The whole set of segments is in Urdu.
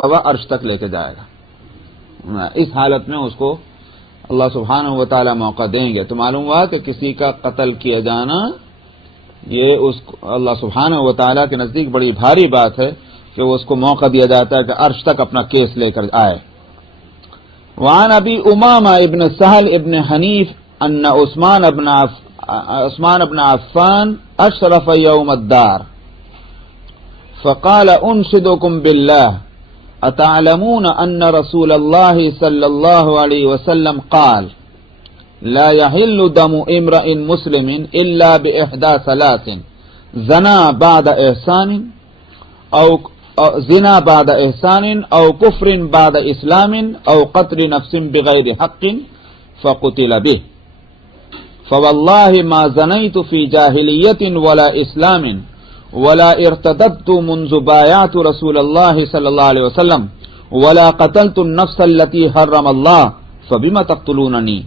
ہوا عرش تک لے کے جائے گا. اس حالت میں اس کو اللہ سبحانہ و تعالی موقع دیں گے. تو معلوم ہوا کہ کسی کا قتل کیا جانا یہ اللہ سبحانہ و تعالی کے نزدیک بڑی بھاری بات ہے کہ وہ اس کو موقع دیا جاتا ہے کہ عرش تک اپنا کیس لے کر آئے. وعن ابی امامہ ابن سہل ابن حنیف ان عثمان ابن عفان اشرف یوم الدار فقال انشدکم باللہ اتعلمون ان رسول اللہ صلی اللہ علیہ وسلم قال لا يحل دم امرئ مسلم الا باحدى ثلاث زنا بعد احسان او زنا بعد احسان او کفر بعد اسلام او قتل نفس بغیر حق فقتل به فوالله ما زنيت في جاهلية ولا اسلام ولا ارتددت منذ بايعت رسول الله صلى الله عليه وسلم ولا قتلت النفس التي حرم الله فبما تقتلونني.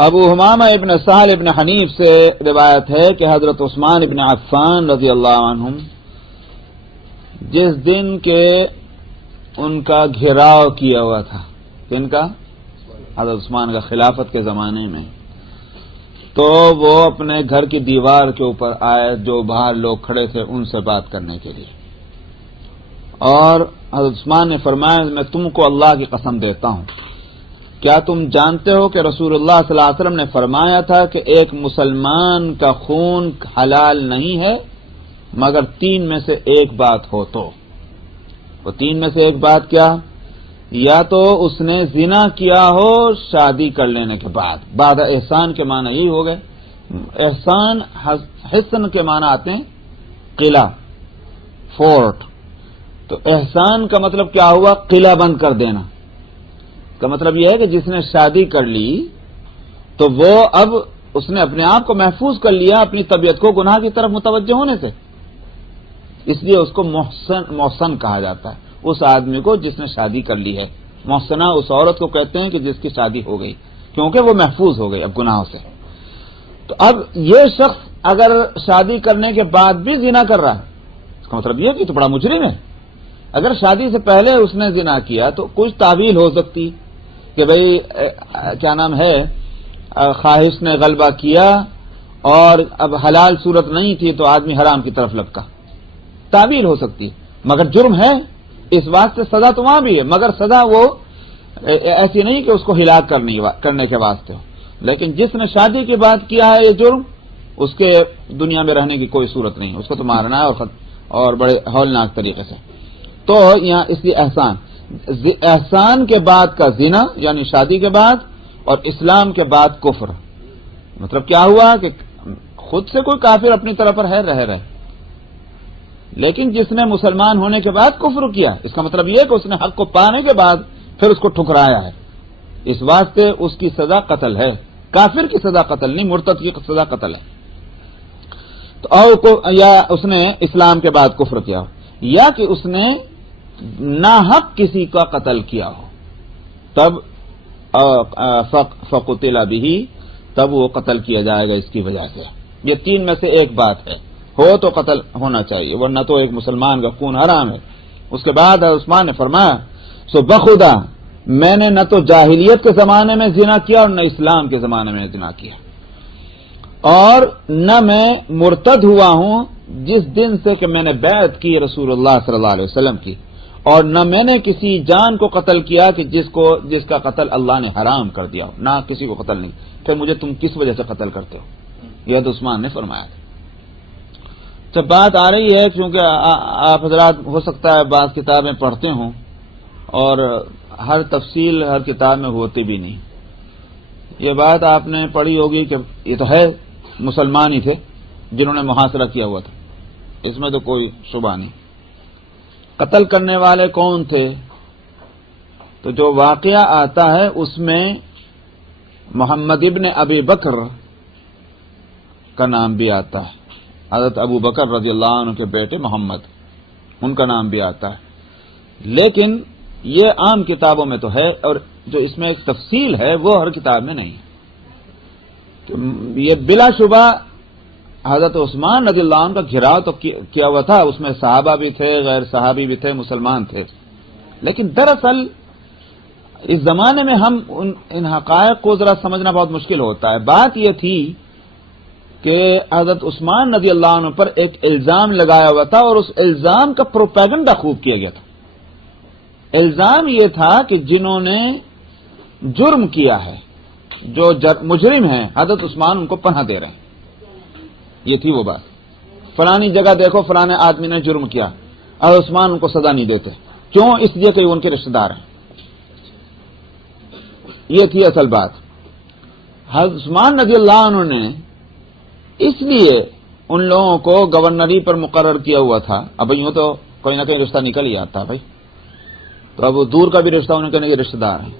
ابو حمامہ ابن سہل ابن حنیف سے روایت ہے کہ حضرت عثمان ابن عفان رضی اللہ عنہم جس دن کے ان کا گھیراؤ کیا ہوا تھا، جن کا حضرت عثمان کا خلافت کے زمانے میں، تو وہ اپنے گھر کی دیوار کے اوپر آئے، جو باہر لوگ کھڑے تھے ان سے بات کرنے کے لیے، اور حضرت عثمان نے فرمایا میں تم کو اللہ کی قسم دیتا ہوں، کیا تم جانتے ہو کہ رسول اللہ صلی اللہ علیہ وسلم نے فرمایا تھا کہ ایک مسلمان کا خون حلال نہیں ہے مگر تین میں سے ایک بات ہو تو. وہ تین میں سے ایک بات کیا؟ یا تو اس نے زنا کیا ہو شادی کر لینے کے بعد، بعد احسان کے معنی یہی ہو گئے. احسان حسن کے معنی آتے ہیں قلعہ، فورٹ. تو احسان کا مطلب کیا ہوا؟ قلعہ بند کر دینا کا مطلب یہ ہے کہ جس نے شادی کر لی تو وہ اب اس نے اپنے آپ کو محفوظ کر لیا اپنی طبیعت کو گناہ کی طرف متوجہ ہونے سے، اس لیے اس کو محسن کہا جاتا ہے اس آدمی کو جس نے شادی کر لی ہے. محسنہ اس عورت کو کہتے ہیں کہ جس کی شادی ہو گئی، کیونکہ وہ محفوظ ہو گئی اب گناہوں سے. تو اب یہ شخص اگر شادی کرنے کے بعد بھی زنا کر رہا ہے، اس کا مطلب یہ کہ تو بڑا مجرم ہے. اگر شادی سے پہلے اس نے زنا کیا تو کچھ تعویل ہو سکتی کہ بھئی کیا نام ہے، خواہش نے غلبہ کیا اور اب حلال صورت نہیں تھی تو آدمی حرام کی طرف لپکا، تعویل ہو سکتی. مگر جرم ہے، اس بات سے سزا تو وہاں بھی ہے، مگر سزا وہ ایسی نہیں کہ اس کو ہلاک کرنے کے واسطے ہو. لیکن جس نے شادی کے بعد کیا ہے یہ جرم، اس کے دنیا میں رہنے کی کوئی صورت نہیں، اس کو تو مارنا ہے اور بڑے ہولناک طریقے سے. تو یہاں اس لیے احسان کے بعد کا زنا یعنی شادی کے بعد، اور اسلام کے بعد کفر. مطلب کیا ہوا کہ خود سے کوئی کافر اپنی طرف پر ہے رہے، لیکن جس نے مسلمان ہونے کے بعد کفر کیا، اس کا مطلب یہ کہ اس نے حق کو پانے کے بعد پھر اس کو ٹھکرایا ہے، اس واسطے اس کی سزا قتل ہے. کافر کی سزا قتل نہیں، مرتد کی سزا قتل ہے. تو یا اس نے اسلام کے بعد کفر کیا ہو، یا کہ اس نے ناحق کسی کا قتل کیا ہو، تب فقتل به، تب وہ قتل کیا جائے گا اس کی وجہ سے. یہ تین میں سے ایک بات ہے، ہو تو قتل ہونا چاہیے، ورنہ تو ایک مسلمان کا خون حرام ہے. اس کے بعد عثمان نے فرمایا سو بخدا میں نے نہ تو جاہلیت کے زمانے میں زنا کیا اور نہ اسلام کے زمانے میں زنا کیا، اور نہ میں مرتد ہوا ہوں جس دن سے کہ میں نے بیعت کی رسول اللہ صلی اللہ علیہ وسلم کی، اور نہ میں نے کسی جان کو قتل کیا کہ جس کا قتل اللہ نے حرام کر دیا ہو، نہ کسی کو قتل نہیں. پھر مجھے تم کس وجہ سے قتل کرتے ہو؟ یہ تو عثمان نے فرمایا تھا. جب بات آ رہی ہے، کیونکہ آپ حضرات ہو سکتا ہے بعض کتابیں پڑھتے ہوں اور ہر تفصیل ہر کتاب میں ہوتی بھی نہیں. یہ بات آپ نے پڑھی ہوگی کہ یہ تو ہے مسلمان ہی تھے جنہوں نے محاصرہ کیا ہوا تھا، اس میں تو کوئی شبہ نہیں. قتل کرنے والے کون تھے؟ تو جو واقعہ آتا ہے اس میں محمد ابن ابی بکر کا نام بھی آتا ہے، حضرت ابو بکر رضی اللہ عنہ کے بیٹے محمد، ان کا نام بھی آتا ہے. لیکن یہ عام کتابوں میں تو ہے، اور جو اس میں ایک تفصیل ہے وہ ہر کتاب میں نہیں ہے. یہ بلا شبہ حضرت عثمان رضی اللہ عنہ کا گھیراؤ تو کیا ہوا تھا، اس میں صحابہ بھی تھے، غیر صحابی بھی تھے، مسلمان تھے، لیکن دراصل اس زمانے میں ہم ان حقائق کو ذرا سمجھنا بہت مشکل ہوتا ہے۔ بات یہ تھی کہ حضرت عثمان رضی اللہ عنہ پر ایک الزام لگایا ہوا تھا اور اس الزام کا پروپیگنڈا خوب کیا گیا تھا۔ الزام یہ تھا کہ جنہوں نے جرم کیا ہے، جو مجرم ہیں، حضرت عثمان ان کو پناہ دے رہے ہیں۔ یہ تھی وہ بات، فلانی جگہ دیکھو فلانے آدمی نے جرم کیا، حضرت عثمان ان کو سزا نہیں دیتے، کیوں؟ اس لیے کہ ان کے رشتہ دار ہیں۔ یہ تھی اصل بات۔ حضرت عثمان رضی اللہ عنہ نے اس لیے ان لوگوں کو گورنری پر مقرر کیا ہوا تھا۔ اب یوں تو کوئی نہ کوئی رشتہ نکل ہی آتا بھائی، تو اب دور کا بھی رشتہ انہیں کہنے کے رشتہ دار ہیں،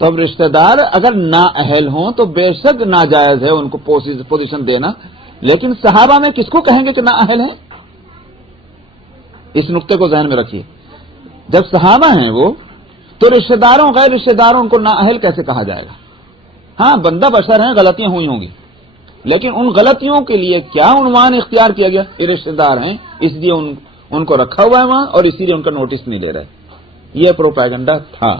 تو اب رشتہ دار اگر نااہل ہوں تو بے شک ناجائز ہے ان کو پوزیشن دینا، لیکن صحابہ میں کس کو کہیں گے کہ نااہل ہیں؟ اس نقطے کو ذہن میں رکھیے، جب صحابہ ہیں وہ، تو رشتہ داروں غیر رشتہ داروں ان کو نااہل کیسے کہا جائے گا؟ ہاں بندہ بشر ہیں، غلطیاں ہوئی ہوں گی، لیکن ان غلطیوں کے لیے کیا عنوان اختیار کیا گیا؟ یہ رشتہ دار ہیں اس لیے ان کو رکھا ہوا ہے وہاں، اور اسی لیے ان کا نوٹس نہیں لے رہے۔ یہ پروپیگنڈا تھا۔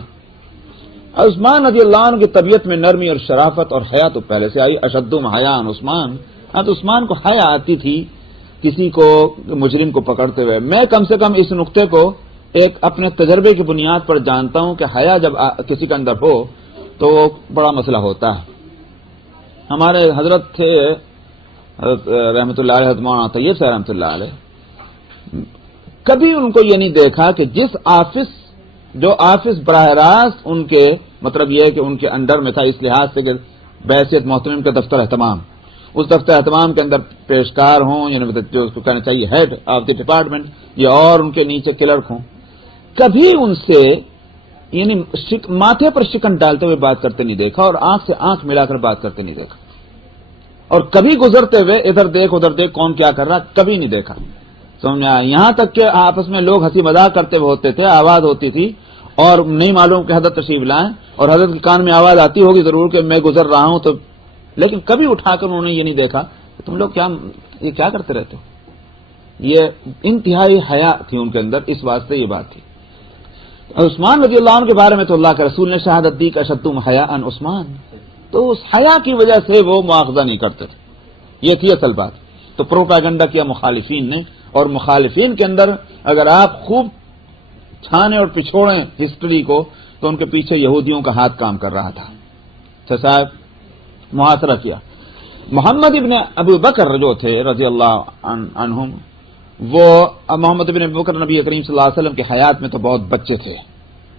عثمان رضی اللہ عنہ کی طبیعت میں نرمی اور شرافت اور حیا تو پہلے سے آئی۔ اشدم حیاء عثمان، تو عثمان کو حیا آتی تھی کسی کو مجرم کو پکڑتے ہوئے۔ میں کم سے کم اس نقطے کو ایک اپنے تجربے کی بنیاد پر جانتا ہوں کہ حیا جب کسی کے اندر ہو تو بڑا مسئلہ ہوتا ہے۔ ہمارے حضرت تھے رحمۃ اللہ علیہ، مولانا طیب سے رحمۃ اللہ علیہ، کبھی ان کو یہ نہیں دیکھا کہ جو آفس براہ راست ان کے مطلب یہ ہے کہ ان کے انڈر میں تھا، اس لحاظ سے کہ بحیثیت محتمم کے دفتر اہتمام، اس دفتر اہتمام کے اندر پیشکار ہوں، یعنی جو اس کو کہنا چاہیے ہیڈ آف دی ڈپارٹمنٹ، یا اور ان کے نیچے کلرک ہوں، کبھی ان سے یعنی ماتھے پر شکن ڈالتے ہوئے بات کرتے نہیں دیکھا، اور آنکھ سے آنکھ ملا کر بات کرتے نہیں دیکھا، اور کبھی گزرتے ہوئے ادھر دیکھ ادھر دیکھ کون کیا کر رہا کبھی نہیں دیکھا۔ سمجھا؟ یہاں تک کہ آپس میں لوگ ہنسی مذاق کرتے ہوئے ہوتے تھے، آواز ہوتی تھی اور نہیں معلوم کہ حضرت تشریف لائیں، اور حضرت کے کان میں آواز آتی ہوگی ضرور کہ میں گزر رہا ہوں، تو لیکن کبھی اٹھا کر انہوں نے یہ نہیں دیکھا کہ تم لوگ یہ کیا کرتے رہتے ہو۔ یہ انتہائی حیا تھی ان کے اندر، اس واسطے یہ بات تھی۔ عثمان رضی اللہ عنہ کے بارے میں تو اللہ کے رسول نے شہادت دی کہ اشدم حیاء عثمان، تو اس حیا کی وجہ سے وہ مواخذہ نہیں کرتے تھے۔ یہ تھی اصل بات۔ تو پروپیگنڈا کیا مخالفین نے، اور مخالفین کے اندر اگر آپ خوب چھانے اور پچھوڑیں ہسٹری کو تو ان کے پیچھے یہودیوں کا ہاتھ کام کر رہا تھا۔ اچھا صاحب، محاصرہ کیا۔ محمد ابن ابو بکر جو تھے رضی اللہ عنہم، وہ محمد ابن ابو بکر نبی کریم صلی اللہ علیہ وسلم کی حیات میں تو بہت بچے تھے،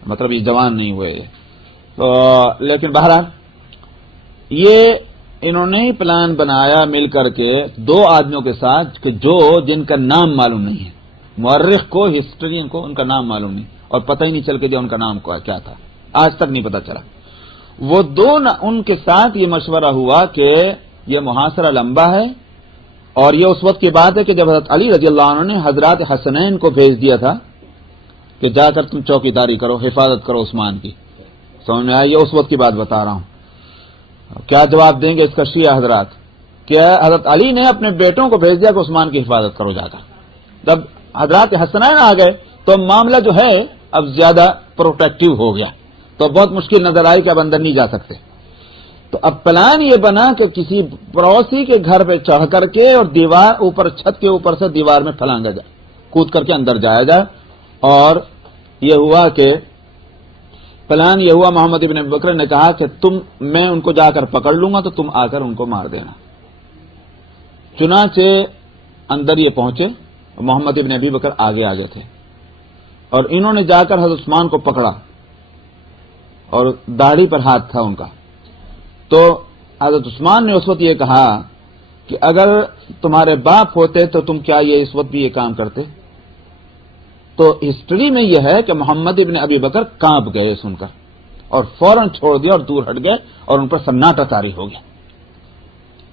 مطلب یہ جوان نہیں ہوئے، تو لیکن بہرحال یہ انہوں نے پلان بنایا مل کر کے دو آدمیوں کے ساتھ کہ جن کا نام معلوم نہیں ہے، مورخ کو، ہسٹورین کو ان کا نام معلوم نہیں، اور پتہ ہی نہیں چل کے ان کا نام کیا تھا، آج تک نہیں پتہ چلا۔ وہ ان کے ساتھ یہ مشورہ ہوا کہ یہ محاصرہ لمبا ہے، اور یہ اس وقت کی بات ہے کہ جب حضرت علی رضی اللہ عنہ نے حضرات حسنین کو بھیج دیا تھا کہ جا کر تم چوکیداری کرو، حفاظت کرو عثمان کی۔ سمجھ میں آئی؟ یہ اس وقت کی بات بتا رہا ہوں۔ کیا جواب دیں گے اس کا شیعہ حضرات؟ کہ حضرت علی نے اپنے بیٹوں کو بھیج دیا کہ عثمان کی حفاظت کرو جا کر۔ جب حضرات حسنین آ گئے تو معاملہ جو ہے اب زیادہ پروٹیکٹیو ہو گیا، تو بہت مشکل نظر آئی کہ اب اندر نہیں جا سکتے۔ تو اب پلان یہ بنا کہ کسی پڑوسی کے گھر پہ چڑھ کر کے اور دیوار اوپر، چھت کے اوپر سے دیوار میں پھلانگا جائے، کود کر کے اندر جایا جائے، اور یہ ہوا کہ پلان یہ ہوا، محمد ابن ابی بکر نے کہا کہ میں ان کو جا کر پکڑ لوں گا تو تم آ کر ان کو مار دینا۔ چنانچہ اندر یہ پہنچے، محمد ابن ابی بکر آگے تھے، اور انہوں نے جا کر حضرت عثمان کو پکڑا، اور داڑھی پر ہاتھ تھا ان کا۔ تو حضرت عثمان نے اس وقت یہ کہا کہ اگر تمہارے باپ ہوتے تو تم کیا یہ اس وقت بھی یہ کام کرتے؟ تو ہسٹری میں یہ ہے کہ محمد ابن ابی بکر کانپ گئے سن کر، اور فوراً چھوڑ دیا اور دور ہٹ گئے، اور ان پر سناٹا طاری ہو گیا،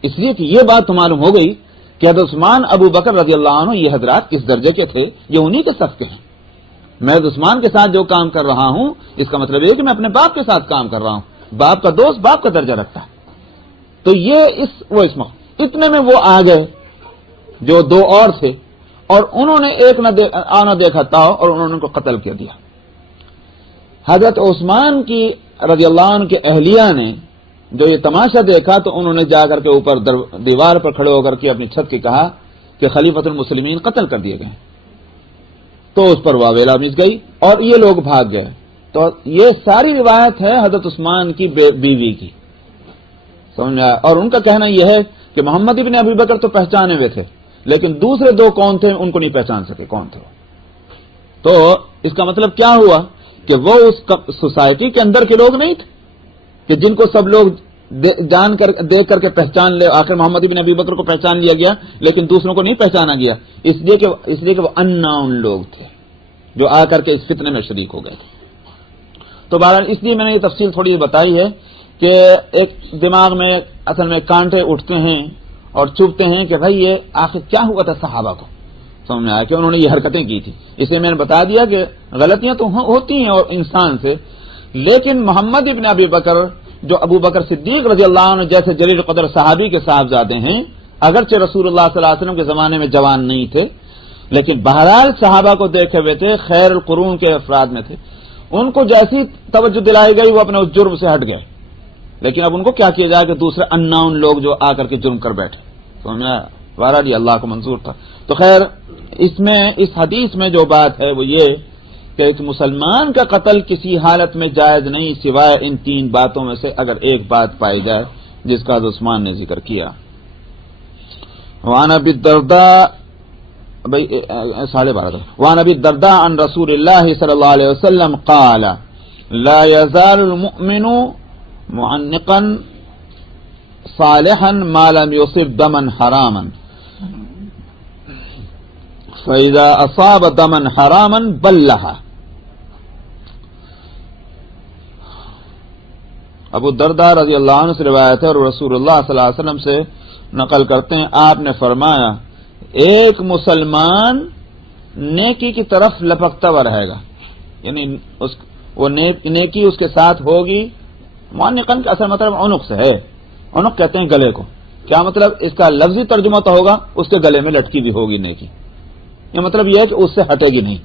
اس لیے کہ یہ بات تو معلوم ہو گئی کہ حضرت عثمان ابو بکر رضی اللہ عنہ یہ حضرات کس درجے کے تھے، یہ انہی کے صف کے ہیں۔ میں حضرت عثمان کے ساتھ جو کام کر رہا ہوں، اس کا مطلب یہ ہے کہ میں اپنے باپ کے ساتھ کام کر رہا ہوں، باپ کا دوست باپ کا درجہ رکھتا ہے۔ تو یہ اتنے میں وہ آ گئے جو دو اور تھے، اور انہوں نے ایک نہ دیکھا تھا اور انہوں نے ان کو قتل کر دیا۔ حضرت عثمان کی رضی اللہ عنہ کے اہلیہ نے جو یہ تماشا دیکھا تو انہوں نے جا کر کے اوپر دیوار پر کھڑے ہو کر کے اپنی چھت کے کہا کہ خلیفۃ المسلمین قتل کر دیے گئے، تو اس پر واویلا مچ گئی اور یہ لوگ بھاگ گئے۔ تو یہ ساری روایت ہے حضرت عثمان کی بیوی کی، سمجھ آیا؟ اور ان کا کہنا یہ ہے کہ محمد ابن ابی بکر تو پہچانے ہوئے تھے، لیکن دوسرے دو کون تھے ان کو نہیں پہچان سکے کون تھے۔ تو اس کا مطلب کیا ہوا کہ وہ اس سوسائٹی کے اندر کے لوگ نہیں تھے کہ جن کو سب لوگ دیکھ کر کے پہچان لے، آخر محمد ابن ابی بکر کو پہچان لیا گیا لیکن دوسروں کو نہیں پہچانا گیا، اس لیے کہ وہ اننون لوگ تھے جو آ کر کے اس فتنے میں شریک ہو گئے تھے۔ تو بہرحال اس لیے میں نے یہ تفصیل تھوڑی بتائی ہے کہ ایک دماغ میں اصل میں کانٹے اٹھتے ہیں اور چبھتے ہیں کہ بھائی یہ آخر کیا ہوا تھا صحابہ کو، سمجھ میں آیا کہ انہوں نے یہ حرکتیں کی تھی۔ اس لیے میں نے بتا دیا کہ غلطیاں تو ہوتی ہیں اور انسان سے، لیکن محمد ابن ابی بکر جو ابو بکر صدیق رضی اللہ عنہ جیسے جلیل قدر صحابی کے صاحبزادے ہیں، اگرچہ رسول اللہ صلی اللہ علیہ وسلم کے زمانے میں جوان نہیں تھے لیکن بہرحال صحابہ کو دیکھے ہوئے تھے، خیر القرون کے افراد میں تھے، ان کو جیسی توجہ دلائی گئی وہ اپنے اس جرم سے ہٹ گئے، لیکن اب ان کو کیا کیا جائے کہ دوسرے اننون لوگ جو آ کر کے جرم کر بیٹھے، سمجھا؟ بہرحال یہ اللہ کو منظور تھا۔ تو خیر اس حدیث میں جو بات ہے وہ یہ کہ ایک مسلمان کا قتل کسی حالت میں جائز نہیں سوائے ان تین باتوں میں سے اگر ایک بات پائی جائے جس کا حضرت عثمان نے ذکر کیا۔ وعن ابی الدرداء 12:30 وعن ابی الدرداء عن رسول اللہ صلی اللہ علیہ وسلم قال لا يزال المؤمن معنقا صالحا ما لم يصب دما حراما فإذا أصاب دما حراما بلها۔ ابو الدرداء رضی اللہ عنہ سے روایت ہے اور رسول اللہ صلی اللہ علیہ وسلم سے نقل کرتے ہیں، آپ نے فرمایا ایک مسلمان نیکی کی طرف لپکتا ہوا رہے گا، یعنی وہ نیکی اس کے ساتھ ہوگی۔ معنقن کا اصل مطلب عنق سے ہے، عنق کہتے ہیں گلے کو، کیا مطلب اس کا لفظی ترجمہ تو ہوگا اس کے گلے میں لٹکی بھی ہوگی نیکی، یہ مطلب یہ ہے کہ اس سے ہٹے گی نہیں،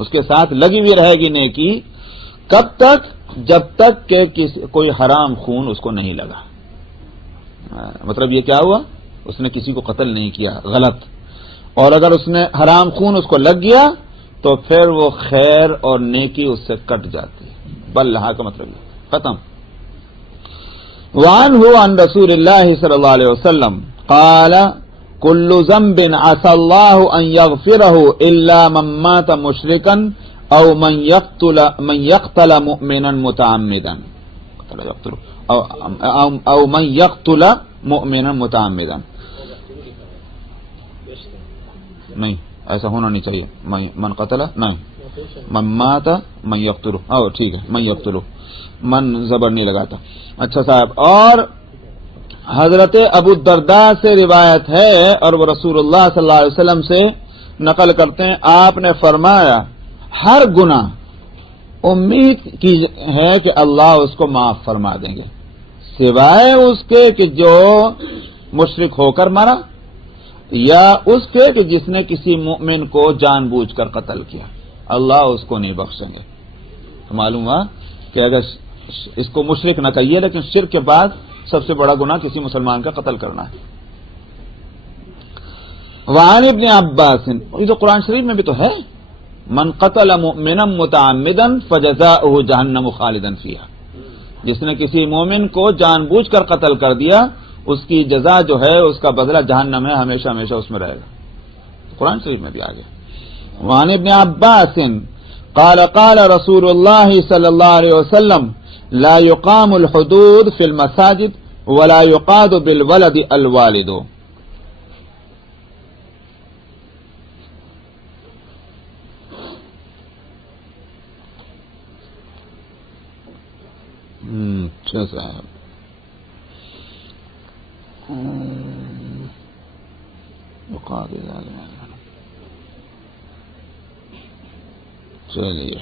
اس کے ساتھ لگی ہوئی رہے گی نیکی، کب تک؟ جب تک کہ کوئی حرام خون اس کو نہیں لگا۔ مطلب یہ کیا ہوا؟ اس نے کسی کو قتل نہیں کیا غلط، اور اگر اس نے حرام خون اس کو لگ گیا تو پھر وہ خیر اور نیکی اس سے کٹ جاتی ہے، بلہا کا مطلب یہ ختم۔ وعنہ عن رسول اللہ صلی اللہ علیہ وسلم قال كل ذنب عسى الله ان يغفره الا من مات مشركا او من يقتل مؤمنا متعمدا او من يقتل مؤمنا متعمدا۔ نہیں ایسا ہونا نہیں چاہیے، من قتل نہیں، من مات من يقتل، او ٹھیک ہے من يقتل، من زبر نہیں لگاتا۔ اچھا صاحب، اور حضرت ابو الدرداء سے روایت ہے اور وہ رسول اللہ صلی اللہ علیہ وسلم سے نقل کرتے ہیں، آپ نے فرمایا ہر گناہ امید کی ہے کہ اللہ اس کو معاف فرما دیں گے سوائے اس کے کہ جو مشرک ہو کر مرا یا اس کے کہ جس نے کسی مومن کو جان بوجھ کر قتل کیا، اللہ اس کو نہیں بخشیں گے۔ تو معلوم ہوا کہ اگر اس کو مشرک نہ کہیے لیکن شرک کے بعد سب سے بڑا گناہ کسی مسلمان کا قتل کرنا ہے۔ وعن ابن عباس، یہ تو قرآن شریف میں بھی تو ہے، من قتل مؤمنا متعمدا فجزاؤہ جہنم خالدا فیہا، جس نے کسی مومن کو جان بوجھ کر قتل کر دیا اس کی جزا جو ہے اس کا بدلہ جہنم ہے، ہمیشہ ہمیشہ اس میں رہے گا، قرآن شریف میں بھی آ گیا۔ وعن ابن عباس قال قال رسول اللہ صلی اللہ علیہ وسلم لا يقام الحدود في المساجد ولا يقاد بالولد الوالد۔ اچھا صاحب، چلیے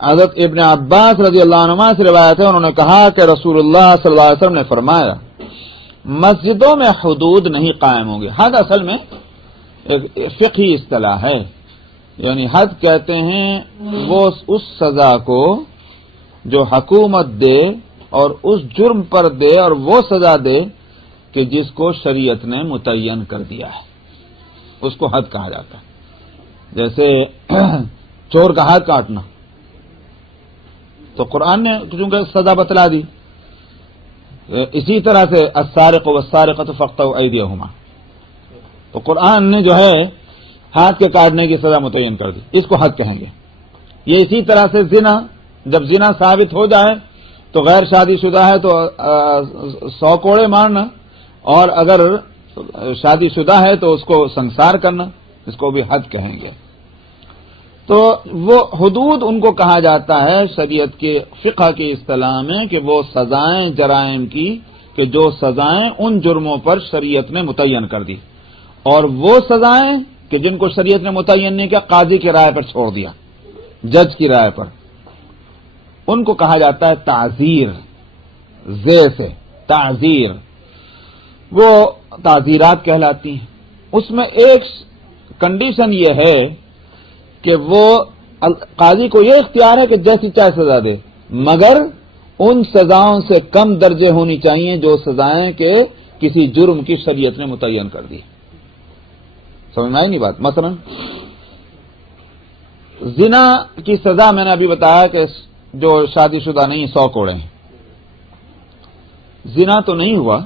حضرت ابن عباس رضی اللہ عنہ سے روایت ہے، انہوں نے کہا کہ رسول اللہ صلی اللہ علیہ وسلم نے فرمایا مسجدوں میں حدود نہیں قائم ہوں گے۔ حد اصل میں ایک فقہی اصطلاح ہے، یعنی حد کہتے ہیں وہ اس سزا کو جو حکومت دے اور اس جرم پر دے اور وہ سزا دے کہ جس کو شریعت نے متعین کر دیا ہے، اس کو حد کہا جاتا ہے۔ جیسے چور کا ہاتھ کاٹنا، تو قرآن نے چونکہ سزا بتلا دی، اسی طرح سے السارق والسارقۃ فاقطعوا ایدیہما، تو قرآن نے جو ہے ہاتھ کے کاٹنے کی سزا متعین کر دی، اس کو حد کہیں گے۔ یہ اسی طرح سے زنا، جب زنا ثابت ہو جائے تو غیر شادی شدہ ہے تو 100 کوڑے مارنا، اور اگر شادی شدہ ہے تو اس کو سنسار کرنا، اس کو بھی حد کہیں گے۔ تو وہ حدود ان کو کہا جاتا ہے شریعت کے فقہ کی اصطلاح میں کہ وہ سزائیں جرائم کی کہ جو سزائیں ان جرموں پر شریعت نے متعین کر دی، اور وہ سزائیں کہ جن کو شریعت نے متعین نہیں کیا، قاضی کی رائے پر چھوڑ دیا، جج کی رائے پر، ان کو کہا جاتا ہے تعزیر۔ زے سے تعزیر، وہ تعزیرات کہلاتی ہیں۔ اس میں ایک کنڈیشن یہ ہے کہ وہ قاضی کو یہ اختیار ہے کہ جیسی چاہے سزا دے، مگر ان سزاؤں سے کم درجے ہونی چاہیے جو سزائیں کہ کسی جرم کی شریعت نے متعین کر دی۔ سمجھ میں آئی نہیں بات؟ مثلا زنا کی سزا میں نے ابھی بتایا کہ جو شادی شدہ نہیں 100 کوڑے ہیں۔ زنا تو نہیں ہوا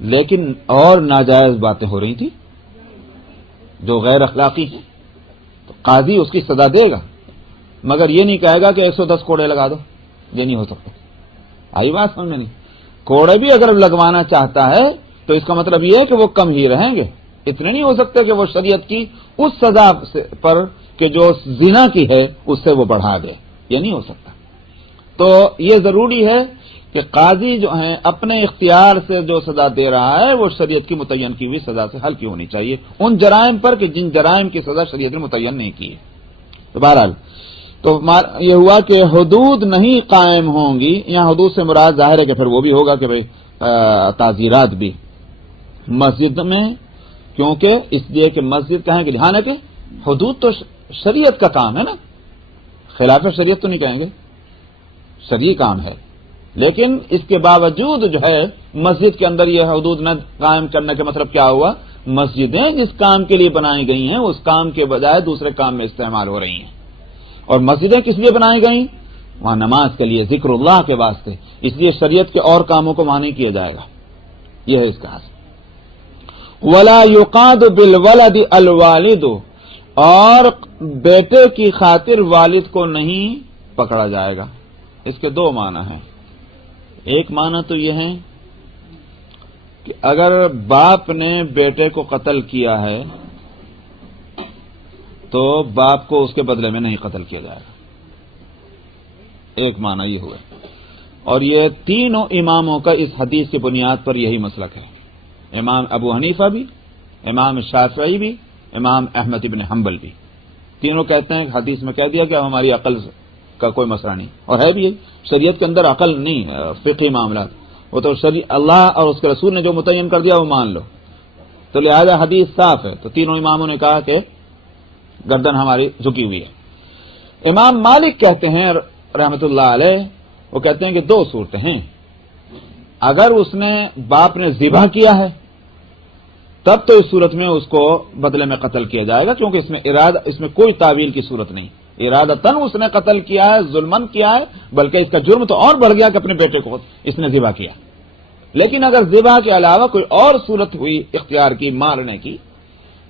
لیکن اور ناجائز باتیں ہو رہی تھی جو غیر اخلاقی ہیں، تو قاضی اس کی سزا دے گا، مگر یہ نہیں کہے گا کہ 110 کوڑے لگا دو، یہ نہیں ہو سکتا۔ آئی بات سمجھ میں نہیں؟ کوڑے بھی اگر لگوانا چاہتا ہے تو اس کا مطلب یہ ہے کہ وہ کم ہی رہیں گے، اتنے نہیں ہو سکتے کہ وہ شریعت کی اس سزا پر کہ جو زنا کی ہے اس سے وہ بڑھا دے، یہ نہیں ہو سکتا۔ تو یہ ضروری ہے کہ قاضی جو ہیں اپنے اختیار سے جو سزا دے رہا ہے وہ شریعت کی متعین کی ہوئی سزا سے ہلکی ہونی چاہیے ان جرائم پر کہ جن جرائم کی سزا شریعت نے متعین نہیں کی ہے۔ تو بہرحال تو یہ ہوا کہ حدود نہیں قائم ہوں گی۔ یہاں حدود سے مراد ظاہر ہے کہ پھر وہ بھی ہوگا کہ بھئی تعزیرات بھی مسجد میں، کیونکہ اس لیے کہ مسجد کہیں کہ دھیان ہے کہ حدود تو شریعت کا کام ہے نا، خلاف شریعت تو نہیں کہیں گے، شرعی کام ہے، لیکن اس کے باوجود جو ہے مسجد کے اندر یہ حدود نہ قائم کرنے کا مطلب کیا ہوا؟ مسجدیں جس کام کے لیے بنائی گئی ہیں اس کام کے بجائے دوسرے کام میں استعمال ہو رہی ہیں، اور مسجدیں کس لیے بنائی گئیں؟ وہاں نماز کے لیے، ذکر اللہ کے واسطے، اس لیے شریعت کے اور کاموں کو وہاں نہیں کیا جائے گا۔ یہ ہے اس کا حاصل۔ وَلَا يُقَادُ بِالْوَلَدِ الْوَالِدُ، اور بیٹے کی خاطر والد کو نہیں پکڑا جائے گا۔ اس کے دو معنی ہیں۔ ایک معنی تو یہ ہے کہ اگر باپ نے بیٹے کو قتل کیا ہے تو باپ کو اس کے بدلے میں نہیں قتل کیا جائے گا، ایک معنی یہ ہوا، اور یہ تینوں اماموں کا اس حدیث کی بنیاد پر یہی مسلک ہے، امام ابو حنیفہ بھی، امام شافعی بھی، امام احمد بن حنبل بھی، تینوں کہتے ہیں کہ حدیث میں کہہ دیا کہ ہماری عقل کا کوئی مسئلہ نہیں، اور ہے بھی شریعت کے اندر عقل نہیں، فقہی معاملات وہ تو اللہ اور اس کے رسول نے جو متعین کر دیا وہ مان لو، تو لہذا حدیث صاف ہے۔ تو تینوں اماموں نے کہا کہ گردن ہماری جھکی ہوئی ہے۔ امام مالک کہتے ہیں رحمت اللہ علیہ، وہ کہتے ہیں کہ دو صورتیں ہیں، اگر اس نے باپ نے ذبح کیا ہے تب تو اس صورت میں اس کو بدلے میں قتل کیا جائے گا، کیونکہ اس میں کوئی تعویل کی صورت نہیں، ارادتاً اس نے قتل کیا ہے، ظلمن کیا ہے، بلکہ اس کا جرم تو اور بڑھ گیا کہ اپنے بیٹے کو اس نے ذبح کیا۔ لیکن اگر ذبح کے علاوہ کوئی اور صورت ہوئی اختیار کی مارنے کی،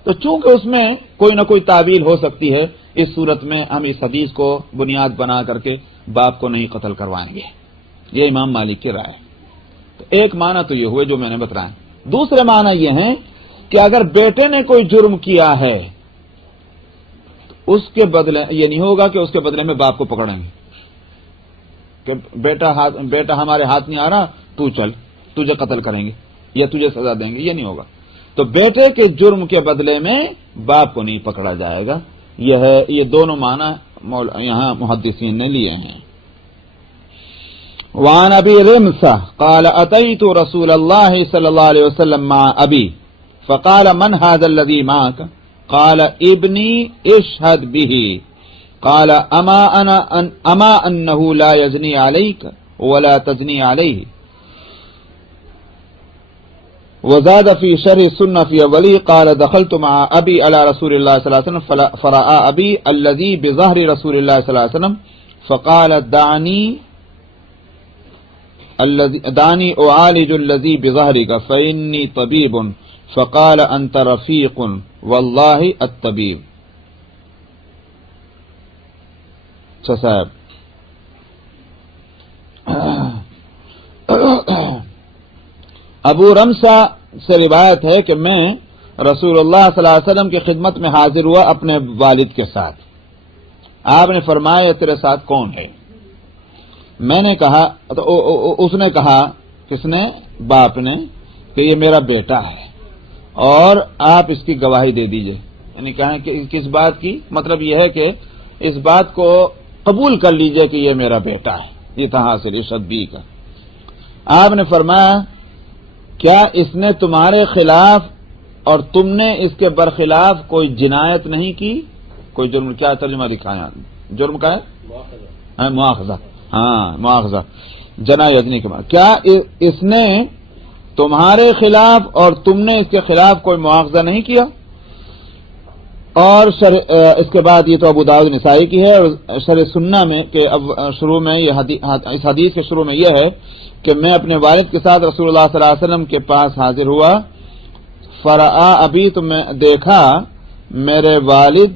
تو چونکہ اس میں کوئی نہ کوئی تعویل ہو سکتی ہے، اس صورت میں ہم اس حدیث کو بنیاد بنا کر کے باپ کو نہیں قتل کروائیں گے، یہ امام مالک کی رائے ہے۔ تو ایک معنی تو یہ ہوئے جو میں نے بتایا۔ دوسرے معنی یہ ہیں کہ اگر بیٹے نے کوئی جرم کیا ہے اس کے بدلے یہ نہیں ہوگا کہ اس کے بدلے میں باپ کو پکڑیں گے کہ بیٹا ہمارے ہاتھ نہیں آ رہا، تو چل تجھے قتل کریں گے یا تجھے سزا دیں گے، یہ نہیں ہوگا۔ تو بیٹے کے جرم کے بدلے میں باپ کو نہیں پکڑا جائے گا۔ یہ دونوں معنی یہاں محدثین نے لیے ہیں۔ وعن ابي رمثة قال اتيت رسول الله صلى الله عليه وسلم مع ابي فقال من هذا الذي معك قال ابني اشهد به قال اما انه لا يزني عليك ولا تزني عليه وزاد في شرح السنة في اوله قال دخلت مع ابي على رسول الله صلى الله عليه وسلم فراى ابي الذي بظهر رسول الله صلى الله عليه وسلم فقال دعني اعالج الذي بظهرك فاني طبيب فقال انت رفيق والله الطبيب. اچھا صاحب ابو رمسا سے روایت ہے کہ میں رسول اللہ صلی اللہ علیہ وسلم کی خدمت میں حاضر ہوا اپنے والد کے ساتھ. آپ نے فرمایا تیرے ساتھ کون ہے؟ میں نے کہا تو اس نے کہا، کس نے؟ باپ نے، کہ یہ میرا بیٹا ہے اور آپ اس کی گواہی دے دیجئے. یعنی کہیں کہ کس بات کی؟ مطلب یہ ہے کہ اس بات کو قبول کر لیجئے کہ یہ میرا بیٹا ہے. یہ تھا حاصل شدی کا. آپ نے فرمایا کیا اس نے تمہارے خلاف اور تم نے اس کے برخلاف کوئی جنایت نہیں کی؟ کوئی جرم؟ کیا ترجمہ دکھایا؟ جرم کا ہے مواخذہ. ہاں مواخذہ، جنایت نہیں کے بعد. کیا اس نے تمہارے خلاف اور تم نے اس کے خلاف کوئی مواخذہ نہیں کیا؟ اور اس کے بعد یہ تو ابو داؤد نسائی کی ہے، اور شرح سنہ میں کہ شروع میں یہ اس حدیث کے شروع میں یہ ہے کہ میں اپنے والد کے ساتھ رسول اللہ صلی اللہ علیہ وسلم کے پاس حاضر ہوا. فرآ ابی، تو میں دیکھا میرے والد،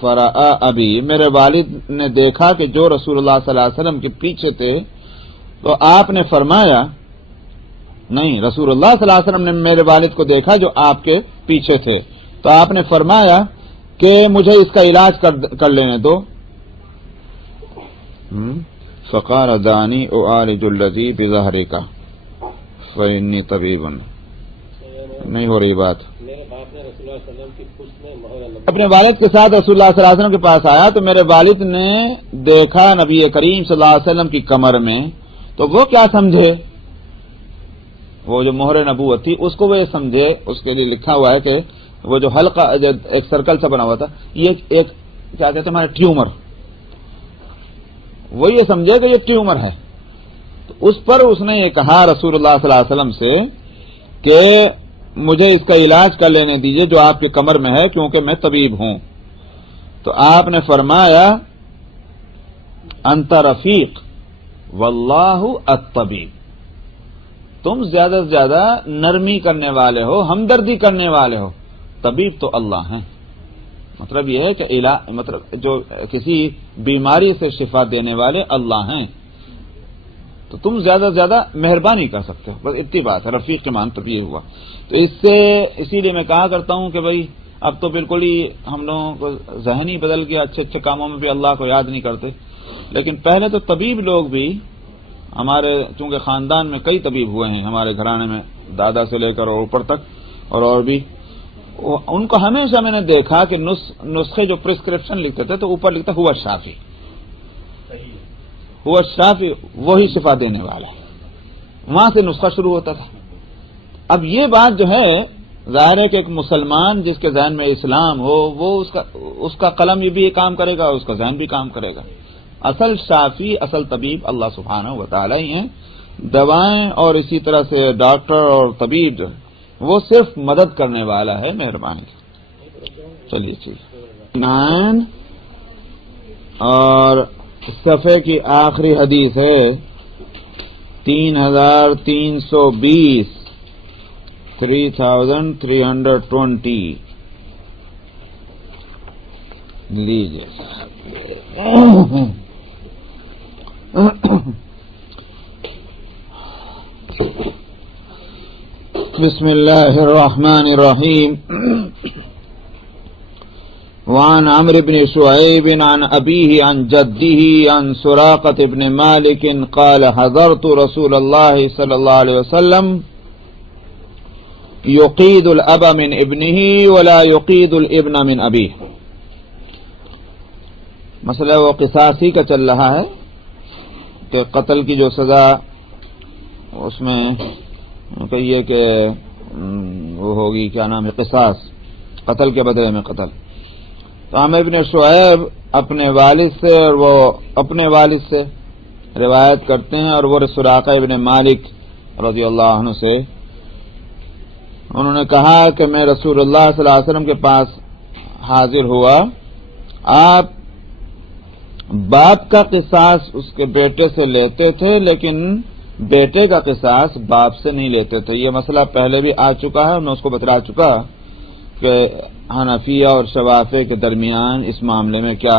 فرآ ابی میرے والد نے دیکھا کہ جو رسول اللہ صلی اللہ علیہ وسلم کے پیچھے تھے، تو آپ نے فرمایا، نہیں، رسول اللہ صلی اللہ علیہ وسلم نے میرے والد کو دیکھا جو آپ کے پیچھے تھے، تو آپ نے فرمایا کہ مجھے اس کا علاج کر لینے دو. فقال دانی اعالج الذی بظہرک فانی طبیب. نہیں ہو رہی بات. اپنے والد کے ساتھ رسول اللہ صلی اللہ علیہ وسلم کے پاس آیا تو میرے والد نے دیکھا نبی کریم صلی اللہ علیہ وسلم کی کمر میں، تو وہ کیا سمجھے؟ وہ جو مہر نبوت تھی اس کو وہ یہ سمجھے، اس کے لیے لکھا ہوا ہے کہ وہ جو حلقہ ایک سرکل سے بنا ہوا تھا، یہ ایک کیا کہتے ہیں ہمارے ٹیومر، وہ یہ سمجھے کہ یہ ٹیومر ہے. تو اس پر اس نے یہ کہا رسول اللہ صلی اللہ علیہ وسلم سے کہ مجھے اس کا علاج کر لینے دیجئے جو آپ کے کمر میں ہے، کیونکہ میں طبیب ہوں. تو آپ نے فرمایا انت رفیق واللہ الطبیب، تم زیادہ سے زیادہ نرمی کرنے والے ہو، ہمدردی کرنے والے ہو، طبیب تو اللہ ہیں. مطلب یہ ہے کہ مطلب جو کسی بیماری سے شفا دینے والے اللہ ہیں، تو تم زیادہ سے زیادہ مہربانی کر سکتے ہو. بس اتنی بات ہے. رفیق کے معنی طبیب ہوا. تو اسی لیے میں کہا کرتا ہوں کہ بھائی اب تو بالکل ہی ہم لوگوں کو ذہن ہی بدل گیا، اچھے اچھے کاموں میں بھی اللہ کو یاد نہیں کرتے. لیکن پہلے تو طبیب لوگ بھی ہمارے، چونکہ خاندان میں کئی طبیب ہوئے ہیں ہمارے گھرانے میں، دادا سے لے کر اور اوپر تک، اور بھی ان کو ہمیشہ میں نے دیکھا کہ نسخے جو پرسکرپشن لکھتے تھے تو اوپر لکھتا ہوا شافی، ہوا شافی، وہی شفا دینے والا. وہاں سے نسخہ شروع ہوتا تھا. اب یہ بات جو ہے ظاہر ہے کہ ایک مسلمان جس کے ذہن میں اسلام ہو، وہ اس کا قلم یہ بھی کام کرے گا، اس کا ذہن بھی کام کرے گا. اصل شافی، اصل طبیب اللہ سبحانہ و تعالی ہی ہیں. دوائیں اور اسی طرح سے ڈاکٹر اور طبیب وہ صرف مدد کرنے والا ہے، مہربانی. چلیے 9 اور صفحے کی آخری حدیث ہے 3320 3320 لیجیے. بسم اللہ الرحمن الرحیم. وعن عمرو بن شعيب عن أبيه عن جده عن سراقة بن مالك قال حضرت رسول الله صلى الله عليه وسلم يقيد الأب من ابنه ولا يقيد الابن من أبيه. مسئلہ وہ قصاصی کا چل رہا ہے. کہ قتل کی جو سزا اس میں کہیے کہ وہ ہوگی، کیا نام ہے، قصاص، قتل کے بدلے میں قتل. تو عامر بن شعیب اپنے والد سے اور وہ اپنے والد سے روایت کرتے ہیں، اور وہ سراقہ ابن مالک رضی اللہ عنہ سے انہوں نے کہا کہ میں رسول اللہ صلی اللہ علیہ وسلم کے پاس حاضر ہوا، آپ باپ کا قصاص اس کے بیٹے سے لیتے تھے لیکن بیٹے کا قصاص باپ سے نہیں لیتے تھے. یہ مسئلہ پہلے بھی آ چکا ہے، میں اس کو بتلا چکا کہ حنفیہ اور شوافی کے درمیان اس معاملے میں کیا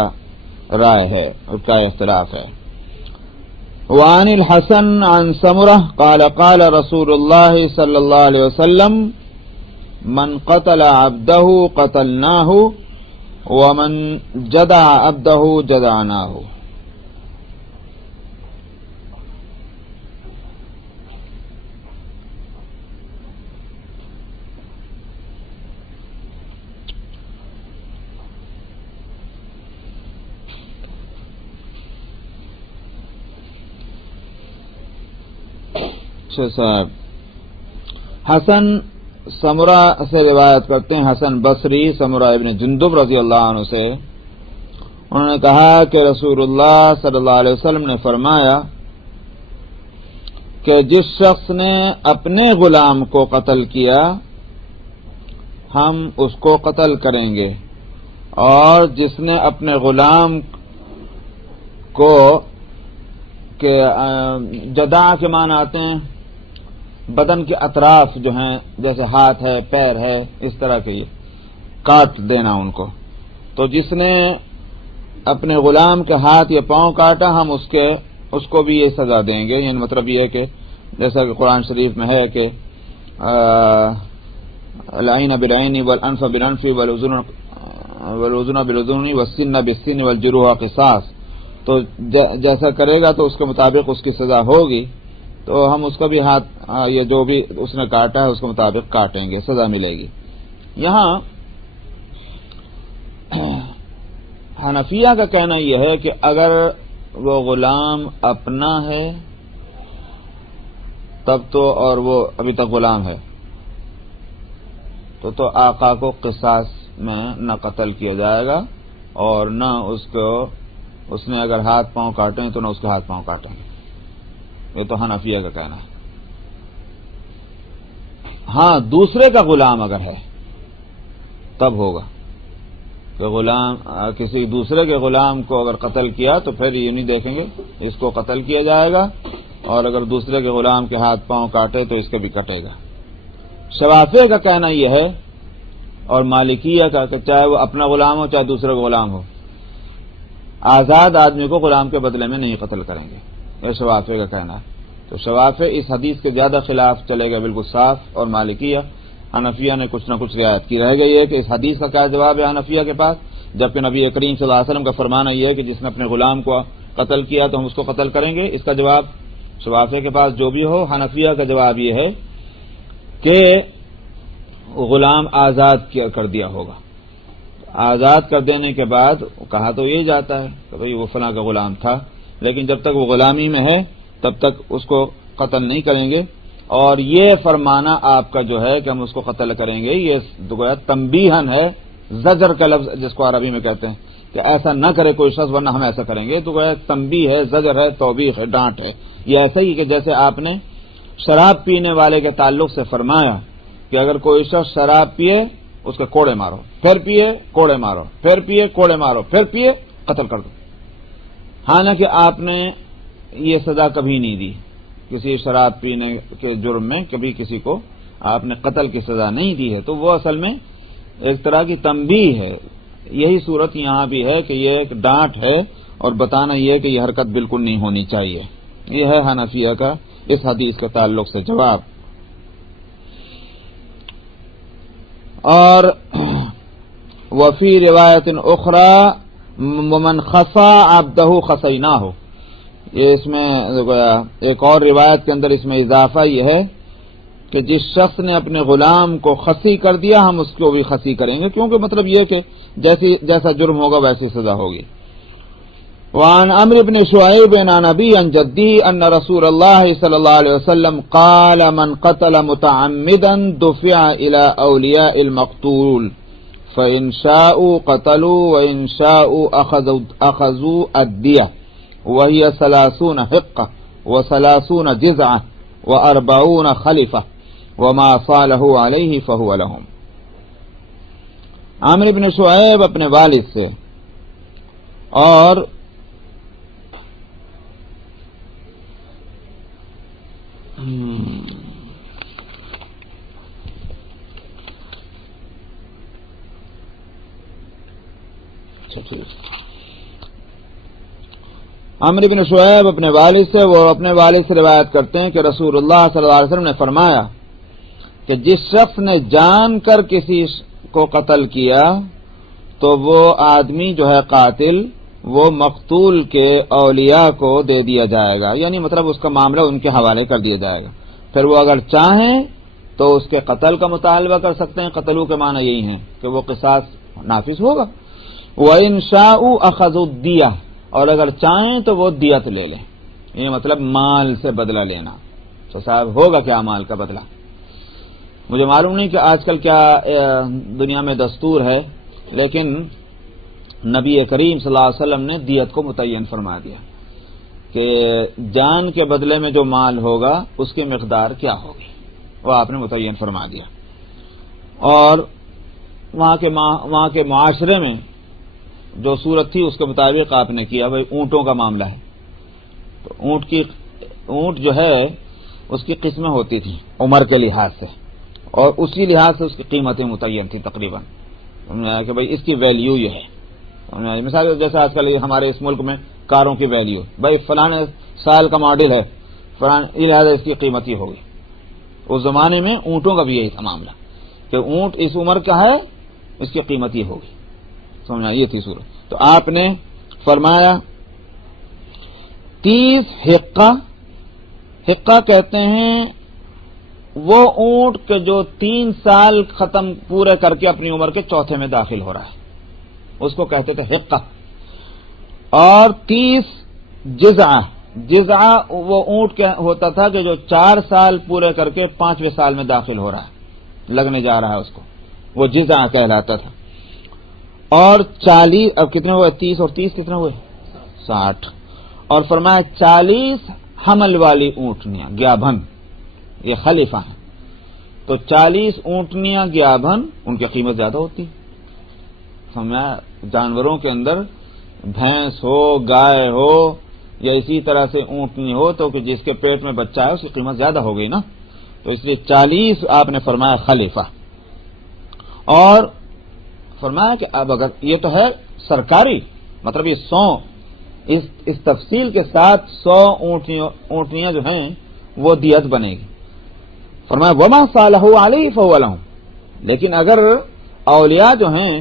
رائے ہے اور کیا اختلاف ہے. وعن الحسن عن سمرہ قال قال رسول اللہ صلی اللہ علیہ وسلم من قتل عبدہ قتلناہ ومن جدع عبدہ جدعناہ. صاحب حسن سمرہ سے روایت کرتے ہیں، حسن بصری سمرہ ابن جندب رضی اللہ عنہ سے، انہوں نے کہا کہ رسول اللہ صلی اللہ علیہ وسلم نے فرمایا کہ جس شخص نے اپنے غلام کو قتل کیا ہم اس کو قتل کریں گے، اور جس نے اپنے غلام کو کہ جدا کے معنی آتے ہیں بدن کے اطراف جو ہیں، جیسے ہاتھ ہے، پیر ہے، اس طرح کے یہ کاٹ دینا ان کو، تو جس نے اپنے غلام کے ہاتھ یا پاؤں کاٹا ہم اس کو بھی یہ سزا دیں گے. یعنی مطلب یہ ہے کہ جیسا کہ قرآن شریف میں ہے کہ العین بالعین والانف بالانف والاذن بالاذن والسن بالسن والجروح قصاص. تو جیسا کرے گا تو اس کے مطابق اس کی سزا ہوگی، تو ہم اس کا بھی ہاتھ یہ جو بھی اس نے کاٹا ہے اس کے مطابق کاٹیں گے، سزا ملے گی. یہاں حنفیہ کا کہنا یہ ہے کہ اگر وہ غلام اپنا ہے تب تو، اور وہ ابھی تک غلام ہے تو آقا کو قصاص میں نہ قتل کیا جائے گا، اور نہ اس نے اگر ہاتھ پاؤں کاٹیں تو نہ اس کے ہاتھ پاؤں کاٹیں گے. یہ تو حنفیہ کا کہنا ہے. ہاں دوسرے کا غلام اگر ہے تب ہوگا کہ غلام کسی دوسرے کے غلام کو اگر قتل کیا تو پھر یہ نہیں دیکھیں گے، اس کو قتل کیا جائے گا، اور اگر دوسرے کے غلام کے ہاتھ پاؤں کاٹے تو اس کا بھی کٹے گا. شوافی کا کہنا یہ ہے، اور مالکیہ کا کہ چاہے وہ اپنا غلام ہو چاہے دوسرے کا غلام ہو، آزاد آدمی کو غلام کے بدلے میں نہیں قتل کریں گے. یہ شوافی کا کہنا ہے. تو شوافی اس حدیث کے زیادہ خلاف چلے گا بالکل صاف، اور مالکیہ حنفیہ نے کچھ نہ کچھ رعایت کی. رہ گئی ہے کہ اس حدیث کا کیا جواب ہے حنفیہ کے پاس، جبکہ نبی کریم صلی اللہ علیہ وسلم کا فرمانا یہ ہے کہ جس نے اپنے غلام کو قتل کیا تو ہم اس کو قتل کریں گے. اس کا جواب شوافی کے پاس جو بھی ہو، حنفیہ کا جواب یہ ہے کہ غلام آزاد کر دیا ہوگا. آزاد کر دینے کے بعد کہا تو یہ جاتا ہے کہ بھئی وہ فلاں کا غلام تھا، لیکن جب تک وہ غلامی میں ہے تب تک اس کو قتل نہیں کریں گے. اور یہ فرمانا آپ کا جو ہے کہ ہم اس کو قتل کریں گے، یہ گویا تنبیہن ہے، زجر کا لفظ جس کو عربی میں کہتے ہیں کہ ایسا نہ کرے کوئی شخص ورنہ ہم ایسا کریں گے. تو گویا تنبیہ ہے، زجر ہے، توبیخ ہے، ڈانٹ ہے. یہ ایسا ہی کہ جیسے آپ نے شراب پینے والے کے تعلق سے فرمایا کہ اگر کوئی شخص شراب پیے اس کے کوڑے مارو، پھر پیے کوڑے مارو، پھر پیے کوڑے مارو، پھر پیے قتل کر دو. حالانکہ آپ نے یہ سزا کبھی نہیں دی، کسی شراب پینے کے جرم میں کبھی کسی کو آپ نے قتل کی سزا نہیں دی ہے. تو وہ اصل میں ایک طرح کی تنبیہ ہے. یہی صورت یہاں بھی ہے کہ یہ ایک ڈانٹ ہے اور بتانا یہ کہ یہ حرکت بالکل نہیں ہونی چاہیے. یہ ہے حنفیہ کا اس حدیث کے تعلق سے جواب. اور وفی روایت اخری ومن خصا عبدہ خصیناہ، یہ اس میں ایک اور روایت کے اندر اس میں اضافہ یہ ہے کہ جس شخص نے اپنے غلام کو خصی کر دیا ہم اس کو بھی خصی کریں گے، کیونکہ مطلب یہ کہ جیسا جرم ہوگا ویسی سزا ہوگی. وعن عمرو بن شعيب عن أبي عن جده أن رسول الله صلى الله عليه وسلم قال من قتل متعمدا دفع إلى أولياء المقتول فإن شاءوا قتلوا وإن شاءوا أخذوا الدية وهي 30 حقة و30 جزعة و40 خلفة وما صاله عليه فهو لهم. عامر بن شعیب اپنے والد سے اور عامر بن شعیب اپنے والد سے، وہ اپنے والد سے روایت کرتے ہیں کہ رسول اللہ صلی اللہ علیہ وسلم نے فرمایا کہ جس شخص نے جان کر کسی کو قتل کیا تو وہ آدمی جو ہے قاتل وہ مقتول کے اولیاء کو دے دیا جائے گا، یعنی مطلب اس کا معاملہ ان کے حوالے کر دیا جائے گا. پھر وہ اگر چاہیں تو اس کے قتل کا مطالبہ کر سکتے ہیں. قتلو کے معنی یہی ہیں کہ وہ قصاص نافذ ہوگا. وَإِن شَاءُوا أَخَذُوا الدِّيَةَ، اور اگر چاہیں تو وہ دیت لے لیں، یہ مطلب مال سے بدلہ لینا. تو صاحب ہوگا کیا مال کا بدلہ؟ مجھے معلوم نہیں کہ آج کل کیا دنیا میں دستور ہے، لیکن نبی کریم صلی اللہ علیہ وسلم نے دیت کو متعین فرما دیا کہ جان کے بدلے میں جو مال ہوگا اس کی مقدار کیا ہوگی، وہ آپ نے متعین فرما دیا. اور وہاں کے معاشرے میں جو صورت تھی اس کے مطابق آپ نے کیا. بھائی اونٹوں کا معاملہ ہے تو اونٹ جو ہے اس کی قسمیں ہوتی تھیں عمر کے لحاظ سے، اور اسی لحاظ سے اس کی قیمتیں متعین تھیں تقریباً. کہ بھائی اس کی ویلیو یہ ہے. مثال جیسے آج کل ہمارے اس ملک میں کاروں کی ویلیو، بھائی فلاں سال کا ماڈل ہے فلاں، لہٰذا اس کی قیمت ہی ہوگی. اس زمانے میں اونٹوں کا بھی یہی تھا معاملہ کہ اونٹ اس عمر کا ہے اس کی قیمت ہی ہوگی. سمجھا، یہ تھی صورت. تو آپ نے فرمایا 30 حقہ کہتے ہیں وہ اونٹ کے جو 3 سال ختم پورے کر کے اپنی عمر کے چوتھے میں داخل ہو رہا ہے، اس کو کہتے تھے حقہ. اور 30 جزعہ وہ اونٹ کا ہوتا تھا کہ جو 4 سال پورے کر کے 5ویں سال میں داخل ہو رہا ہے، لگنے جا رہا ہے، اس کو وہ جزعہ کہلاتا تھا. اور 40، اب کتنے ہوئے؟ 30 اور 30 کتنے ہوئے؟ 60. اور فرمایا 40 حمل والی اونٹنیاں گیابھن، یہ خلیفہ ہیں، تو 40 اونٹنیاں گیابھن، ان کی قیمت زیادہ ہوتی. سمجھا، جانوروں کے اندر بھینس ہو، گائے ہو، یا اسی طرح سے اونٹنی ہو تو کہ جس کے پیٹ میں بچہ ہے اس کی قیمت زیادہ ہو گئی نا. تو اس لیے 40 آپ نے فرمایا خلیفہ. اور فرمایا کہ اب اگر یہ تو ہے سرکاری، مطلب یہ 100 اس تفصیل کے ساتھ 100 اونٹنیاں جو ہیں وہ دیت بنے گی. فرمایا وما صالح علیہ فهو لهم، لیکن اگر اولیاء جو ہیں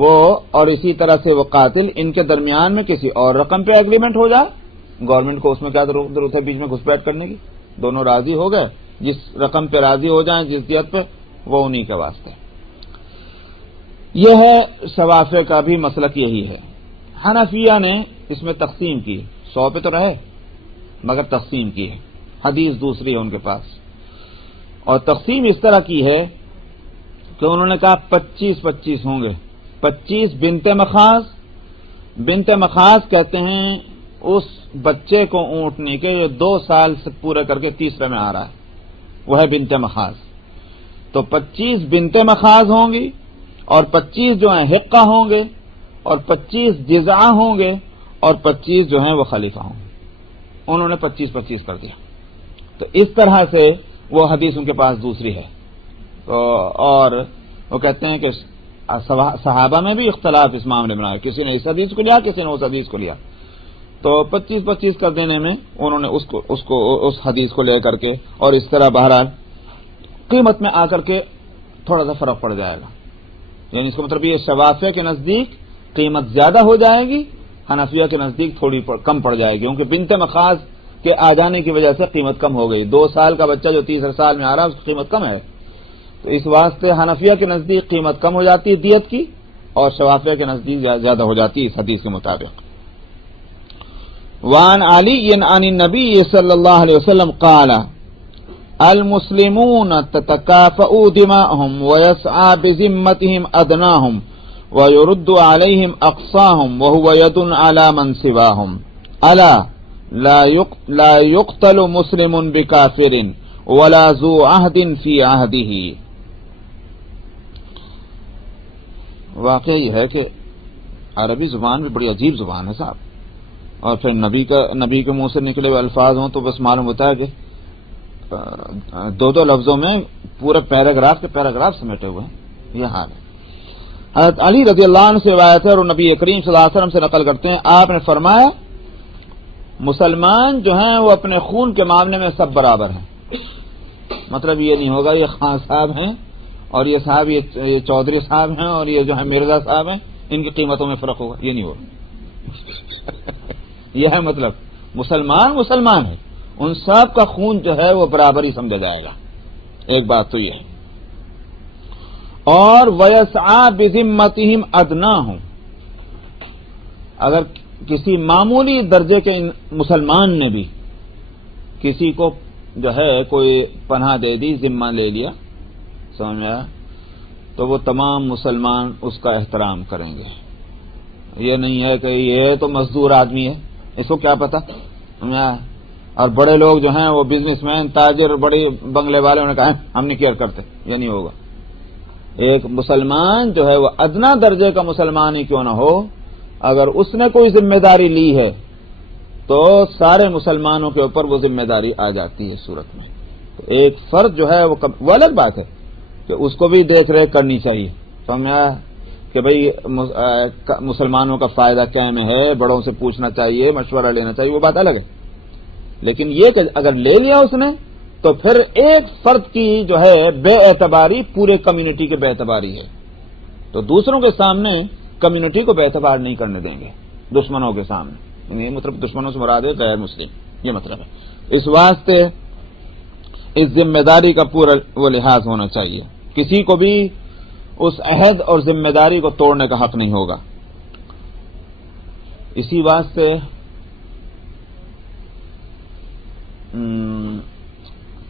وہ اور اسی طرح سے وہ قاتل، ان کے درمیان میں کسی اور رقم پہ ایگریمنٹ ہو جائے، گورنمنٹ کو اس میں کیا ضرورت ہے بیچ میں گھسپیٹ کرنے کی؟ دونوں راضی ہو گئے، جس رقم پہ راضی ہو جائیں جس دیت پہ، وہ انہی کے واسطے. یہ ہے شوافع کا بھی مسلک یہی ہے. حنفیہ نے اس میں تقسیم کی، 100 پہ تو رہے مگر تقسیم کی ہے، حدیث دوسری ہے ان کے پاس. اور تقسیم اس طرح کی ہے کہ انہوں نے کہا 25-25 ہوں گے. 25 بنت مخاض کہتے ہیں اس بچے کو اونٹنے کے جو 2 سال سے پورے کر کے تیسرے میں آ رہا ہے، وہ ہے بنت مخاض. تو 25 بنت مخاض ہوں گی، اور 25 جو ہیں حقہ ہوں گے، اور 25 جزعہ ہوں گے، اور 25 جو ہیں وہ خلیفہ ہوں گے. انہوں نے 25-25 کر دیا. تو اس طرح سے وہ حدیث ان کے پاس دوسری ہے. تو اور وہ کہتے ہیں کہ صحابہ میں بھی اختلاف اس معاملے میں آیا، کسی نے اس حدیث کو لیا، کسی نے اس حدیث کو لیا. تو 25-25 کر دینے میں انہوں نے اس حدیث کو لے کر کے، اور اس طرح بہرحال قیمت میں آ کر کے تھوڑا سا فرق پڑ جائے گا. یعنی اس کا مطلب یہ شوافع کے نزدیک قیمت زیادہ ہو جائے گی، حنفیہ کے نزدیک تھوڑی کم پڑ جائے گی، کیونکہ بنت مخاض کے آ جانے کی وجہ سے قیمت کم ہو گئی. 2 سال کا بچہ جو تیسرے سال میں آ رہا ہے اس کی قیمت کم ہے. تو اس واسطے حنفیہ کے نزدیک قیمت کم ہو جاتی ہے دیت کی، اور شوافیہ کے نزدیک زیادہ ہو جاتی ہے اس حدیث کے مطابق. وعن علی عن النبی صلی اللہ علیہ وسلم قال المسلمون تتکافؤ دماءهم ويسعى بذمتهم ادناهم ويرد عليهم اقصاهم وهو يد على من سواهم الا لا يقتل مسلم بكافر ولا ذو عهد في عهده. واقعہ یہ ہے کہ عربی زبان بھی بڑی عجیب زبان ہے صاحب، اور پھر نبی کے منہ سے نکلے ہوئے الفاظ ہوں تو بس معلوم ہوتا ہے کہ دو لفظوں میں پورا پیراگراف کے پیراگراف سمیٹے ہوئے ہیں. یہ حال ہے. حضرت علی رضی اللہ عنہ سے روایت ہے اور نبی کریم صلی اللہ علیہ وسلم سے نقل کرتے ہیں، آپ نے فرمایا مسلمان جو ہیں وہ اپنے خون کے معاملے میں سب برابر ہیں. مطلب یہ نہیں ہوگا یہ خان صاحب ہیں اور یہ صاحب یہ چودھری صاحب ہیں اور یہ جو ہے مرزا صاحب ہیں، ان کی قیمتوں میں فرق ہوگا، یہ نہیں ہوگا. یہ ہے مطلب مسلمان ہے، ان سب کا خون جو ہے وہ برابر ہی سمجھا جائے گا. ایک بات تو یہ ہے. اور وَيَسْعَى بِذِمَّتِهِمْ أَدْنَاهُمْ، اگر کسی معمولی درجے کے مسلمان نے بھی کسی کو جو ہے کوئی پناہ دے دی، ذمہ لے لیا، سمجھ میں آیا، تو وہ تمام مسلمان اس کا احترام کریں گے. یہ نہیں ہے کہ یہ تو مزدور آدمی ہے، اس کو کیا پتا. اور بڑے لوگ جو ہیں وہ بزنس مین، تاجر، بڑے بنگلے والے، انہوں نے کہا ہم نہیں کیئر کرتے. یہ نہیں ہوگا. ایک مسلمان جو ہے وہ ادنا درجے کا مسلمان ہی کیوں نہ ہو، اگر اس نے کوئی ذمہ داری لی ہے تو سارے مسلمانوں کے اوپر وہ ذمہ داری آ جاتی ہے صورت میں. تو ایک فرد جو ہے وہ الگ بات ہے کہ اس کو بھی دیکھ ریکھ کرنی چاہیے، سمجھا، کہ بھئی مسلمانوں کا فائدہ کیا میں ہے، بڑوں سے پوچھنا چاہیے، مشورہ لینا چاہیے، وہ بات الگ ہے. لیکن یہ کہ اگر لے لیا اس نے تو پھر ایک فرد کی جو ہے بے اعتباری پورے کمیونٹی کے بے اعتباری ہے. تو دوسروں کے سامنے کمیونٹی کو بے اعتبار نہیں کرنے دیں گے، دشمنوں کے سامنے. یہ مطلب دشمنوں سے مراد ہے غیر مسلم، یہ مطلب ہے. اس واسطے اس ذمہ داری کا پورا وہ لحاظ ہونا چاہیے. کسی کو بھی اس عہد اور ذمہ داری کو توڑنے کا حق نہیں ہوگا. اسی واسطے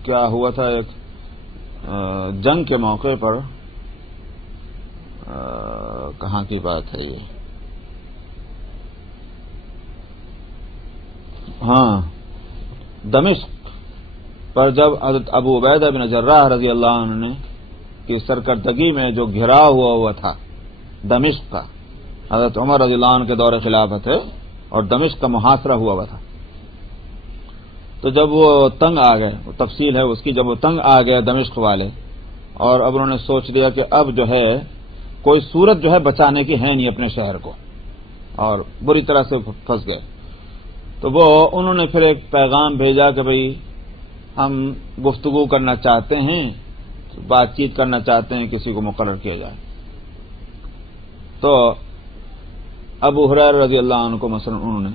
کیا ہوا تھا، ایک جنگ کے موقع پر، کہاں کی بات ہے یہ، ہاں دمشق پر، جب حضرت ابو عبیدہ بن جراح رضی اللہ عنہ نے کی سرکردگی میں جو گھراؤ ہوا تھا دمشق کا، حضرت عمر رضی اللہ عنہ کے دور خلافت ہے اور دمشق کا محاصرہ ہوا تھا. تو جب وہ تنگ آ گئے، تفصیل ہے اس کی، جب وہ تنگ آ گئے دمشق والے اور اب انہوں نے سوچ لیا کہ اب جو ہے کوئی صورت جو ہے بچانے کی ہے نہیں اپنے شہر کو، اور بری طرح سے پھنس گئے. تو وہ انہوں نے پھر ایک پیغام بھیجا کہ بھئی ہم گفتگو کرنا چاہتے ہیں، بات چیت کرنا چاہتے ہیں، کسی کو مقرر کیا جائے. تو ابو ہریرہ رضی اللہ عنہ کو مثلا انہوں نے،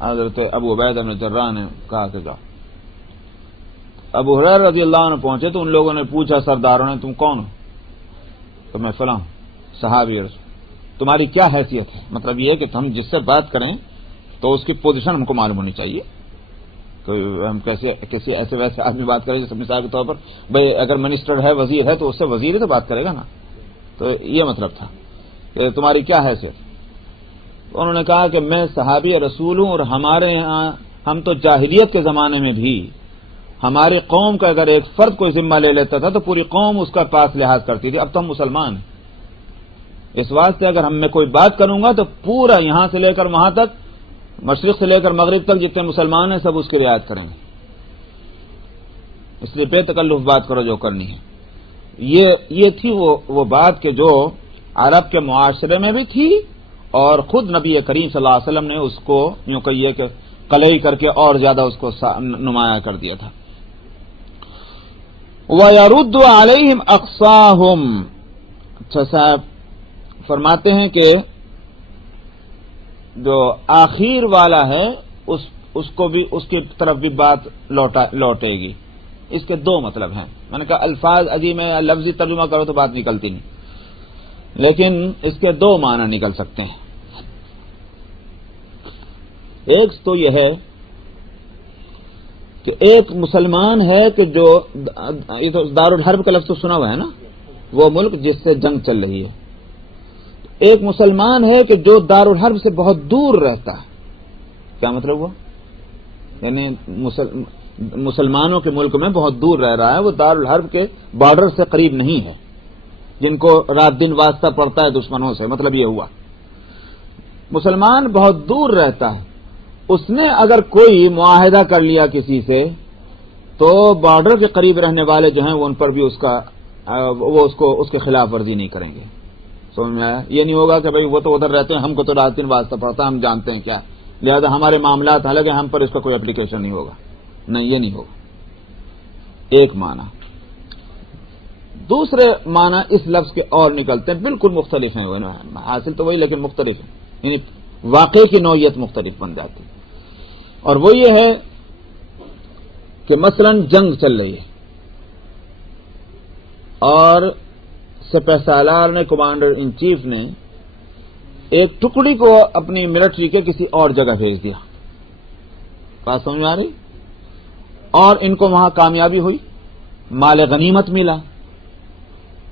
حضرت ابو عبیدہ بن جراح نے کہا کہ جاؤ. ابو ہریرہ رضی اللہ عنہ پہنچے تو ان لوگوں نے پوچھا، سرداروں نے، تم کون ہو؟ تو میں فلاں صحابی رسول. تمہاری کیا حیثیت ہے؟ مطلب یہ ہے کہ ہم جس سے بات کریں تو اس کی پوزیشن ہم کو معلوم ہونی چاہیے. تو ہم کیسے کسی ایسے ویسے آدمی بات کریں جیسے مثال کے طور پر بھئی اگر منسٹر ہے، وزیر ہے، تو اس سے وزیر ہی تو بات کرے گا نا. تو یہ مطلب تھا کہ تمہاری کیا حیثیت. انہوں نے کہا کہ میں صحابی رسول ہوں، اور ہمارے ہاں ہم تو جاہلیت کے زمانے میں بھی ہماری قوم کا اگر ایک فرد کوئی ذمہ لے لیتا تھا تو پوری قوم اس کا پاس لحاظ کرتی تھی. اب تو ہم مسلمان ہیں، اس واسطے اگر ہم میں کوئی بات کروں گا تو پورا یہاں سے لے کر وہاں تک، مشرق سے لے کر مغرب تک جتنے مسلمان ہیں سب اس کی رعایت کریں گے. اس لیے بے تکلف بات کرو جو کرنی ہے. یہ تھی وہ بات کہ جو عرب کے معاشرے میں بھی تھی، اور خود نبی کریم صلی اللہ علیہ وسلم نے اس کو یوں کہیے کہ قلعی کر کے اور زیادہ اس کو نمایاں کر دیا تھا. وَيَرُدُّ عَلَيْهِمْ أَقْصَاهُمْ. اچھا صاحب فرماتے ہیں کہ جو آخر والا ہے اس کو بھی، اس کی طرف بھی بات لوٹے گی. اس کے دو مطلب ہیں. میں نے کہا الفاظ عجیب ہے، لفظی ترجمہ کرو تو بات نکلتی نہیں، لیکن اس کے دو معنی نکل سکتے ہیں. ایک تو یہ ہے کہ ایک مسلمان ہے کہ جو یہ تو دارالحرب کا لفظ تو سنا ہوا ہے نا، وہ ملک جس سے جنگ چل رہی ہے. ایک مسلمان ہے کہ جو دارالحرب سے بہت دور رہتا ہے. کیا مطلب ہوا؟ یعنی مسلمانوں کے ملک میں بہت دور رہ رہا ہے، وہ دارالحرب کے بارڈر سے قریب نہیں ہے، جن کو رات دن واسطہ پڑتا ہے دشمنوں سے. مطلب یہ ہوا مسلمان بہت دور رہتا ہے، اس نے اگر کوئی معاہدہ کر لیا کسی سے تو بارڈر کے قریب رہنے والے جو ہیں وہ ان پر بھی اس کے خلاف ورزی نہیں کریں گے. سمجھ میں آیا؟ یہ نہیں ہوگا کہ بھئی وہ تو ادھر رہتے ہیں، ہم کو تو رات دن واسطہ پڑتا ہے، ہم جانتے ہیں کیا ہے، لہذا ہمارے معاملات الگ ہیں، ہم پر اس کا کوئی اپلیکیشن نہیں ہوگا. نہیں، یہ نہیں ہوگا. ایک معنی. دوسرے معنی اس لفظ کے اور نکلتے ہیں، بالکل مختلف ہیں، حاصل تو وہی لیکن مختلف ہیں، یعنی واقعے کی نوعیت مختلف بن جاتی. اور وہ یہ ہے کہ مثلا جنگ چل رہی ہے اور سپہ سالار نے، کمانڈر ان چیف نے ایک ٹکڑی کو اپنی ملٹری کے کسی اور جگہ بھیج دیا. بات سمجھ آ رہی؟ اور ان کو وہاں کامیابی ہوئی، مال غنیمت ملا.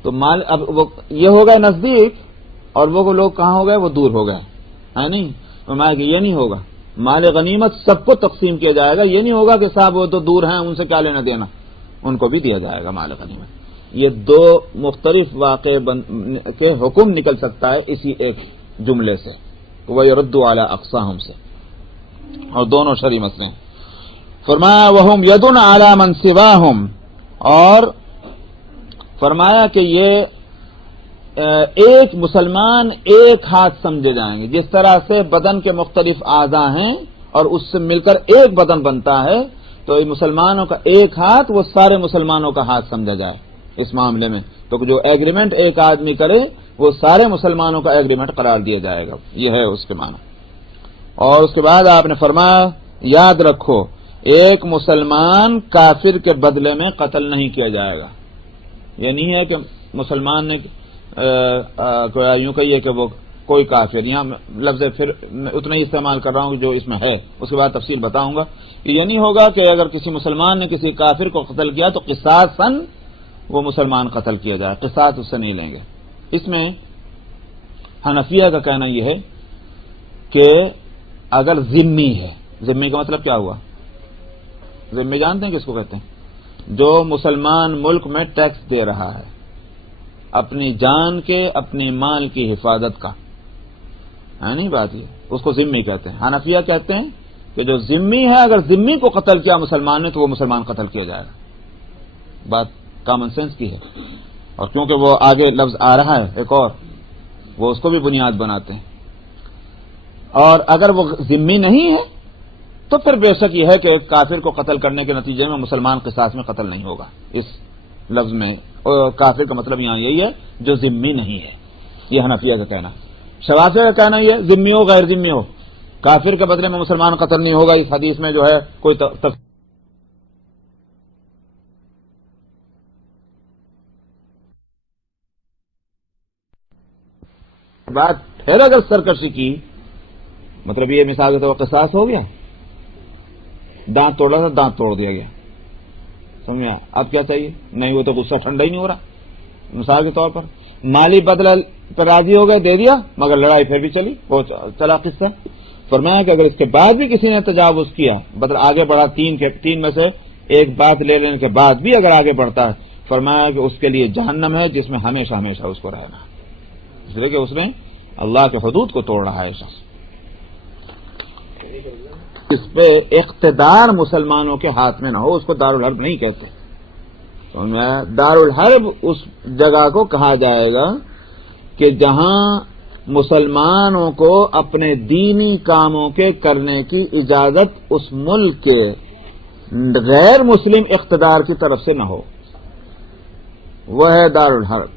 تو مال اب وہ یہ ہو گئے نزدیک اور وہ لوگ کہاں ہو گئے؟ وہ دور ہو گئے، ہے نہیں؟ کہ یہ نہیں ہوگا، مال غنیمت سب کو تقسیم کیا جائے گا. یہ نہیں ہوگا کہ صاحب وہ تو دور ہیں، ان سے کیا لینا دینا، ان کو بھی دیا جائے گا مال غنیمت. یہ دو مختلف واقعے کے حکم نکل سکتا ہے اسی ایک جملے سے، وَيُرَدُّ عَلَىٰ أَقْصَاهُمْ سے، اور دونوں شرعی مسئلے ہیں. فرمایا وَهُمْ يَدٌ عَلَىٰ مَنْ سِوَاهُمْ، اور فرمایا کہ یہ ایک مسلمان ایک ہاتھ سمجھے جائیں گے. جس طرح سے بدن کے مختلف اعضاء ہیں اور اس سے مل کر ایک بدن بنتا ہے، تو مسلمانوں کا ایک ہاتھ وہ سارے مسلمانوں کا ہاتھ سمجھا جائے اس معاملے میں. تو جو ایگریمنٹ ایک آدمی کرے وہ سارے مسلمانوں کا ایگریمنٹ قرار دیا جائے گا. یہ ہے اس کے معنی. اور اس کے بعد آپ نے فرمایا یاد رکھو ایک مسلمان کافر کے بدلے میں قتل نہیں کیا جائے گا. یہ نہیں ہے کہ مسلمان نے یوں کہیے کہ وہ کوئی کافر، یہاں لفظ پھر اتنا ہی استعمال کر رہا ہوں جو اس میں ہے، اس کے بعد تفصیل بتاؤں گا. یہ نہیں ہوگا کہ اگر کسی مسلمان نے کسی کافر کو قتل کیا تو قصاصاً وہ مسلمان قتل کیا جائے، قصاص اس سے نہیں لیں گے. اس میں حنفیہ کا کہنا یہ ہے کہ اگر ذمی ہے، ذمی کا مطلب کیا ہوا؟ ذمی جانتے ہیں کس کو کہتے ہیں؟ جو مسلمان ملک میں ٹیکس دے رہا ہے اپنی جان کے، اپنی مال کی حفاظت کا، ہے نہیں بات؟ یہ اس کو ذمی کہتے ہیں. حنفیہ کہتے ہیں کہ جو ذمی ہے، اگر ذمی کو قتل کیا مسلمان نے تو وہ مسلمان قتل کیا جائے گا. بات کامن سینس کی ہے، اور کیونکہ وہ آگے لفظ آ رہا ہے ایک اور، وہ اس کو بھی بنیاد بناتے ہیں. اور اگر وہ ذمی نہیں ہے تو پھر بے شک یہ ہے کہ کافر کو قتل کرنے کے نتیجے میں مسلمان قصاص میں قتل نہیں ہوگا. اس لفظ میں کافر کا مطلب یہاں یہی ہے جو ذمی نہیں ہے. یہ حنفیہ کا کہنا. شوافیہ کا کہنا یہ ذمی ہو غیر ذمی ہو کافر کے بدلے میں مسلمان قتل نہیں ہوگا. اس حدیث میں جو ہے کوئی بات پھر اگر سرکشی کی مطلب یہ مثال کے طور پر قصاص ہو گیا، دانت توڑا تھا، دانت توڑ دیا گیا، سمجھا؟ اب کیا چاہیے؟ نہیں وہ تو غصہ ٹھنڈا ہی نہیں ہو رہا. مثال کے طور پر مالی بدلہ پر راضی ہو گئے، دے دیا، مگر لڑائی پھر بھی چلی، وہ چلا قصہ. فرمایا کہ اگر اس کے بعد بھی کسی نے تجاوز کیا، بدل آگے بڑھا، تین میں سے ایک بات لے لینے کے بعد بھی اگر آگے بڑھتا ہے، فرمایا کہ اس کے لیے جہنم ہے جس میں ہمیشہ ہمیشہ اس کو رہنا، اس لیے کہ اس نے اللہ کے حدود کو توڑ رہا ہے. شخص اس پہ اقتدار مسلمانوں کے ہاتھ میں نہ ہو، اس کو دارالحرب نہیں کہتے. دارالحرب اس جگہ کو کہا جائے گا کہ جہاں مسلمانوں کو اپنے دینی کاموں کے کرنے کی اجازت اس ملک کے غیر مسلم اقتدار کی طرف سے نہ ہو، وہ ہے دارالحرب.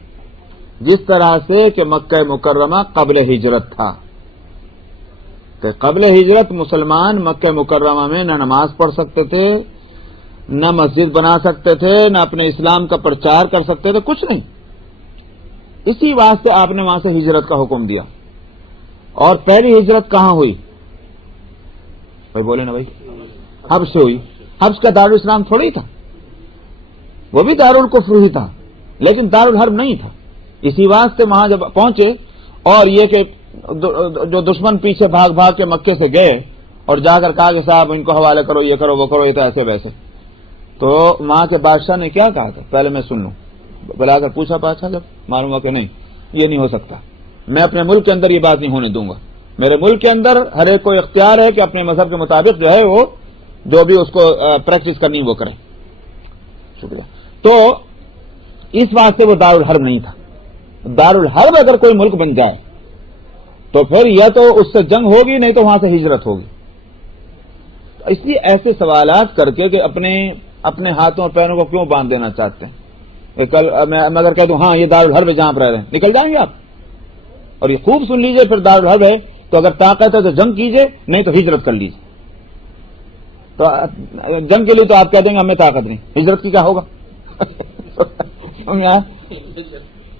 جس طرح سے کہ مکہ مکرمہ قبل ہجرت تھا، کہ قبل ہجرت مسلمان مکہ مکرمہ میں نہ نماز پڑھ سکتے تھے، نہ مسجد بنا سکتے تھے، نہ اپنے اسلام کا پرچار کر سکتے تھے، کچھ نہیں. اسی واسطے آپ نے وہاں سے ہجرت کا حکم دیا. اور پہلی ہجرت کہاں ہوئی؟ بھائی بولے نا بھائی، حبس سے ہوئی. حبس کا دارالاسلام تھوڑا ہی تھا، وہ بھی دارالکفر ہی تھا، لیکن دارالحرب نہیں تھا. اسی واسطے وہاں جب پہنچے اور یہ کہ جو دشمن پیچھے بھاگ بھاگ کے مکے سے گئے اور جا کر کہا کہ صاحب ان کو حوالے کرو، یہ کرو وہ کرو، یہ تو ایسے ویسے، تو وہاں کے بادشاہ نے کیا کہا تھا، پہلے میں سن لوں. بلا کر پوچھا بادشاہ جب، معلوم ہوا کہ نہیں یہ نہیں ہو سکتا، میں اپنے ملک کے اندر یہ بات نہیں ہونے دوں گا. میرے ملک کے اندر ہر ایک کو اختیار ہے کہ اپنے مذہب کے مطابق جو ہے وہ جو بھی اس کو پریکٹس کرنی وہ کرے. شکریہ. تو اس واسطے وہ دارالحرب نہیں تھا. دارالحرب اگر کوئی ملک بن جائے تو پھر یا تو اس سے جنگ ہوگی، نہیں تو وہاں سے ہجرت ہوگی. اس لیے ایسے سوالات کر کے کہ اپنے ہاتھوں اور پیروں کو کیوں باندھ دینا چاہتے ہیں. کل میں اگر کہہ دوں ہاں یہ دارالحرب ہے جہاں پر رہ رہے ہیں، نکل جائیں گے آپ. اور یہ خوب سن لیجئے، پھر دارالحرب ہے تو اگر طاقت ہے تو جنگ کیجئے، نہیں تو ہجرت کر لیجئے. تو جنگ کے لیے تو آپ کہہ دیں گے ہمیں طاقت نہیں، ہجرت کی کیا ہوگا؟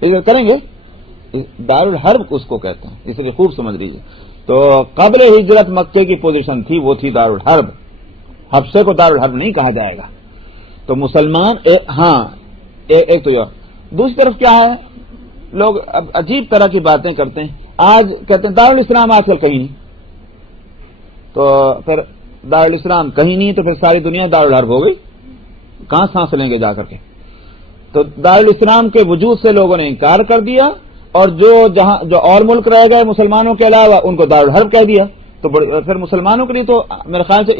ہجرت کریں گے. دارالحرب اس کو کہتے ہیں، اس لیے خوب سمجھ لیجیے. تو قبل ہجرت مکے کی پوزیشن تھی، وہ تھی دارالحرب. حبشے کو دارالحرب نہیں کہا جائے گا. تو مسلمان ہاں ایک تو یہ. دوسری طرف کیا ہے، لوگ اب عجیب طرح کی باتیں کرتے ہیں. آج کہتے ہیں دارالاسلام آج کل کہیں نہیں، تو پھر دارالاسلام کہیں نہیں تو پھر ساری دنیا دارالحرب ہو گئی. کہاں سانس لیں گے جا کر کے؟ تو دارالاسلام کے وجود سے لوگوں نے انکار کر دیا، اور جو اور ملک رہ گئے مسلمانوں کے علاوہ ان کو دارالحرب کہہ دیا. تو پھر مسلمانوں کے لیے تو میرے خیال سے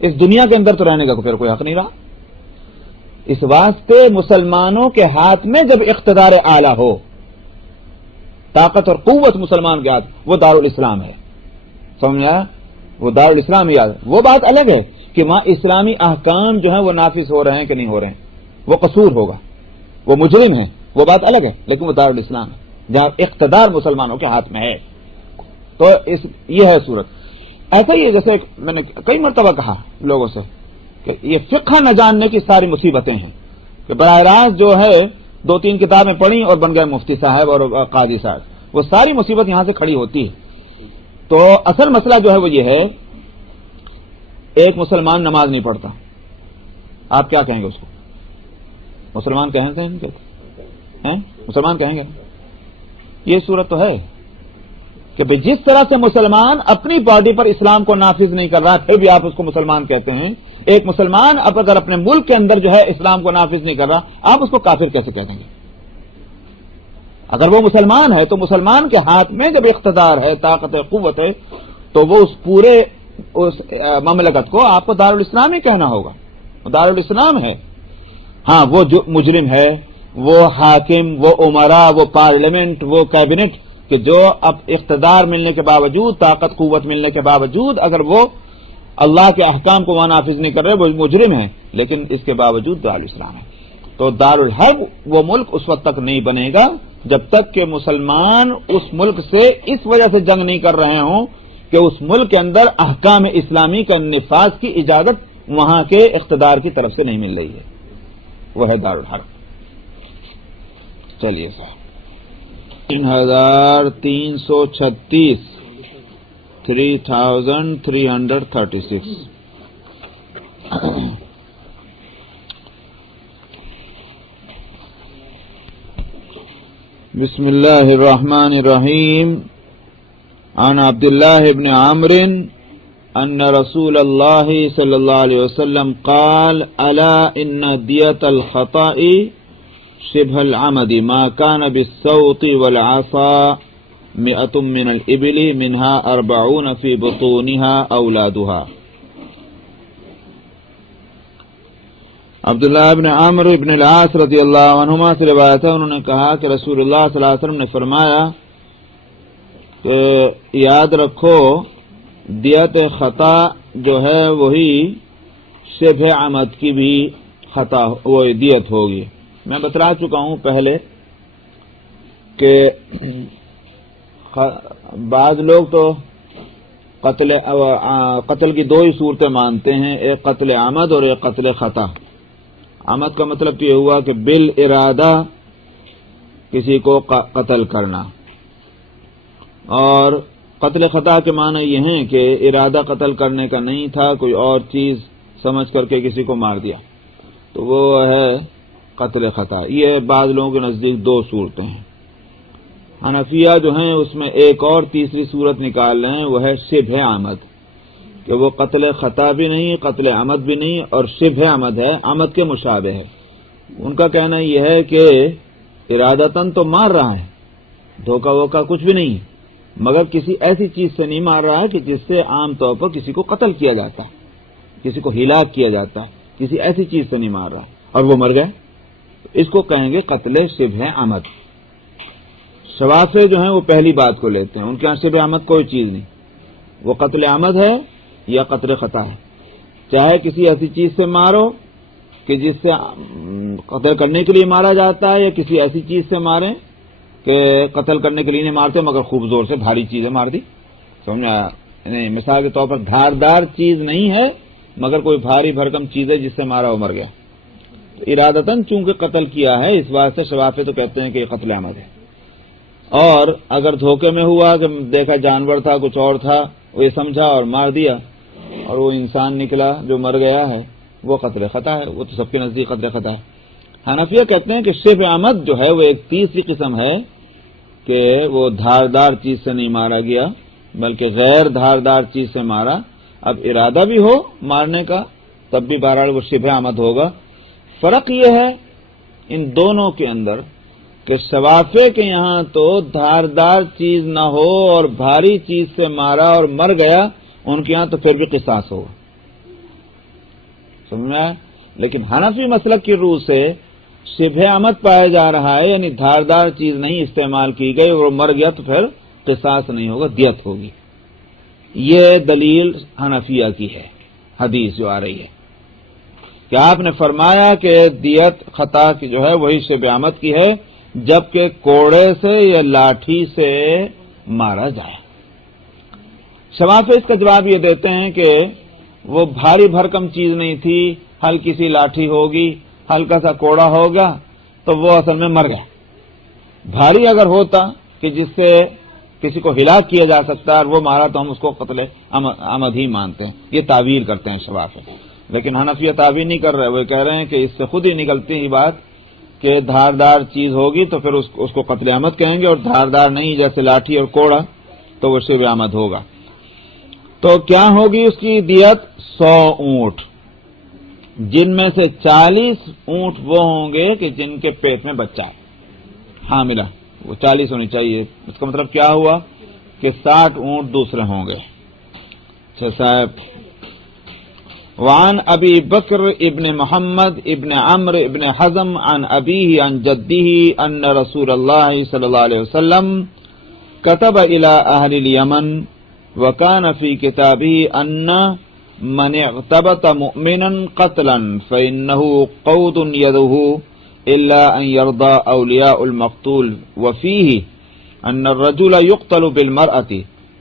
اس دنیا کے اندر تو رہنے کا پھر کوئی حق نہیں رہا. اس واسطے مسلمانوں کے ہاتھ میں جب اقتدار اعلی ہو، طاقت اور قوت مسلمان کے ہاتھ، وہ دارالاسلام ہے. سمجھا؟ وہ دارالاسلام یاد ہے. وہ بات الگ ہے کہ وہاں اسلامی احکام جو ہیں وہ نافذ ہو رہے ہیں کہ نہیں ہو رہے ہیں، وہ قصور ہوگا، وہ مجرم ہیں، وہ بات الگ ہے. لیکن وہ دارالاسلام ہے جہاں اقتدار مسلمانوں کے ہاتھ میں ہے. تو یہ ہے صورت. ایسا ہی ہے جیسے میں نے کئی مرتبہ کہا لوگوں سے کہ یہ فقہ نہ جاننے کی ساری مصیبتیں ہیں، کہ براہ راست جو ہے 2-3 کتابیں پڑھی اور بن گئے مفتی صاحب اور قاضی صاحب. وہ ساری مصیبت یہاں سے کھڑی ہوتی ہے. تو اصل مسئلہ جو ہے وہ یہ ہے، ایک مسلمان نماز نہیں پڑھتا، آپ کیا کہیں گے اس کو؟ مسلمان کہیں گے نہیں کہتے ہیں؟ مسلمان کہیں گے. یہ صورت تو ہے کہ جس طرح سے مسلمان اپنی باڈی پر اسلام کو نافذ نہیں کر رہا پھر بھی آپ اس کو مسلمان کہتے ہیں. ایک مسلمان اب اگر اپنے ملک کے اندر جو ہے اسلام کو نافذ نہیں کر رہا، آپ اس کو کافر کیسے کہہ دیں گے؟ اگر وہ مسلمان ہے تو مسلمان کے ہاتھ میں جب اقتدار ہے، طاقت ہے، قوت ہے، تو وہ اس پورے مملکت کو آپ کو دارالاسلام ہی کہنا ہوگا. دارالاسلام ہے. ہاں وہ جو مجرم ہے، وہ حاکم، وہ عمرا، وہ پارلیمنٹ، وہ کیبنٹ، کہ جو اب اقتدار ملنے کے باوجود، طاقت قوت ملنے کے باوجود اگر وہ اللہ کے احکام کو وہاں نافذ نہیں کر رہے، وہ مجرم ہیں. لیکن اس کے باوجود دارالاسلام ہے. تو دارالحرب وہ ملک اس وقت تک نہیں بنے گا جب تک کہ مسلمان اس ملک سے اس وجہ سے جنگ نہیں کر رہے ہوں کہ اس ملک کے اندر احکام اسلامی کا نفاذ کی اجازت وہاں کے اقتدار کی طرف سے نہیں مل رہی ہے. وہ ہے دارالحرب. چلیے صاحب 3336 3336 بسم اللہ الرحمن الرحیم. عن عبد الله بن عمرو ان رسول الله صلی اللہ علیہ وسلم قال الا ان دیت الخطأ شبه العمد ما كان بالصوت والعصا 100 من الإبل منها 40 في بطونها أولادها. عبداللہ ابن عمرو ابن العاص رضی اللہ عنہما سے روایت ہے، انہوں نے کہا کہ رسول اللہ صلی اللہ علیہ وسلم نے فرمایا کہ یاد رکھو دیت خطا جو ہے وہی شبہ عمد کی بھی خطا وہ دیت ہوگی. میں بتلا چکا ہوں پہلے کہ بعض لوگ تو قتل کی 2 ہی صورتیں مانتے ہیں، ایک قتل عمد اور ایک قتل خطا. عمد کا مطلب یہ ہوا کہ بالارادہ کسی کو قتل کرنا، اور قتل خطا کے معنی یہ ہیں کہ ارادہ قتل کرنے کا نہیں تھا، کوئی اور چیز سمجھ کر کے کسی کو مار دیا، تو وہ ہے قتل خطا۔ یہ بعض لوگوں کے نزدیک دو صورتیں ہیں۔ حنفیہ جو ہیں اس میں ایک اور تیسری صورت نکال رہے ہیں، وہ ہے شبہ عمد، کہ وہ قتل خطا بھی نہیں، قتل عمد بھی نہیں، اور شبہ عمد ہے، عمد کے مشابہ ہے۔ ان کا کہنا یہ ہے کہ ارادتاً تو مار رہا ہے، دھوکہ ووکہ کچھ بھی نہیں، مگر کسی ایسی چیز سے نہیں مار رہا ہے کہ جس سے عام طور پر کسی کو قتل کیا جاتا ہے، کسی کو ہلاک کیا جاتا ہے، کسی ایسی چیز سے نہیں مار رہا اور وہ مر گئے، اس کو کہیں گے قتل شبہ عمد۔ شوافع جو ہیں وہ پہلی بات کو لیتے ہیں، ان کے یہاں شبہ عمد کوئی چیز نہیں، وہ قتل عمد ہے یا قتل خطا ہے، چاہے کسی ایسی چیز سے مارو کہ جس سے قتل کرنے کے لیے مارا جاتا ہے، یا کسی ایسی چیز سے ماریں کہ قتل کرنے کے لیے نہیں مارتے مگر خوب زور سے بھاری چیزیں مار دی، سمجھا؟ یعنی مثال کے طور پر دھاردار چیز نہیں ہے مگر کوئی بھاری بھرکم چیز ہے جس سے مارا وہ مر گیا، تو ارادتاً چونکہ قتل کیا ہے اس واسطے شوافع تو کہتے ہیں کہ یہ قتل عمد ہے۔ اور اگر دھوکے میں ہوا کہ دیکھا جانور تھا کچھ اور تھا، وہ یہ سمجھا اور مار دیا اور وہ انسان نکلا جو مر گیا ہے، وہ قتل خطا ہے، وہ تو سب کے نزدیک قتل خطا ہے۔ حنفیہ کہتے ہیں کہ شبہ عمد جو ہے وہ ایک تیسری قسم ہے کہ وہ دھاردار چیز سے نہیں مارا گیا بلکہ غیر دھاردار چیز سے مارا، اب ارادہ بھی ہو مارنے کا تب بھی بہرحال وہ شبہ عمد ہوگا۔ فرق یہ ہے ان دونوں کے اندر کہ شوافع کے یہاں تو دھاردار چیز نہ ہو اور بھاری چیز سے مارا اور مر گیا، ان کے یہاں تو پھر بھی قصاص ہوگا، سمجھا؟ لیکن حنفی مسلک کی روح سے شبہ عمد پایا جا رہا ہے، یعنی دھاردار چیز نہیں استعمال کی گئی اور وہ مر گیا تو پھر قصاص نہیں ہوگا، دیت ہوگی۔ یہ دلیل حنفیہ کی ہے، حدیث جو آ رہی ہے کہ آپ نے فرمایا کہ دیت خطا کی جو ہے وہی شبہ عمد کی ہے جبکہ کوڑے سے یا لاٹھی سے مارا جائے۔ شوافع اس کا جواب یہ دیتے ہیں کہ وہ بھاری بھرکم چیز نہیں تھی، ہلکی سی لاٹھی ہوگی، ہلکا سا کوڑا ہوگا تو وہ اصل میں مر گیا۔ بھاری اگر ہوتا کہ جس سے کسی کو ہلاک کیا جا سکتا ہے اور وہ مارا تو ہم اس کو قتل عمد ہی مانتے ہیں، یہ تعویل کرتے ہیں شوافع۔ لیکن حنفیہ تعویل نہیں کر رہے، وہ کہہ رہے ہیں کہ اس سے خود ہی نکلتی ہی بات کہ دھاردار چیز ہوگی تو پھر اس کو قتل عمد کہیں گے، اور دھاردار نہیں جیسے لاٹھی اور کوڑا تو وہ شبہ عمد ہوگا۔ تو کیا ہوگی اس کی دیت؟ 100 اونٹ، جن میں سے 40 اونٹ وہ ہوں گے کہ جن کے پیٹ میں بچہ ہے، حاملہ، وہ 40 ہونی چاہیے۔ اس کا مطلب کیا ہوا کہ 60 اونٹ دوسرے ہوں گے۔ اچھا صاحب، وعن ابی بکر ابن محمد ابن عمرو ابن حزم عن ابیہ عن جدہ ان رسول اللہ صلی اللہ علیہ وسلم كتب الى اہل الیمن وكان في كتابه ان من اغتبط مؤمنا قتلا فانه قود يده الا ان يرضى اولیاء المقتول، وفيه ان الرجل يقتل بالمرأة،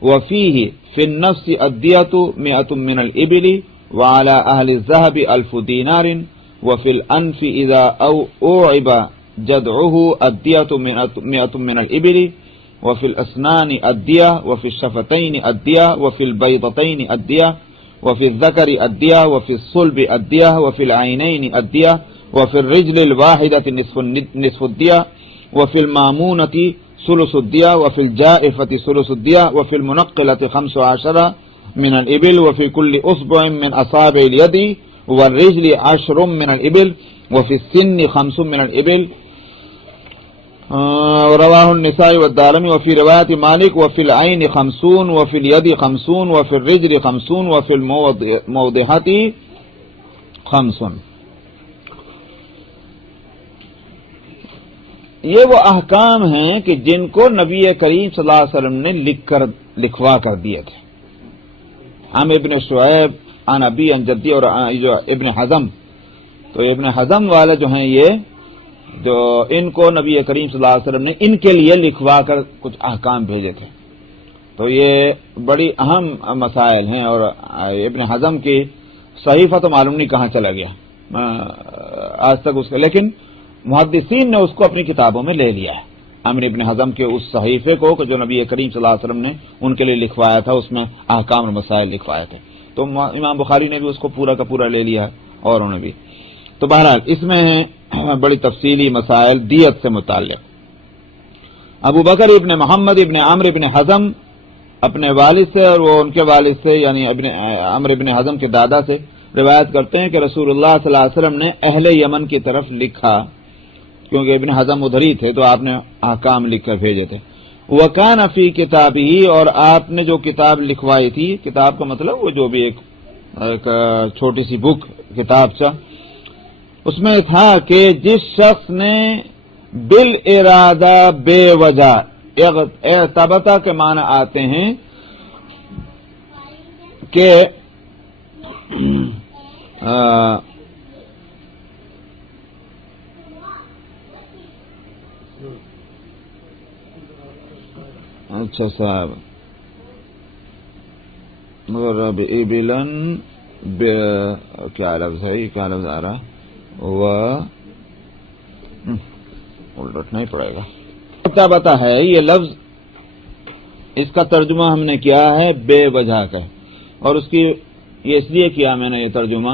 وفيه في النفس الدية 100 من الإبل، وعلى أهل الذهب 1000 دينار، وفي الأنف إذا أوعب جدعه الدية 100 من الإبل، وفي الأسنان الدية، وفي الشفتين الدية، وفي البيضتين الدية، وفي الذكر الدية، وفي الصلب الدية، وفي العينين الدية، وفي الرجل الواحدة نصف الدية، وفي المامونة ثلث الدية، وفي الجائفة ثلث الدية، وفي المنقلة 15 من الإبل، وفي كل أصبع من أصابع اليد والرجل 10 من الإبل، وفي السن 5 من الإبل، رواه النساء والدارمي، وفي رواية مالك وفي العين 50، وفي اليد 50، وفي الرجل 50، وفي الموضحة 5۔ یہ وہ احکام ہیں کہ جن کو نبی کریم صلی اللہ علیہ وسلم نے لکھوا کر دیے تھے۔ ہم ابن شعیب عن ابی عن جدی، اور جو ابن حزم، تو ابن حزم والے جو ہیں یہ جو ان کو نبی کریم صلی اللہ علیہ وسلم نے ان کے لیے لکھوا کر کچھ احکام بھیجے تھے، تو یہ بڑی اہم مسائل ہیں۔ اور ابن حزم کی صحیفہ تو معلوم نہیں کہاں چلا گیا آج تک اس کا، لیکن محدثین نے اس کو اپنی کتابوں میں لے لیا ہے، عامر ابن حزم کے اس صحیفے کو کہ جو نبی کریم صلی اللہ علیہ وسلم نے ان کے لیے لکھوایا تھا، اس میں احکام اور مسائل لکھوائے تھے، تو امام بخاری نے بھی اس کو پورا کا پورا لے لیا اور انہوں نے بھی. تو بہرحال اس میں بڑی تفصیلی مسائل دیت سے متعلق. ابو بکر ابن محمد ابن عامر ابن حزم اپنے والد سے اور وہ ان کے والد سے یعنی عامر ابن حزم کے دادا سے روایت کرتے ہیں کہ رسول اللہ صلی اللہ علیہ وسلم نے اہل یمن کی طرف لکھا، کیونکہ ابن حزم ادھر ہی تھے تو آپ نے احکام لکھ کر بھیجے تھے. وَكَانَ فِي كِتَابِهِ، اور آپ نے جو کتاب لکھوائی تھی، کتاب کا مطلب وہ جو بھی ایک چھوٹی سی بک کتاب سے، اس میں تھا کہ جس شخص نے بالارادہ بے وجہ، اعتبتا کے معنی آتے ہیں کہ اچھا صاحب مگر ابلن کیا لفظ ہے، یہ کیا لفظ آ رہا وہ الٹنا ہی پڑے گا. اعتبتا ہے یہ لفظ، اس کا ترجمہ ہم نے کیا ہے بے وجہ کا، اور اس کی یہ اس لیے کیا میں نے یہ ترجمہ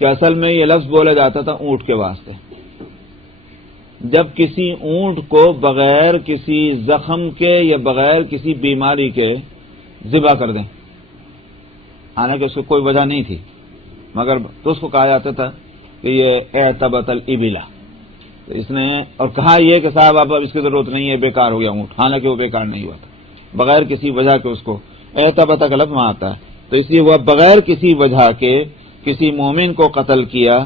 کہ اصل میں یہ لفظ بولا جاتا تھا اونٹ کے واسطے. جب کسی اونٹ کو بغیر کسی زخم کے یا بغیر کسی بیماری کے ذبح کر دیں، حالانکہ اس کو کوئی وجہ نہیں تھی، مگر تو اس کو کہا جاتا تھا کہ یہ اعتبت الابلا. تو اس نے اور کہا یہ کہ صاحب اب اس کی ضرورت نہیں ہے، بیکار ہو گیا اونٹ، حالانکہ وہ بیکار نہیں ہوا تھا، بغیر کسی وجہ کے اس کو اعتبت کا لفظ وہاں آتا ہے. تو اس لیے وہ بغیر کسی وجہ کے کسی مومن کو قتل کیا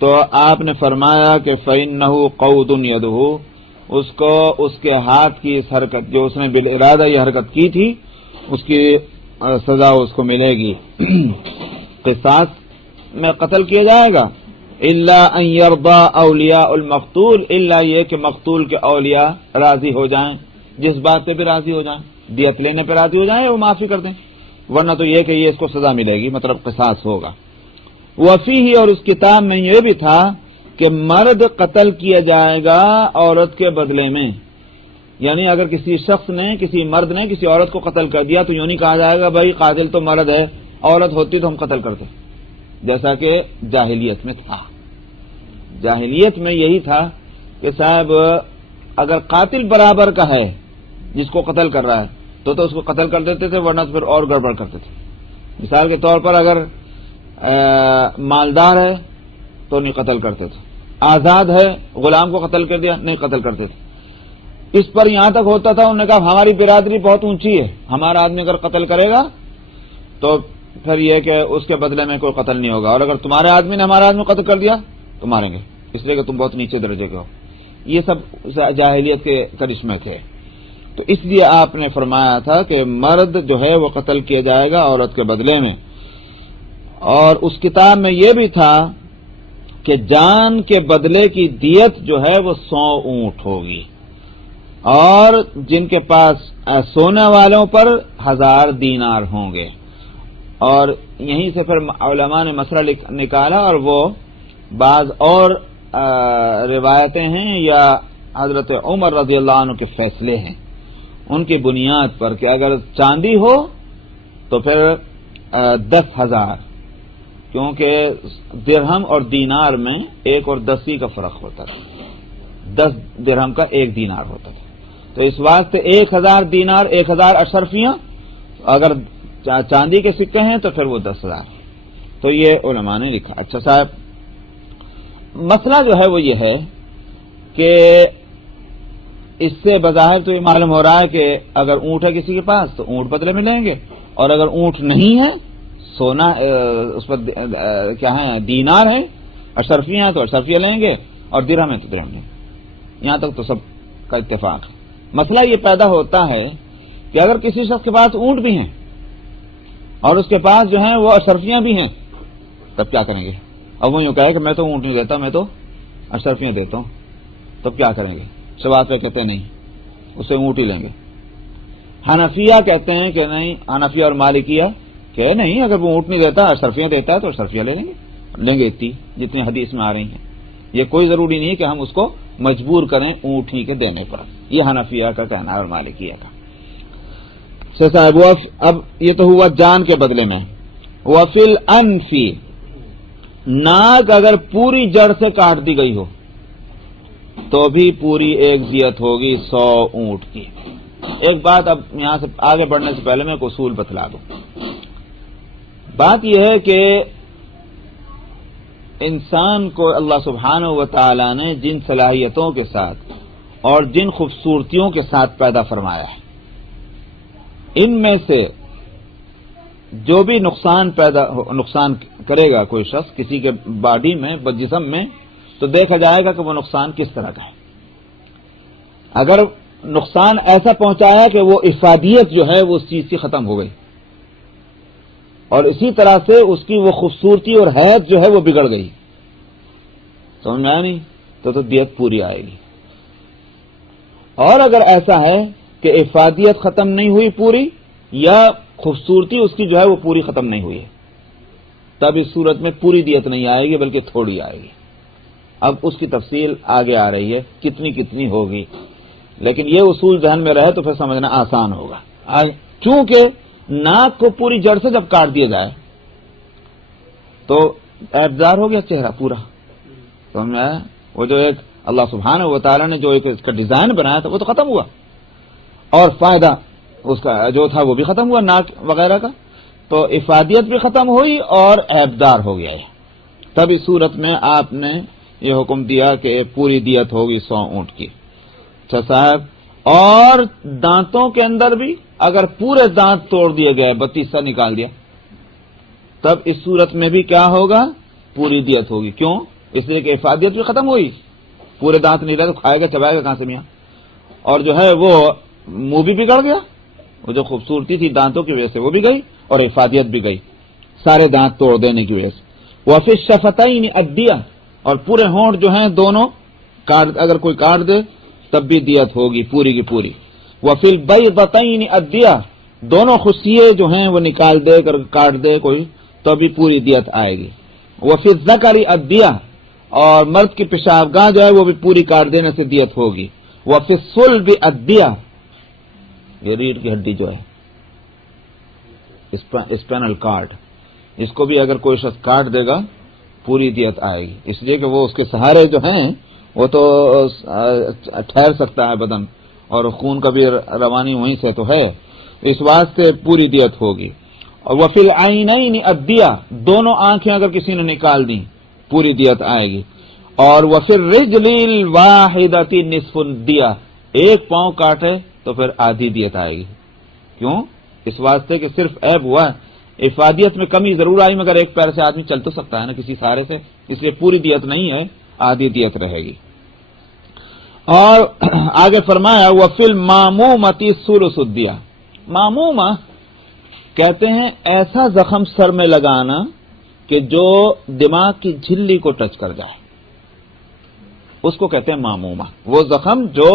تو آپ نے فرمایا کہ فَإِنَّهُ قَوْدٌ يَدُهُ، اس کو اس کے ہاتھ کی اس حرکت جو اس نے بالارادہ یہ حرکت کی تھی اس کی سزا اس کو ملے گی. قصاص میں قتل کیا جائے گا. الا ان يرضى اولیاء المقتول، الا یہ کہ مقتول کے اولیاء راضی ہو جائیں، جس بات پہ بھی راضی ہو جائیں، دیت لینے پہ راضی ہو جائیں وہ معافی کر دیں، ورنہ تو یہ کہ یہ اس کو سزا ملے گی، مطلب قصاص ہوگا. وفیہ، اور اس کتاب میں یہ بھی تھا کہ مرد قتل کیا جائے گا عورت کے بدلے میں، یعنی اگر کسی شخص نے کسی مرد نے کسی عورت کو قتل کر دیا تو یوں نہیں کہا جائے گا بھائی قاتل تو مرد ہے، عورت ہوتی تو ہم قتل کرتے، جیسا کہ جاہلیت میں تھا. جاہلیت میں یہی تھا کہ صاحب اگر قاتل برابر کا ہے جس کو قتل کر رہا ہے تو اس کو قتل کر دیتے تھے، ورنہ پھر اور گڑبڑ کرتے تھے. مثال کے طور پر اگر مالدار ہے تو نہیں قتل کرتے تھے، آزاد ہے غلام کو قتل کر دیا نہیں قتل کرتے تھے. اس پر یہاں تک ہوتا تھا انہوں نے کہا ہماری برادری بہت اونچی ہے، ہمارا آدمی اگر قتل کرے گا تو پھر یہ کہ اس کے بدلے میں کوئی قتل نہیں ہوگا، اور اگر تمہارے آدمی نے ہمارا آدمی قتل کر دیا تو ماریں گے، اس لیے کہ تم بہت نیچے درجے کے ہو. یہ سب جاہلیت کے کرشمے تھے. تو اس لیے آپ نے فرمایا تھا کہ مرد جو ہے وہ قتل کیا جائے گا عورت کے بدلے میں. اور اس کتاب میں یہ بھی تھا کہ جان کے بدلے کی دیت جو ہے وہ 100 اونٹ ہوگی، اور جن کے پاس سونے والوں پر 1000 دینار ہوں گے. اور یہیں سے پھر علماء نے مسئلہ نکالا، اور وہ بعض اور روایتیں ہیں یا حضرت عمر رضی اللہ عنہ کے فیصلے ہیں ان کی بنیاد پر کہ اگر چاندی ہو تو پھر 10,000، کیونکہ درہم اور دینار میں 1 اور 10 کا فرق ہوتا تھا، 10 درہم کا 1 دینار ہوتا تھا. تو اس واسطے 1000 دینار 1000 اشرفیاں، اگر چاندی کے سکے ہیں تو پھر وہ 10,000. تو یہ علماء نے لکھا. اچھا صاحب، مسئلہ جو ہے وہ یہ ہے کہ اس سے بظاہر تو یہ معلوم ہو رہا ہے کہ اگر اونٹ ہے کسی کے پاس تو اونٹ بدلے میں لیں گے، اور اگر اونٹ نہیں ہے سونا اس پر کیا ہے دینار ہے، اشرفیاں ہیں تو اشرفیاں لیں گے، اور درہم ہے تو درہم لیں گے. یہاں تک تو سب کا اتفاق ہے. مسئلہ یہ پیدا ہوتا ہے کہ اگر کسی شخص کے پاس اونٹ بھی ہیں اور اس کے پاس جو ہیں وہ اشرفیاں بھی ہیں، تب کیا کریں گے؟ اب وہ یوں کہے کہ میں تو اونٹ نہیں دیتا، میں تو اشرفیاں دیتا ہوں، تب کیا کریں گے؟ شباب پہ کہتے ہیں نہیں، اسے اونٹ ہی لیں گے. حنفیہ کہتے ہیں کہ نہیں، حنفیہ اور مالکیہ کہ نہیں، اگر وہ اونٹ نہیں دیتا اشرفیاں دیتا ہے تو اشرفیاں لیں گے اتنی جتنی حدیث میں آ رہی ہیں. یہ کوئی ضروری نہیں کہ ہم اس کو مجبور کریں اونٹنی کے دینے پر. یہ حنفیہ کا کہنا ہے اور مالکیہ کا. صاحب اب یہ تو ہوا جان کے بدلے میں. وفی الانفی، ناک اگر پوری جڑ سے کاٹ دی گئی ہو تو بھی پوری ایک دیت ہوگی 100 اونٹ کی. ایک بات اب یہاں سے آگے بڑھنے سے پہلے میں ایک اصول بتلا دوں. بات یہ ہے کہ انسان کو اللہ سبحانہ و تعالی نے جن صلاحیتوں کے ساتھ اور جن خوبصورتیوں کے ساتھ پیدا فرمایا ہے، ان میں سے جو بھی نقصان کرے گا کوئی شخص کسی کے باڈی میں، جسم میں، تو دیکھا جائے گا کہ وہ نقصان کس طرح کا ہے. اگر نقصان ایسا پہنچایا کہ وہ افادیت جو ہے وہ اس چیز کی ختم ہو گئی، اور اسی طرح سے اس کی وہ خوبصورتی اور حیت جو ہے وہ بگڑ گئی، سمجھ میں آیا نہیں؟ تو دیت پوری آئے گی. اور اگر ایسا ہے کہ افادیت ختم نہیں ہوئی پوری، یا خوبصورتی اس کی جو ہے وہ پوری ختم نہیں ہوئی ہے، تب اس صورت میں پوری دیت نہیں آئے گی بلکہ تھوڑی آئے گی. اب اس کی تفصیل آگے آ رہی ہے کتنی ہوگی، لیکن یہ اصول ذہن میں رہے تو پھر سمجھنا آسان ہوگا. چونکہ ناک کو پوری جڑ سے جب کاٹ دیا جائے تو عیبدار ہو گیا چہرہ پورا. سمجھ میں آیا؟ وہ جو ایک اللہ سبحانہ و تعالیٰ نے جو ایک اس کا ڈیزائن بنایا تھا وہ تو ختم ہوا، اور فائدہ اس کا جو تھا وہ بھی ختم ہوا ناک وغیرہ کا. تو افادیت بھی ختم ہوئی اور عیبدار ہو گیا ہے. تب اس صورت میں آپ نے یہ حکم دیا کہ پوری دیت ہوگی 100 اونٹ کی. اچھا صاحب، اور دانتوں کے اندر بھی اگر پورے دانت توڑ دیے گئے، 32 نکال دیا، تب اس صورت میں بھی کیا ہوگا؟ پوری دیت ہوگی. کیوں؟ اس لیے کہ افادیت بھی ختم ہوئی، پورے دانت نہیں رہے تو کھائے گا چبائے گا کہاں سے میاں، اور جو ہے وہ منہ بھی بگڑ گیا، وہ جو خوبصورتی تھی دانتوں کی وجہ سے وہ بھی گئی اور افادیت بھی گئی سارے دانت توڑ دینے کی وجہ سے. وفی الشفتین الدیہ، اور پورے ہونٹ جو ہیں دونوں اگر کوئی کاٹ دے تب بھی دیت ہوگی پوری کی پوری. وفی البیضتین الدیہ، دونوں خصیے جو ہیں وہ نکال دے کر کاٹ دے کوئی تو بھی پوری دیت آئے گی. وفی الذکر الدیہ، اور مرد کی پیشاب گاہ جو ہے وہ بھی پوری کاٹ دینے سے دیت ہوگی. وفی الصلب الدیہ، یہ ریڑھ کی ہڈی جو ہے اسپینل کارڈ، اس کو بھی اگر کوئی شخص کاٹ دے گا پوری دیت آئے گی، اس لیے کہ وہ اس کے سہارے جو ہیں وہ تو ٹھہر سکتا ہے بدن، اور خون کا بھی روانی وہیں سے تو ہے، اس واسطے پوری دیت ہوگی. اور وفی العینین الدیہ، دونوں آنکھیں اگر کسی نے نکال دی پوری دیت آئے گی. اور وفی الرجل الواحدۃ نصف الدیہ، ایک پاؤں کاٹے تو پھر آدھی دیت آئے گی. کیوں؟ اس واسطے کہ صرف عیب ہوا ہے، افادیت میں کمی ضرور آئی مگر ایک پیر سے آدمی چل تو سکتا ہے نا کسی سہارے سے، اس لیے پوری دیت نہیں ہے، آدھی دیت رہے گی. اور آگے فرمایا وفی المامومۃ ثلث الدیہ. مامومہ کہتے ہیں ایسا زخم سر میں لگانا کہ جو دماغ کی جھلی کو ٹچ کر جائے، اس کو کہتے ہیں مامومہ. وہ زخم جو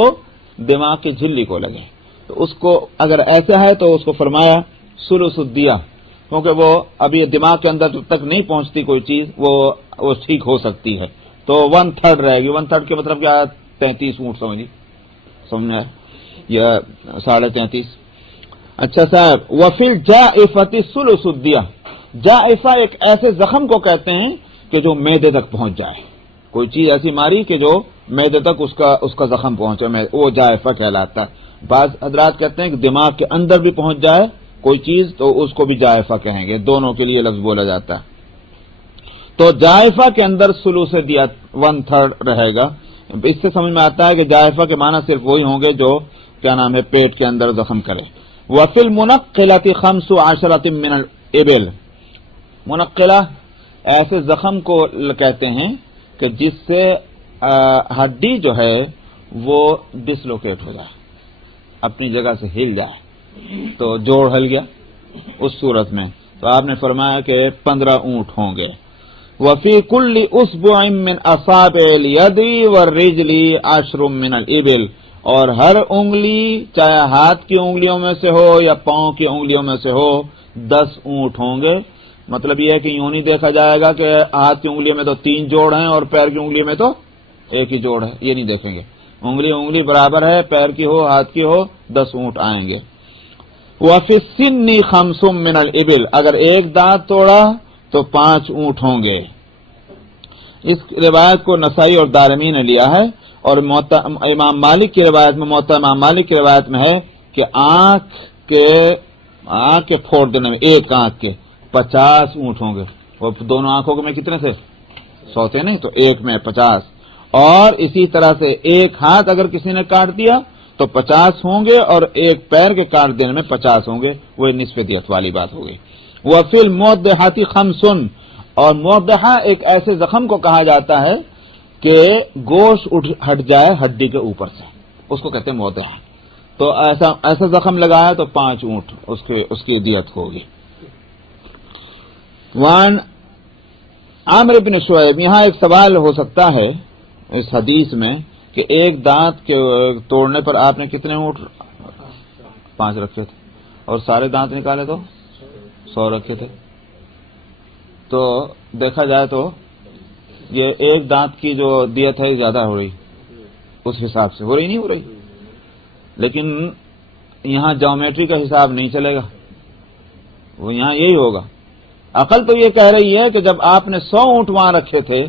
دماغ کی جھلی کو لگے تو اس کو اگر ایسا ہے تو اس کو فرمایا ثلث الدیہ، کیونکہ وہ ابھی دماغ کے اندر جب تک نہیں پہنچتی کوئی چیز وہ ٹھیک ہو سکتی ہے، تو 1/3 رہے گی. 1/3 کے مطلب کیا؟ 33 اونٹ سمجھنا یا 33.5. اچھا صاحب، وفی الجائفۃ ثلث الدیہ. جائفہ ایک ایسے زخم کو کہتے ہیں کہ جو معدے تک پہنچ جائے، کوئی چیز ایسی ماری کہ جو معدے تک اس کا زخم پہنچے، وہ جائفہ کہلاتا ہے. بعض حضرات کہتے ہیں کہ دماغ کے اندر بھی پہنچ جائے کوئی چیز تو اس کو بھی جائفہ کہیں گے، دونوں کے لیے لفظ بولا جاتا ہے. تو جائفہ کے اندر ثلث دیت 1/3 رہے گا. اس سے سمجھ میں آتا ہے کہ جائفہ کے معنی صرف وہی ہوں گے جو کیا نام ہے پیٹ کے اندر زخم کرے. وفی المنقلۃ 15 من الابل. منقلہ ایسے زخم کو کہتے ہیں کہ جس سے ہڈی جو ہے وہ ڈسلوکیٹ ہو جائے، اپنی جگہ سے ہل جائے، تو جوڑ ہل گیا، اس صورت میں تو آپ نے فرمایا کہ 15 اونٹ ہوں گے. وفی کل اصبع من اصابع الید والرجل 10 من الابل. اور ہر انگلی چاہے ہاتھ کی انگلیوں میں سے ہو یا پاؤں کی انگلیوں میں سے ہو 10 اونٹ ہوں گے. مطلب یہ ہے کہ یوں نہیں دیکھا جائے گا کہ ہاتھ کی انگلیوں میں تو 3 جوڑ ہیں اور پیر کی انگلیوں میں تو 1 ہی جوڑ ہے، یہ نہیں دیکھیں گے. انگلی برابر ہے، پیر کی ہو ہاتھ کی ہو، 10 اونٹ آئیں گے. وَفِي السِّنِّ خَمْسٌ مِّنَ الْإِبِلِ، اگر ایک دانت توڑا تو 5 اونٹ ہوں گے. اس روایت کو نسائی اور دارمی نے لیا ہے، اور امام مالک کی روایت میں، موطا امام مالک کی روایت میں ہے کہ آنکھ کے پھوڑ دینے میں، ایک آنکھ کے 50 اونٹ ہوں گے. اور دونوں آنکھوں میں کتنے تھے؟ 100 تھے نہیں، تو ایک میں 50. اور اسی طرح سے ایک ہاتھ اگر کسی نے کاٹ دیا تو 50 ہوں گے، اور ایک پیر کے کاٹ دینے میں 50 ہوں گے. وہ نصف دیت والی بات ہوگی. وَفِي الْمُوَضِّحَةِ خَمْسٌ، اور موضحہ ایک ایسے زخم کو کہا جاتا ہے کہ گوشت ہٹ جائے ہڈی کے اوپر سے، اس کو کہتے ہیں موضحہ. تو ایسا زخم لگایا تو 5 اونٹ اس کی دیت ہوگی. وان عامر بن شعیب، یہاں ایک سوال ہو سکتا ہے اس حدیث میں کہ ایک دانت کے توڑنے پر آپ نے کتنے اونٹ؟ 5 رکھے تھے، اور سارے دانت نکالے تو 100 رکھے تھے. تو دیکھا جائے تو یہ ایک دانت کی جو دیت ہے زیادہ ہو رہی، اس حساب سے ہو رہی نہیں ہو رہی. لیکن یہاں جیومیٹری کا حساب نہیں چلے گا، وہ یہاں یہی ہوگا. عقل تو یہ کہہ رہی ہے کہ جب آپ نے 100 اونٹ وہاں رکھے تھے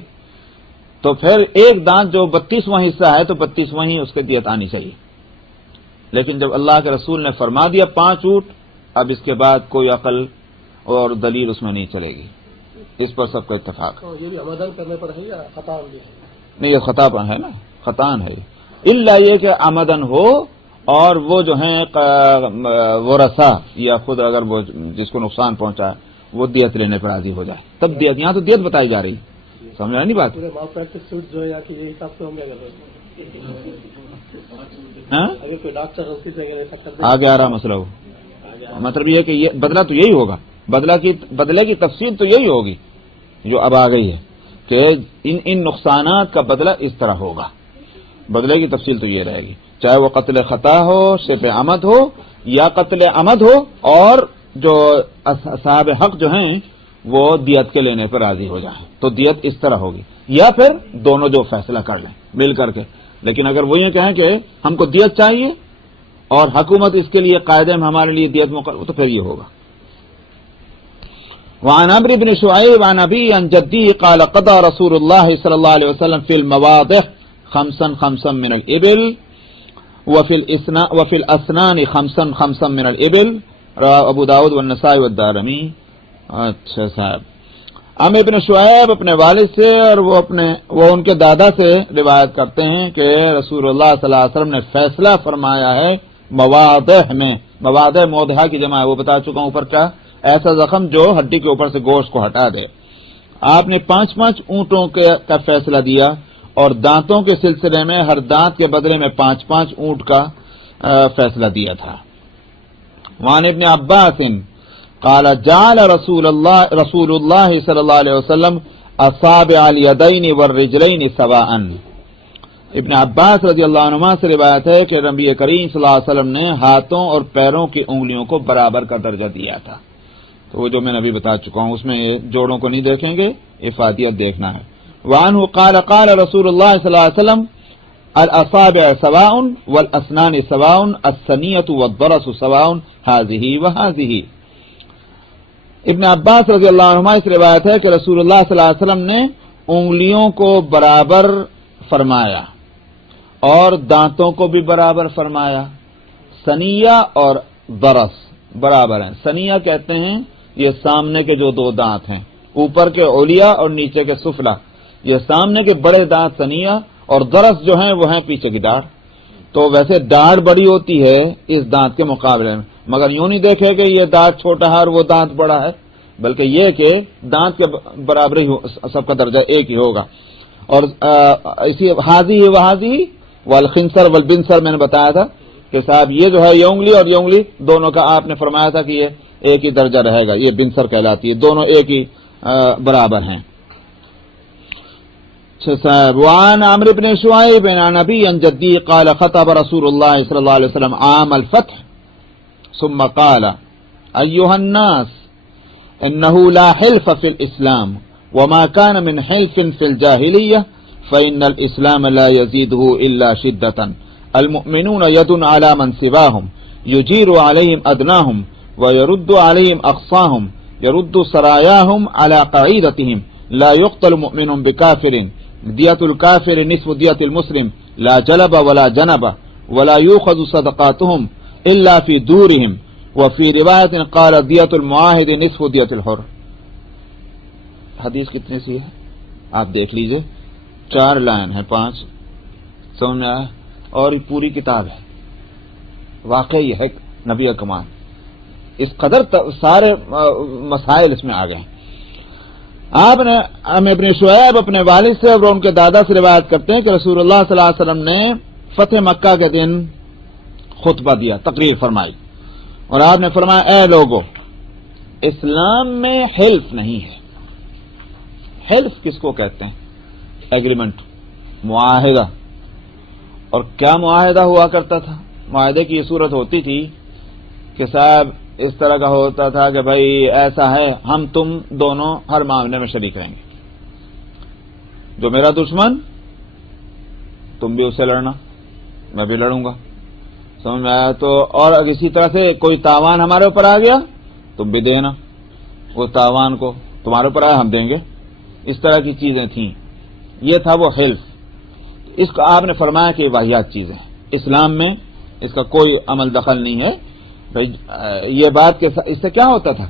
تو پھر ایک دانت جو 32واں حصہ ہے تو 32واں ہی اس کے دیت آنی چاہیے. لیکن جب اللہ کے رسول نے فرما دیا 5 اونٹ، اب اس کے بعد کوئی عقل اور دلیل اس میں نہیں چلے گی. اس پر سب کا اتفاق ہے. یہ بھی عمدن کرنے پر ہے یا خطا بھی ہے؟ نہیں، یہ خطا پر ہے نا، خطان ہے. الا یہ کہ عمدن ہو، اور وہ جو ہیں ورثہ یا خود اگر وہ جس کو نقصان پہنچا ہے وہ دیت لینے پر راضی ہو جائے تب دیت. یہاں تو دیت بتائی جا رہی، سمجھ نہیں بات؟ جو ہے کہ یہ حساب سے ہوں گے اگر کوئی ڈاکٹر آگے آ رہا مسئلہ ہو. مطلب یہ کہ یہ بدلہ تو یہی ہوگا، بدلے کی تفصیل تو یہی ہوگی جو اب آ گئی ہے کہ ان نقصانات کا بدلہ اس طرح ہوگا. بدلے کی تفصیل تو یہ رہے گی، چاہے وہ قتل خطا ہو، شبہ عمد ہو، یا قتل عمد ہو اور جو صاحب حق جو ہیں وہ دیت کے لینے پر راضی ہو جائیں تو دیت اس طرح ہوگی، یا پھر دونوں جو فیصلہ کر لیں مل کر کے. لیکن اگر وہ یہ کہیں کہ ہم کو دیت چاہیے اور حکومت اس کے لیے قاعدے میں ہمارے لیے دیت مقرر، تو پھر یہ ہوگا. وعن عمرو بن شعيب عن أبي عن جدي قال قضى رسول الله صلى الله عليه وسلم في المواضح 5 من الإبل وفي الأسنان 5 من الإبل، رواه ابو داود والنسائی والدارمی. اچھا صاحب، عمرو بن شعیب اپنے والد سے اور وہ ان کے دادا سے روایت کرتے ہیں کہ رسول اللہ صلی اللہ علیہ وسلم نے فیصلہ فرمایا ہے مواضح میں. مواضح موضحہ کی جمع ہے، وہ بتا چکا ہوں اوپر کیا، ایسا زخم جو ہڈی کے اوپر سے گوشت کو ہٹا دے. آپ نے 5 اونٹوں کا فیصلہ دیا، اور دانتوں کے سلسلے میں ہر دانت کے بدلے میں 5 اونٹ کا فیصلہ دیا تھا. وعن ابن عباس قال جعل رسول اللہ صلی اللہ علیہ وسلم اصابع الیدین والرجلین سواء. ابن عباس رضی اللہ عنہما سے روایت ہے کہ نبی کریم صلی اللہ علیہ وسلم نے ہاتھوں اور پیروں کی انگلیوں کو برابر کا درجہ دیا تھا. تو وہ جو میں ابھی بتا چکا ہوں، اس میں جوڑوں کو نہیں دیکھیں گے، افادیت دیکھنا ہے. وعنہ قال قال رسول اللہ صلی اللہ علیہ وسلم الاصابع سواء والاسنان سواء الثنیۃ والضرس سواء هذه وهذه. ابن عباس رضی اللہ عنہما اس روایت ہے کہ رسول اللہ صلی اللہ علیہ وسلم نے انگلیوں کو برابر فرمایا اور دانتوں کو بھی برابر فرمایا. ثنیہ اور ضرس برابر ہیں. ثنیہ کہتے ہیں یہ سامنے کے جو 2 دانت ہیں، اوپر کے علیا اور نیچے کے سفلا، یہ سامنے کے بڑے دانت ثنیہ، اور ضرس جو ہیں وہ ہیں پیچھے کی ڈاڑھ. تو ویسے ڈاڑھ بڑی ہوتی ہے اس دانت کے مقابلے میں، مگر یوں نہیں دیکھے کہ یہ دانت چھوٹا ہے اور وہ دانت بڑا ہے، بلکہ یہ کہ دانت کے برابر ہی سب کا درجہ ایک ہی ہوگا. اور اسی حاضی وحاضی والخنصر والبنصر میں نے بتایا تھا کہ صاحب یہ جو ہے یہ انگلی اور یہ انگلی دونوں کا آپ نے فرمایا تھا کہ یہ ایک ہی درجہ رہے گا، یہ بنصر کہلاتی ہے، دونوں ایک ہی برابر ہیں. وعن عمرو بن شعيب عن أبي عن جدي قال خطب رسول الله صلى الله عليه وسلم عام الفتح ثم قال أيها الناس انه لا حلف في الاسلام وما كان من حلف في الجاهليه فان الاسلام لا يزيده الا شده المؤمنون يد على من سواهم يجير عليهم ادناهم ويرد عليهم اقصاهم يرد سراياهم على قاعدتهم لا يقتل مؤمن بكافر دية الكافر نصف دية المسلم لا جلب ولا جنب ولا يؤخذ صدقاتهم الا في دورهم وفي روایت قال دية المعاهد نصف دية الحر. حدیث کتنے سی ہے آپ دیکھ لیجئے، 4 لائن ہے، 5 سمجھ میں آیا، اور یہ پوری کتاب ہے. واقعی ہے نبی کمال، اس قدر سارے مسائل اس میں آ گئے ہیں. آپ نے ہم ابن شعیب اپنے والد سے اور ان کے دادا سے روایت کرتے ہیں کہ رسول اللہ صلی اللہ علیہ وسلم نے فتح مکہ کے دن خطبہ دیا، تقریر فرمائی، اور آپ نے فرمایا اے لوگو، اسلام میں حلف نہیں ہے. حلف کس کو کہتے ہیں؟ ایگریمنٹ، معاہدہ. اور کیا معاہدہ ہوا کرتا تھا؟ معاہدے کی یہ صورت ہوتی تھی کہ صاحب اس طرح کا ہوتا تھا کہ بھائی ایسا ہے، ہم تم دونوں ہر معاملے میں شریک رہیں گے. جو میرا دشمن تم بھی اسے لڑنا، میں بھی لڑوں گا، سمجھ میں آیا؟ تو اور اگر اسی طرح سے کوئی تاوان ہمارے اوپر آ گیا تم بھی دینا، وہ تاوان کو تمہارے اوپر آیا ہم دیں گے. اس طرح کی چیزیں تھیں، یہ تھا وہ حلف. اس کو آپ نے فرمایا کہ واحد چیزیں اسلام میں اس کا کوئی عمل دخل نہیں ہے. بھائی یہ بات کہ اس سے کیا ہوتا تھا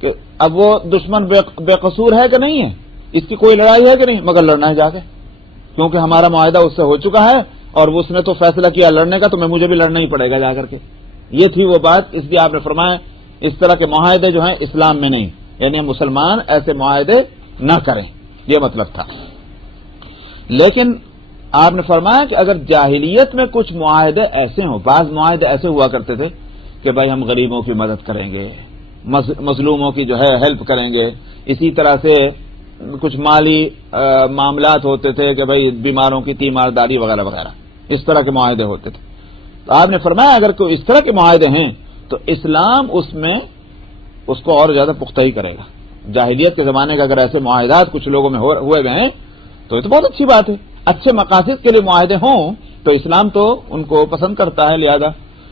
کہ اب وہ دشمن بے قصور ہے کہ نہیں ہے، اس کی کوئی لڑائی ہے کہ نہیں، مگر لڑنا ہے جا کے، کیونکہ ہمارا معاہدہ اس سے ہو چکا ہے اور اس نے تو فیصلہ کیا لڑنے کا، تو مجھے بھی لڑنا ہی پڑے گا جا کر کے. یہ تھی وہ بات. اس لیے آپ نے فرمایا اس طرح کے معاہدے جو ہیں اسلام میں نہیں، یعنی مسلمان ایسے معاہدے نہ کریں، یہ مطلب تھا. لیکن آپ نے فرمایا کہ اگر جاہلیت میں کچھ معاہدے ایسے ہوں، بعض معاہدے ایسے ہوا کرتے تھے کہ بھائی ہم غریبوں کی مدد کریں گے، مظلوموں کی جو ہے ہیلپ کریں گے، اسی طرح سے کچھ مالی معاملات ہوتے تھے کہ بھائی بیماروں کی تیمارداری وغیرہ وغیرہ، اس طرح کے معاہدے ہوتے تھے. تو آپ نے فرمایا اگر کوئی اس طرح کے معاہدے ہیں تو اسلام اس میں اس کو اور زیادہ پختہ ہی کرے گا. جاہلیت کے زمانے کا اگر ایسے معاہدات کچھ لوگوں میں ہوئے گئے ہیں تو یہ تو بہت اچھی بات ہے. اچھے مقاصد کے لیے معاہدے ہوں تو اسلام تو ان کو پسند کرتا ہے لہذا،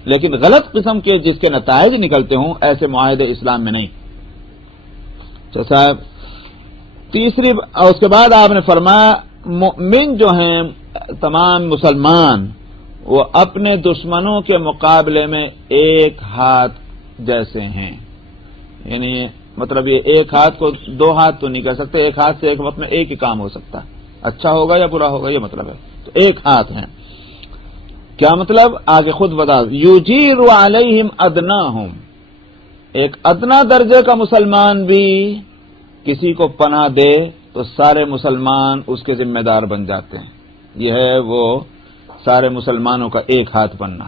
لیکن غلط قسم کے جس کے نتائج نکلتے ہوں ایسے معاہدے اسلام میں نہیں. تو صاحب تیسری، اس کے بعد آپ نے فرمایا مؤمن جو ہیں تمام مسلمان وہ اپنے دشمنوں کے مقابلے میں ایک ہاتھ جیسے ہیں. یعنی مطلب یہ ایک ہاتھ کو 2 ہاتھ تو نہیں کر سکتے، ایک ہاتھ سے ایک وقت میں ایک ہی کام ہو سکتا ہے، اچھا ہوگا یا برا ہوگا، یہ مطلب ہے. تو ایک ہاتھ ہیں. کیا مطلب؟ آگے خود بتا. یجیر علیہم ادناہم، ایک ادنا درجے کا مسلمان بھی کسی کو پناہ دے تو سارے مسلمان اس کے ذمہ دار بن جاتے ہیں. یہ ہے وہ سارے مسلمانوں کا ایک ہاتھ بننا.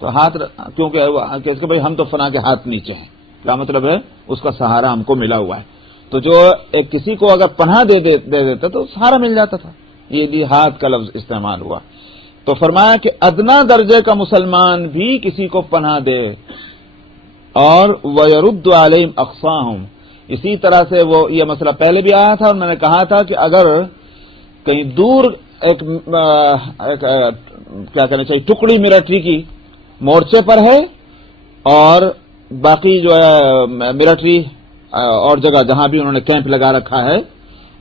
تو ہاتھ کیونکہ بھائی ہم تو فلاں کے ہاتھ نیچے ہیں، کیا مطلب ہے؟ اس کا سہارا ہم کو ملا ہوا ہے. تو جو ایک کسی کو اگر پناہ دے دیتا تو سہارا مل جاتا تھا. یہ بھی ہاتھ کا لفظ استعمال ہوا. تو فرمایا کہ ادنا درجے کا مسلمان بھی کسی کو پناہ دے اور وَيَرُدُّ عَلَيْهِمْ أَقْصَاهُمْ. اسی طرح سے وہ یہ مسئلہ پہلے بھی آیا تھا اور میں نے کہا تھا کہ اگر کہیں دور ایک کیا کہنا چاہیے ٹکڑی ملٹری کی مورچے پر ہے اور باقی جو ہے ملٹری اور جگہ جہاں بھی انہوں نے کیمپ لگا رکھا ہے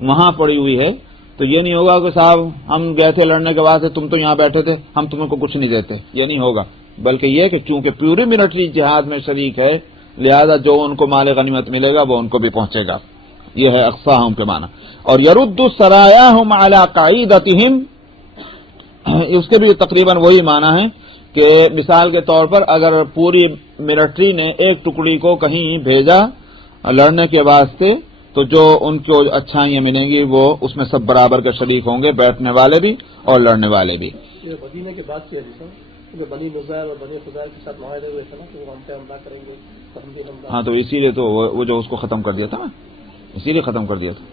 وہاں پڑی ہوئی ہے، تو یہ نہیں ہوگا کہ صاحب ہم گئے تھے لڑنے کے بعد تم تو یہاں بیٹھے تھے ہم تمہیں کو کچھ نہیں دیتے، یہ نہیں ہوگا. بلکہ یہ کہ کیونکہ پوری ملٹری جہاد میں شریک ہے لہذا جو ان کو مال غنیمت ملے گا وہ ان کو بھی پہنچے گا. یہ ہے اقصاہم کے معنی. اور یرد سرایاہم علی قاعدتہم، اس کے بھی تقریباً وہی معنی ہے کہ مثال کے طور پر اگر پوری ملٹری نے ایک ٹکڑی کو کہیں بھیجا لڑنے کے واسطے تو جو ان کو اچھائیاں ملیں گی وہ اس میں سب برابر کے شریک ہوں گے، بیٹھنے والے بھی اور لڑنے والے بھی. یہ مدینے کے بعد سے بنی نظیر اور بنی خزاعہ کے ساتھ معاہدے ہوئے تھے نا کہ وہ ہم پہ حملہ کریں گے. ہاں تو اسی لیے تو وہ جو اس کو ختم کر دیا تھا نا، اسی لیے ختم کر دیا تھا.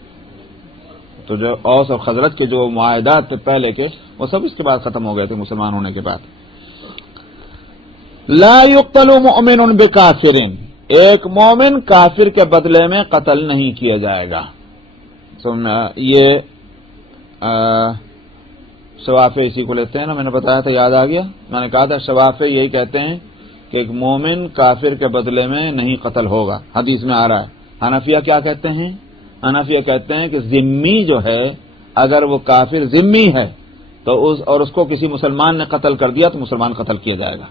تو جو اوس اور خزرج کے جو معاہدات تھے پہلے کے وہ سب اس کے بعد ختم ہو گئے تھے مسلمان ہونے کے بعد. لا يقتل مؤمن بکافر، ایک مومن کافر کے بدلے میں قتل نہیں کیا جائے گا. یہ شوافے اسی کو لیتے ہیں نا، میں نے بتایا تھا، یاد آ گیا. میں نے کہا تھا شوافے یہی کہتے ہیں کہ ایک مومن کافر کے بدلے میں نہیں قتل ہوگا، حدیث میں آ رہا ہے. حنفیہ کیا کہتے ہیں؟ حنفیہ کہتے ہیں کہ ذمی جو ہے، اگر وہ کافر ذمی ہے تو اس کو کسی مسلمان نے قتل کر دیا تو مسلمان قتل کیا جائے گا.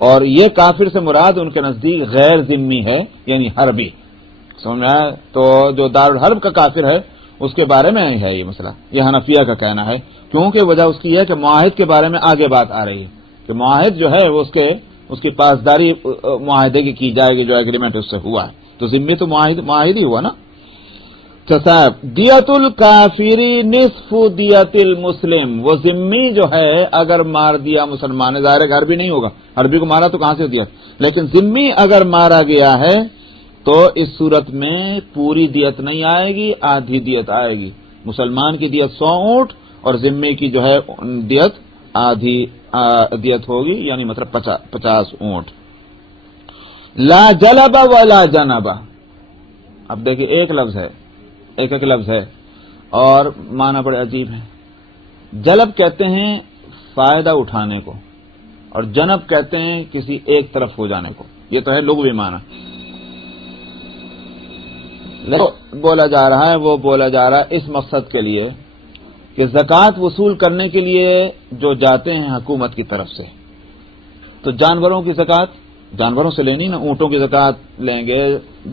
اور یہ کافر سے مراد ان کے نزدیک غیر ذمی ہے، یعنی حربی. سمجھ میں آیا؟ تو جو دارالحرب کا کافر ہے اس کے بارے میں ہے یہ مسئلہ، یہ حنفیہ کا کہنا ہے. کیونکہ وجہ اس کی ہے کہ معاہد کے بارے میں آگے بات آ رہی ہے کہ معاہد جو ہے وہ اس کی پاسداری معاہدے کی جائے گی جو ایگریمنٹ اس سے ہوا ہے. تو ذمی تو معاہد ہی ہوا نا. صاحب دیت الکافری نصف دیت المسلم، وہ ذمی جو ہے اگر مار دیا مسلمان، ظاہر ہے عربی نہیں ہوگا، عربی کو مارا تو کہاں سے دیت، لیکن ذمی اگر مارا گیا ہے تو اس صورت میں پوری دیت نہیں آئے گی، آدھی دیت آئے گی. مسلمان کی دیت 100 اونٹ اور ذمی کی جو ہے دیت آدھی دیت ہوگی، یعنی مطلب 50 اونٹ. لا جلب ولا جنب. اب دیکھیں ایک لفظ ہے اور معنی بڑے عجیب ہے. جلب کہتے ہیں فائدہ اٹھانے کو اور جنب کہتے ہیں کسی ایک طرف ہو جانے کو. یہ تو ہے لغوی معنی. بولا جا رہا ہے اس مقصد کے لیے کہ زکوٰۃ وصول کرنے کے لیے جو جاتے ہیں حکومت کی طرف سے، تو جانوروں کی زکوٰۃ جانوروں سے لینی نا، اونٹوں کی زکوٰۃ لیں گے،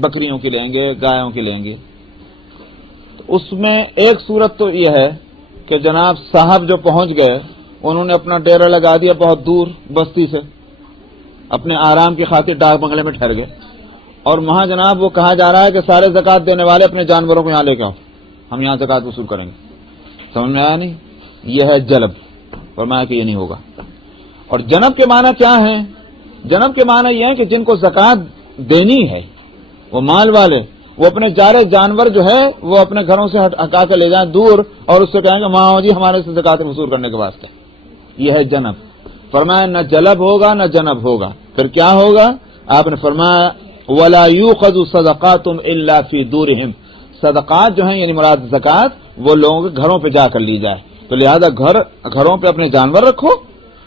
بکریوں کی لیں گے، گایوں کی لیں گے. تو اس میں ایک صورت تو یہ ہے کہ جناب صاحب جو پہنچ گئے انہوں نے اپنا ڈیرا لگا دیا بہت دور بستی سے، اپنے آرام کی خاطر ڈاک بنگلے میں ٹھہر گئے، اور وہاں جناب وہ کہا جا رہا ہے کہ سارے زکوٰۃ دینے والے اپنے جانوروں کو یہاں لے کے آؤ، ہم یہاں زکوٰۃ وصول کریں گے. سمجھ میں آیا نہیں؟ یہ ہے جلب. فرمایا کہ یہ نہیں ہوگا. اور جنب کے معنی کیا ہے؟ جنب کے معنی یہ ہے کہ جن کو زکوٰۃ دینی ہے وہ مال والے، وہ اپنے جارے جانور جو ہے وہ اپنے گھروں سے ہٹا کے لے جائیں دور اور اس سے کہیں کہ وہاں جی ہمارے سے زکوٰۃ وصول کرنے کے واسطے. یہ ہے جنب. فرمایا نہ جلب ہوگا نہ جنب ہوگا. پھر کیا ہوگا؟ آپ نے فرمایا وَلَا يُؤْخَذُ صَدَقَاتُمْ إِلَّا فِي دُورِهِمْ. صدقات جو ہیں یعنی مراد زکوٰۃ وہ لوگوں کے گھروں پہ جا کر لی جائے. تو لہذا گھروں پہ اپنے جانور رکھو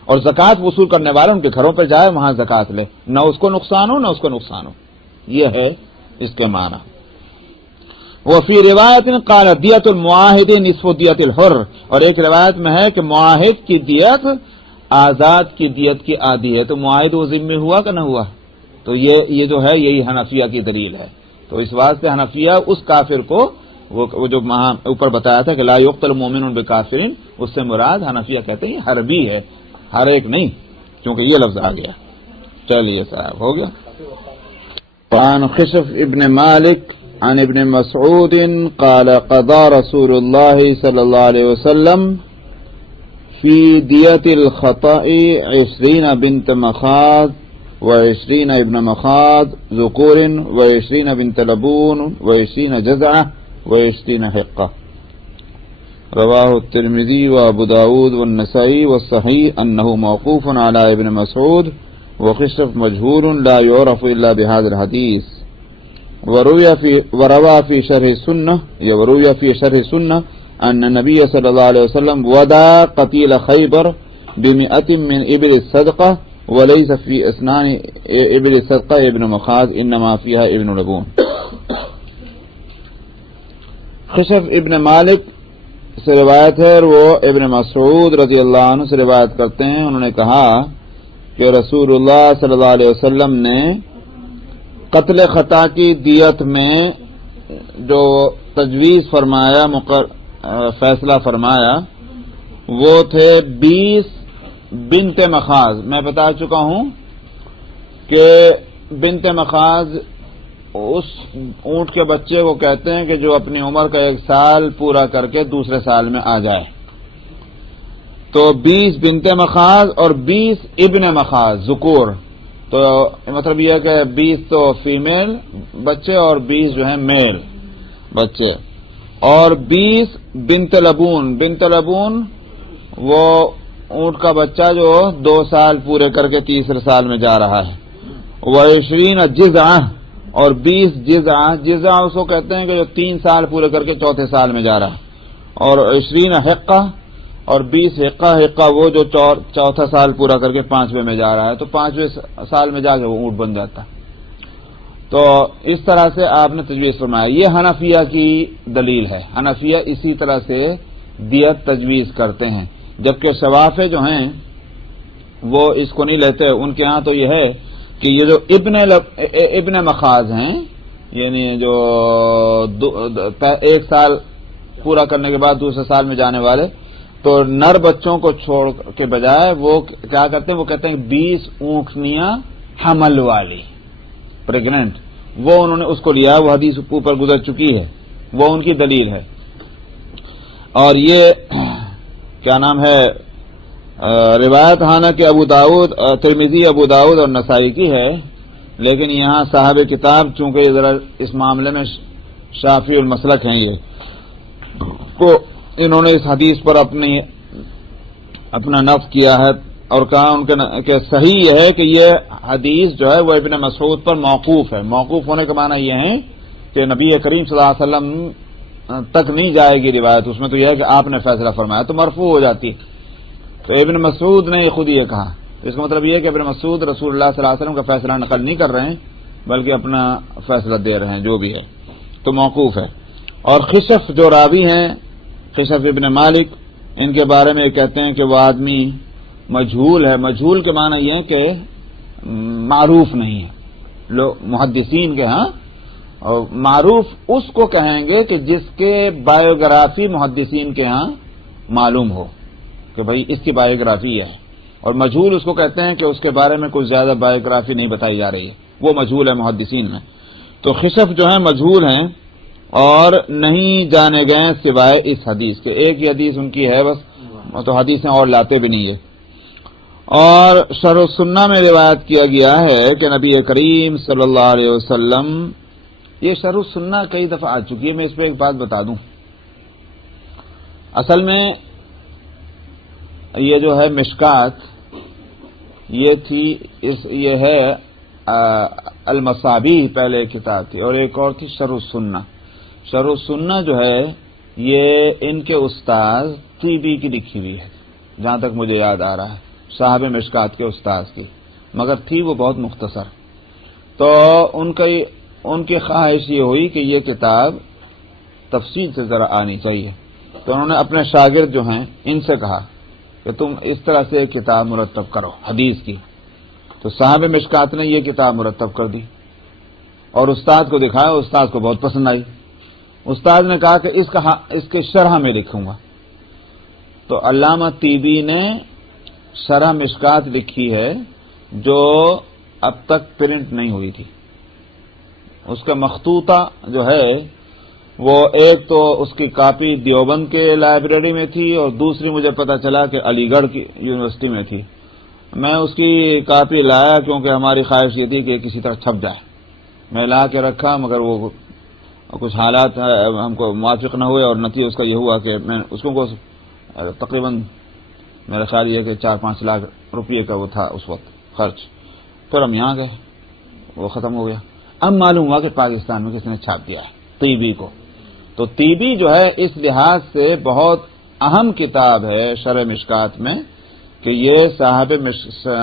اور زکوٰۃ وصول کرنے والے ان کے گھروں پہ جائے، وہاں زکوٰۃ لے، نہ اس کو نقصان ہو نہ اس کو نقصان ہو. یہ ہے اس کے معنی. وفی روایت قال دیت المعاہد نصف دیت الحر. اور ایک روایت میں ہے کہ معاہد کی دیت آزاد کی دیت کی آدھی ہے. تو معاہد وہ ذمہ ہوا کہ نہ ہوا؟ تو یہ جو ہے یہی حنفیہ کی دلیل ہے. تو اس واسطے حنفیہ اس کافر کو وہ جو اوپر بتایا تھا کہ لا یقتل مومن بکافر، اس سے مراد حنفیہ کہتے ہیں حربی ہے، ہر ایک نہیں، کیونکہ یہ لفظ آ گیا. چلیے صاحب ہو گیا. عن خشف ابن مالک عن ابن مسعود قال قضى رسول الله صلى الله عليه وسلم في دية الخطأ 20 بنت مخاض و20 ابن مخاض ذكور و20 بنت لبون و20 جزعة و20 حقة. رواه الترمذي وابو داود والنسائي والصحيح انه موقوف على ابن مسعود وخشف مجهول لا يعرف الا بهذا الحديث. وروى في شرح السنة ان النبي صلى الله عليه وسلم ودى قتيل خيبر ب100 من ابل الصدقة وليس في اسنان ابل الصدقة ابن مخاض انما فيها ابن لبون. خشف ابن مالک سے روایت ہے اور وہ ابن مسعود رضی اللہ عنہ سے روایت کرتے ہیں. انہوں نے کہا کہ رسول اللہ صلی اللہ علیہ وسلم نے قتل خطا کی دیت میں جو تجویز فرمایا، فیصلہ فرمایا، وہ تھے 20 بنت مخاض. میں بتا چکا ہوں کہ بنت مخاض اس اونٹ کے بچے کو کہتے ہیں کہ جو اپنی عمر کا 1 سال پورا کر کے دوسرے سال میں آ جائے. تو 20 بنت مخاض اور 20 ابن مخاض ذکور. تو مطلب یہ ہے کہ 20 تو فیمیل بچے اور 20 جو ہیں میل بچے. اور 20 بنت لبون. بنت لبون وہ اونٹ کا بچہ جو 2 سال پورے کر کے تیسرے سال میں جا رہا ہے. و20 جزعہ اور 20 جزع اس کو کہتے ہیں کہ جو 3 سال پورے کر کے چوتھے سال میں جا رہا ہے، اور 20 حقہ اور 20 حقہ وہ جو چوتھا سال پورا کر کے 5ویں میں جا رہا ہے، تو 5ویں سال میں جا کے وہ اونٹ بن جاتا ہے۔ تو اس طرح سے آپ نے تجویز فرمایا۔ یہ حنفیہ کی دلیل ہے، حنفیہ اسی طرح سے دیت تجویز کرتے ہیں، جبکہ شوافع جو ہیں وہ اس کو نہیں لیتے۔ ان کے ہاں تو یہ ہے کہ یہ جو ابن مخاض ہیں، یعنی جو 1 سال پورا کرنے کے بعد دوسرے سال میں جانے والے، تو نر بچوں کو چھوڑ کے بجائے وہ کیا کرتے ہیں، وہ کہتے ہیں 20 اونٹنیاں حمل والی پریگننٹ، وہ انہوں نے اس کو لیا، وہ حدیث اوپر گزر چکی ہے، وہ ان کی دلیل ہے۔ اور یہ کیا نام ہے، روایت ہانا کہ ابو داؤد، ترمذی، ابو داؤد اور نسائی کی ہے، لیکن یہاں صاحب کتاب چونکہ ذرا اس معاملے میں شافعی المسلک ہیں، یہ کو انہوں نے اس حدیث پر اپنا نفی کیا ہے اور کہا ان کے صحیح یہ ہے کہ یہ حدیث جو ہے وہ ابن مسعود پر موقوف ہے۔ موقوف ہونے کا معنی یہ ہے کہ نبی کریم صلی اللہ علیہ وسلم تک نہیں جائے گی روایت، اس میں تو یہ ہے کہ آپ نے فیصلہ فرمایا تو مرفوع ہو جاتی ہے۔ تو ابن مسعود نے خود یہ کہا، اس کا مطلب یہ ہے کہ ابن مسعود رسول اللہ صلی اللہ علیہ وسلم کا فیصلہ نقل نہیں کر رہے ہیں بلکہ اپنا فیصلہ دے رہے ہیں جو بھی ہے، تو موقوف ہے۔ اور خشف جو راوی ہیں، خشف ابن مالک، ان کے بارے میں یہ کہتے ہیں کہ وہ آدمی مجہول ہے۔ مجہول کے معنی یہ ہے کہ معروف نہیں ہے، لوگ محدثین کے ہاں، اور معروف اس کو کہیں گے کہ جس کے بایوگرافی محدثین کے ہاں معلوم ہو کہ بھئی اس کی بایوگرافی ہے، اور مجہول اس کو کہتے ہیں کہ اس کے بارے میں کچھ زیادہ بایوگرافی نہیں بتائی جا رہی ہے، وہ مجہول ہے محدثین میں۔ تو خشف جو ہیں مجہول ہیں اور نہیں جانے گئے سوائے اس حدیث کے، ایک ہی حدیث ان کی ہے بس، تو حدیثیں اور لاتے بھی نہیں ہے۔ اور شرح السنہ میں روایت کیا گیا ہے کہ نبی کریم صلی اللہ علیہ وسلم، یہ شرح السنہ کئی دفعہ آ چکی ہے، میں اس پہ ایک بات بتا دوں۔ اصل میں یہ جو ہے مشکات، یہ ہے المصابیح پہلے کتاب تھی، اور ایک اور تھی شرح السنہ۔ شرح السنہ جو ہے یہ ان کے استاذ طیبی کی لکھی ہوئی ہے، جہاں تک مجھے یاد آ رہا ہے، صاحب مشکات کے استاذ کی، مگر تھی وہ بہت مختصر۔ تو ان کی خواہش یہ ہوئی کہ یہ کتاب تفصیل سے ذرا آنی چاہیے، تو انہوں نے اپنے شاگرد جو ہیں ان سے کہا کہ تم اس طرح سے ایک کتاب مرتب کرو حدیث کی۔ تو صاحب مشکات نے یہ کتاب مرتب کر دی اور استاد کو دکھایا، استاد کو بہت پسند آئی۔ استاد نے کہا کہ اس کے شرح میں لکھوں گا۔ تو علامہ طیبی نے شرح مشکات لکھی ہے جو اب تک پرنٹ نہیں ہوئی تھی۔ اس کا مخطوطہ جو ہے وہ ایک تو اس کی کاپی دیوبند کے لائبریری میں تھی، اور دوسری مجھے پتا چلا کہ علی گڑھ کی یونیورسٹی میں تھی۔ میں اس کی کاپی لایا کیونکہ ہماری خواہش یہ تھی کہ کسی طرح چھپ جائے۔ میں لا کے رکھا، مگر وہ کچھ حالات ہم کو موافق نہ ہوئے، اور نتیجہ اس کا یہ ہوا کہ میں اس کو تقریباً میرا خیال یہ کہ 4-5 لاکھ روپئے کا وہ تھا اس وقت خرچ۔ پھر ہم یہاں گئے، وہ ختم ہو گیا۔ اب معلوم ہوا کہ پاکستان میں کس نے چھاپ دیا ہے، طیبی کو۔ تو طیبی جو ہے اس لحاظ سے بہت اہم کتاب ہے شرح مشکات میں کہ یہ صاحب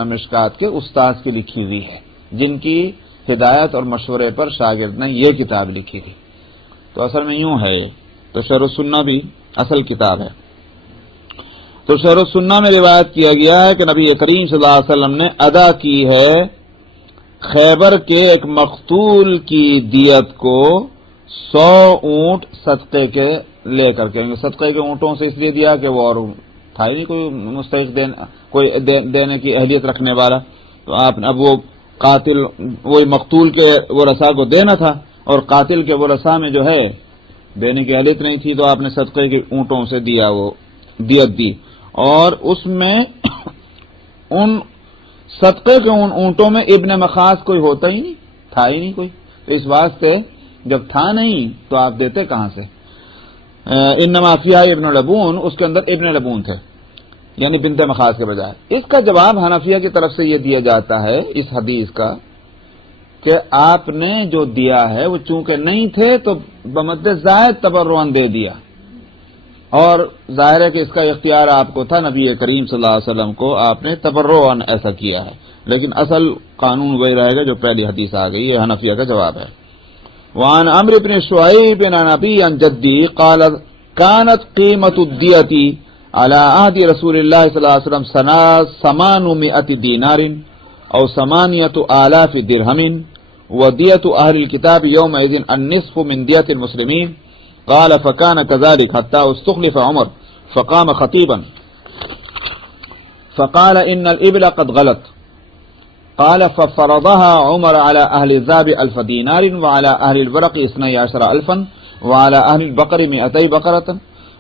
مشکات کے استاد کی لکھی ہوئی ہے، جن کی ہدایت اور مشورے پر شاگرد نے یہ کتاب لکھی تھی۔ تو اصل میں یوں ہے، تو شرح السنہ بھی اصل کتاب ہے۔ تو شرح السنہ میں روایت کیا گیا ہے کہ نبی کریم صلی اللہ علیہ وسلم نے ادا کی ہے خیبر کے ایک مقتول کی دیت کو 100 اونٹ صدقے کے لے کر کے، صدقے کے اونٹوں سے اس لیے دیا کہ وہ اور تھا ہی نہیں کوئی مستحق دینے کی اہلیت رکھنے والا، تو آپ نے اب وہ قاتل وہی مقتول کے ورثاء کو دینا تھا، اور قاتل کے ورثاء میں جو ہے دینے کی اہلیت نہیں تھی، تو آپ نے صدقے کے اونٹوں سے دیا، وہ دیت دی۔ اور اس میں ان صدقے کے ان اونٹوں میں ابن مخاض کوئی ہوتا ہی نہیں، تھا ہی نہیں کوئی، تو اس واسطے جب تھا نہیں تو آپ دیتے کہاں سے؟ انما فیہا ابن لبون، اس کے اندر ابن لبون تھے، یعنی بنت مخاض کے بجائے۔ اس کا جواب حنفیہ کی طرف سے یہ دیا جاتا ہے اس حدیث کا کہ آپ نے جو دیا ہے وہ چونکہ نہیں تھے تو بمد زائد تبرعاً دے دیا، اور ظاہر ہے کہ اس کا اختیار آپ کو تھا، نبی کریم صلی اللہ علیہ وسلم کو آپ نے تبرعاً ایسا کیا ہے، لیکن اصل قانون وہی رہے گا جو پہلی حدیث آ گئی، یہ حنفیہ کا جواب ہے۔ وعن عمرو بن شعيب عن أبي عن جدي قال كانت قيمة الدية على عهد رسول الله صلى الله عليه وسلم 800 دينار أو 8000 درهم، ودية أهل الكتاب يومئذ النصف من دية المسلمين، قال فكان كذلك حتى استخلف عمر فقام خطيبا فقال إن الإبل قد غلت، قال ففرضها عمر على أهل الذهب 1000 دينار وعلى أهل الورق 12,000 وعلى أهل البقر 200 بقرة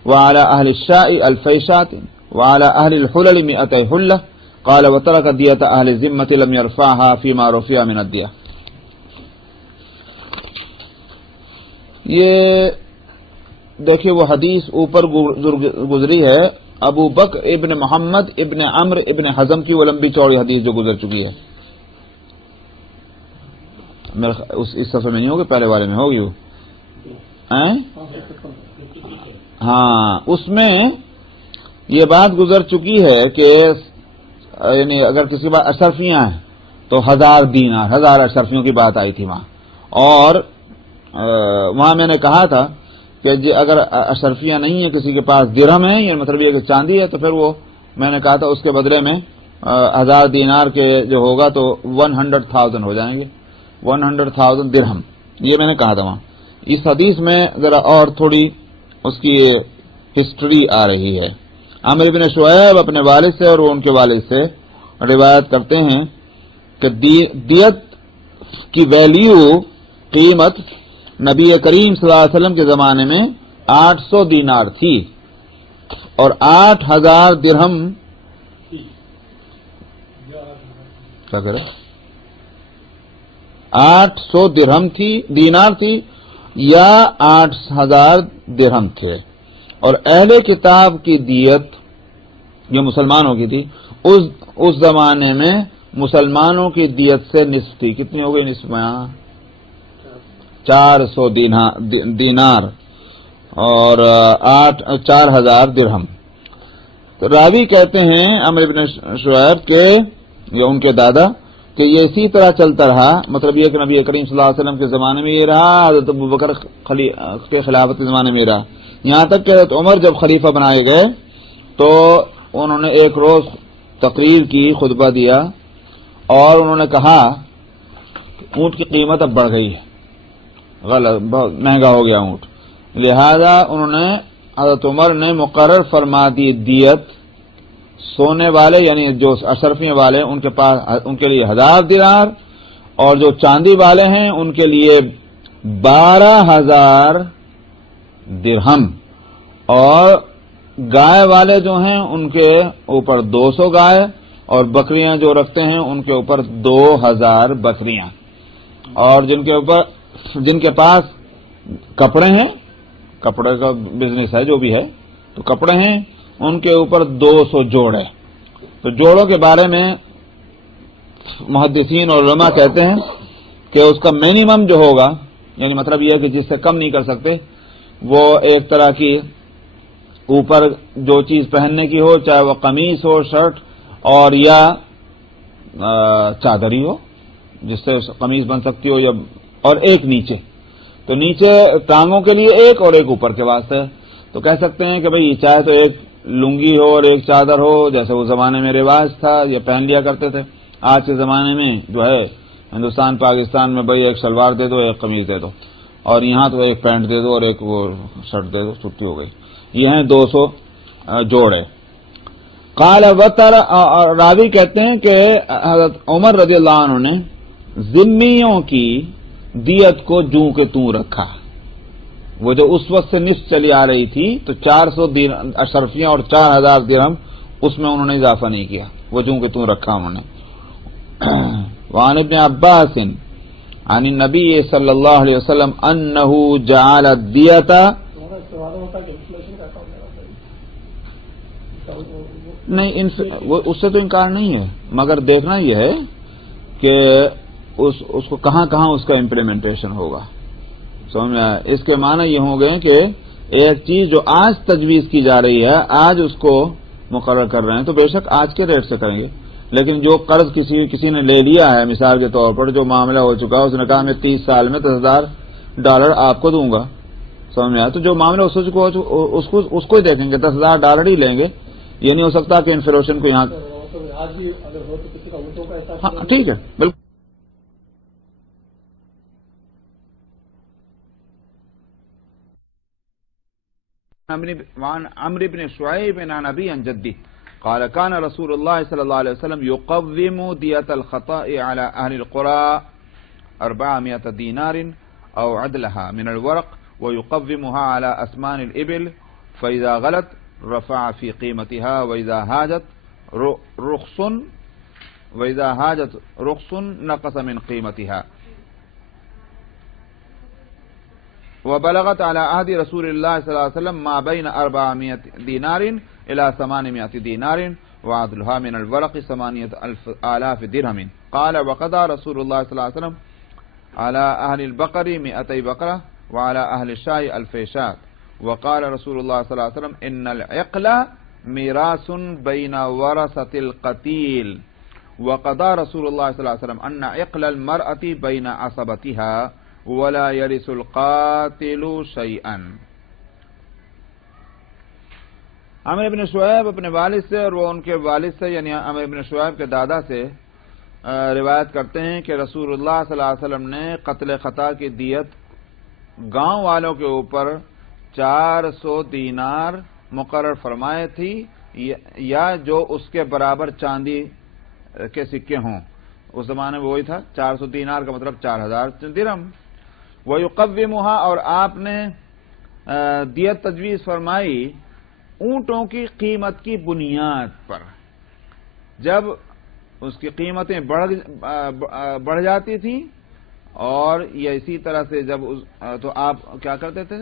وعلى أهل الشاء 2000 شاة وعلى أهل الحلل 200 حلة، قال وترك دية أهل الذمة لم يرفعها فيما رفع من الدية۔ یہ دیکھیں وہ حدیث اوپر گزری ہے ابو بکر ابن محمد ابن عمرو ابن حزم کی، وہ لمبی چوڑی حدیث جو گزر چکی ہے، اس صفحے میں نہیں ہوگی، پہلے والے میں ہوگی وہ، ہاں اس میں یہ بات گزر چکی ہے کہ یعنی اگر کسی کے پاس اشرفیاں ہیں تو 1000 دینار، 1000 اشرفیوں کی بات آئی تھی وہاں، اور وہاں میں نے کہا تھا کہ جی اگر اشرفیاں نہیں ہیں، کسی کے پاس درہم ہے، یہ مطلب یہ کہ چاندی ہے، تو پھر وہ میں نے کہا تھا اس کے بدلے میں 1000 دینار کے جو ہوگا تو 100,000 ہو جائیں گے، 100,000 درہم، یہ میں نے کہا تھا وہاں۔ اس حدیث میں ذرا اور تھوڑی اس کی ہسٹری آ رہی ہے۔ عمرو بن شعیب اپنے والد سے اور وہ ان کے والد سے روایت کرتے ہیں کہ دیت کی ویلیو، قیمت نبی کریم صلی اللہ علیہ وسلم کے زمانے میں 800 دینار تھی، اور 8000 درہم کیا کرے 800 درہم تھی، دینار تھی، یا 8000 درہم تھے، اور اہل کتاب کی دیت جو مسلمانوں کی تھی اس زمانے میں مسلمانوں کی دیت سے نصف تھی۔ کتنی ہو گئی نصف میں؟ 400 دینار اور 4000 درہم۔ تو راوی کہتے ہیں عمرو بن شعیب کے یا ان کے دادا کہ یہ اسی طرح چلتا رہا، مطلب یہ کہ نبی کریم صلی اللہ علیہ وسلم کے زمانے میں یہ رہا، حضرت ابوبکر کے خلافت کے زمانے میں یہ رہا، یہاں تک کہ حضرت عمر جب خلیفہ بنائے گئے تو انہوں نے ایک روز تقریر کی، خطبہ دیا، اور انہوں نے کہا اونٹ کی قیمت اب بڑھ گئی ہے، غلط بہت مہنگا ہو گیا اونٹ، لہذا انہوں نے حضرت عمر نے مقرر فرما دی دیت سونے والے یعنی جو اشرفیوں والے ان کے پاس ان کے لیے 1000 دینار، اور جو چاندی والے ہیں ان کے لیے 12000 درہم، اور گائے والے جو ہیں ان کے اوپر 200 گائے، اور بکریاں جو رکھتے ہیں ان کے اوپر 2000 بکریاں، اور جن کے پاس کپڑے ہیں، کپڑے کا بزنس ہے جو بھی ہے تو کپڑے ہیں، ان کے اوپر 200 جوڑے۔ تو جوڑوں کے بارے میں محدثین اور علماء کہتے ہیں کہ اس کا منیمم جو ہوگا، یعنی مطلب یہ ہے کہ جس سے کم نہیں کر سکتے، وہ ایک طرح کی اوپر جو چیز پہننے کی ہو، چاہے وہ قمیص ہو، شرٹ، اور یا چادری ہو جس سے قمیص بن سکتی ہو، یا اور ایک نیچے، تو نیچے ٹانگوں کے لیے ایک اور ایک اوپر کے واسطے، تو کہہ سکتے ہیں کہ بھئی چاہے تو ایک لنگی ہو اور ایک چادر ہو، جیسے وہ زمانے میں رواج تھا، یہ پہن لیا کرتے تھے۔ آج کے زمانے میں جو ہے ہندوستان پاکستان میں بھئی ایک شلوار دے دو، ایک قمیض دے دو، اور یہاں تو ایک پینٹ دے دو اور ایک وہ شرٹ دے دو، چھٹی ہو گئی۔ یہ ہیں 200 جوڑے۔ قال وتر، راوی کہتے ہیں کہ حضرت عمر رضی اللہ عنہ نے ذمیوں کی دیت کو جوں کے توں رکھا، وہ جو اس وقت سے نصف چلی آ رہی تھی تو 400 اشرفیاں اور 4000 درہم، اس میں انہوں نے اضافہ نہیں کیا، وہ جوں کے توں رکھا انہوں نے۔ وعن ابن عباس عن النبی صلی اللہ علیہ وسلم انہ جعل الدیۃ، نہیں اس سے تو انکار نہیں ہے، مگر دیکھنا یہ ہے کہ اس کو کہاں کہاں اس کا امپلیمنٹیشن ہوگا. سمجھ میں آیا؟ اس کے معنی یہ ہوں گے کہ ایک چیز جو آج تجویز کی جا رہی ہے، آج اس کو مقرر کر رہے ہیں، تو بے شک آج کے ریٹ سے کریں گے. لیکن جو قرض کسی نے لے لیا ہے، مثال کے طور پر جو معاملہ ہو چکا ہے، اس نے کہا میں 30 سال میں $10,000 آپ کو دوں گا. سمجھ میں آیا؟ تو جو معاملہ اس کو ہی دیکھیں گے، $10,000 ہی لیں گے. یہ نہیں ہو سکتا کہ انفلیشن کو یہاں. آج بھی اگر ہو تو کسی کا اونٹوں کا حساب. ہاں ٹھیک ہے، بالکل. وعن عمرو بن شعيب عن أبيه عن جده قال كان رسول الله صلى الله عليه وسلم يقوم دية الخطأ على أهل القرى 400 دينار أو عدلها من الورق ويقومها على أسمان الإبل فإذا غلت رفع في قيمتها وإذا هاجت رخص نقص من قيمتها. وبلغت على عهد رسول الله صلى الله عليه وسلم ما بين 400 دينار إلى 800 دينار وعدلها من الورق 8,000 درهم. قال وقضى رسول الله صلى الله عليه وسلم على أهل البقر 200 بقرة وعلى أهل الشاة 1000 شاة. وقال رسول الله صلى الله عليه وسلم إن العقل ميراث بين ورثة القتيل. وقضى رسول الله صلى الله عليه وسلم أن عقل المرأة بين عصبتها ولا يرث القاتل شيئا. عمرو بن شعیب اپنے والد سے اور وہ ان کے والد سے یعنی عمرو بن شعیب کے دادا سے روایت کرتے ہیں کہ رسول اللہ صلی اللہ علیہ وسلم نے قتل خطا کی دیت گاؤں والوں کے اوپر 400 دینار مقرر فرمائے تھی یا جو اس کے برابر چاندی کے سکے ہوں. اس زمانے میں وہی تھا، 400 دینار کا مطلب 4,000 درہم. وَيُقَوِّمُهَا اور آپ نے دیت تجویز فرمائی اونٹوں کی قیمت کی بنیاد پر. جب اس کی قیمتیں بڑھ جاتی تھیں اور یا اسی طرح سے جب تو آپ کیا کرتے تھے،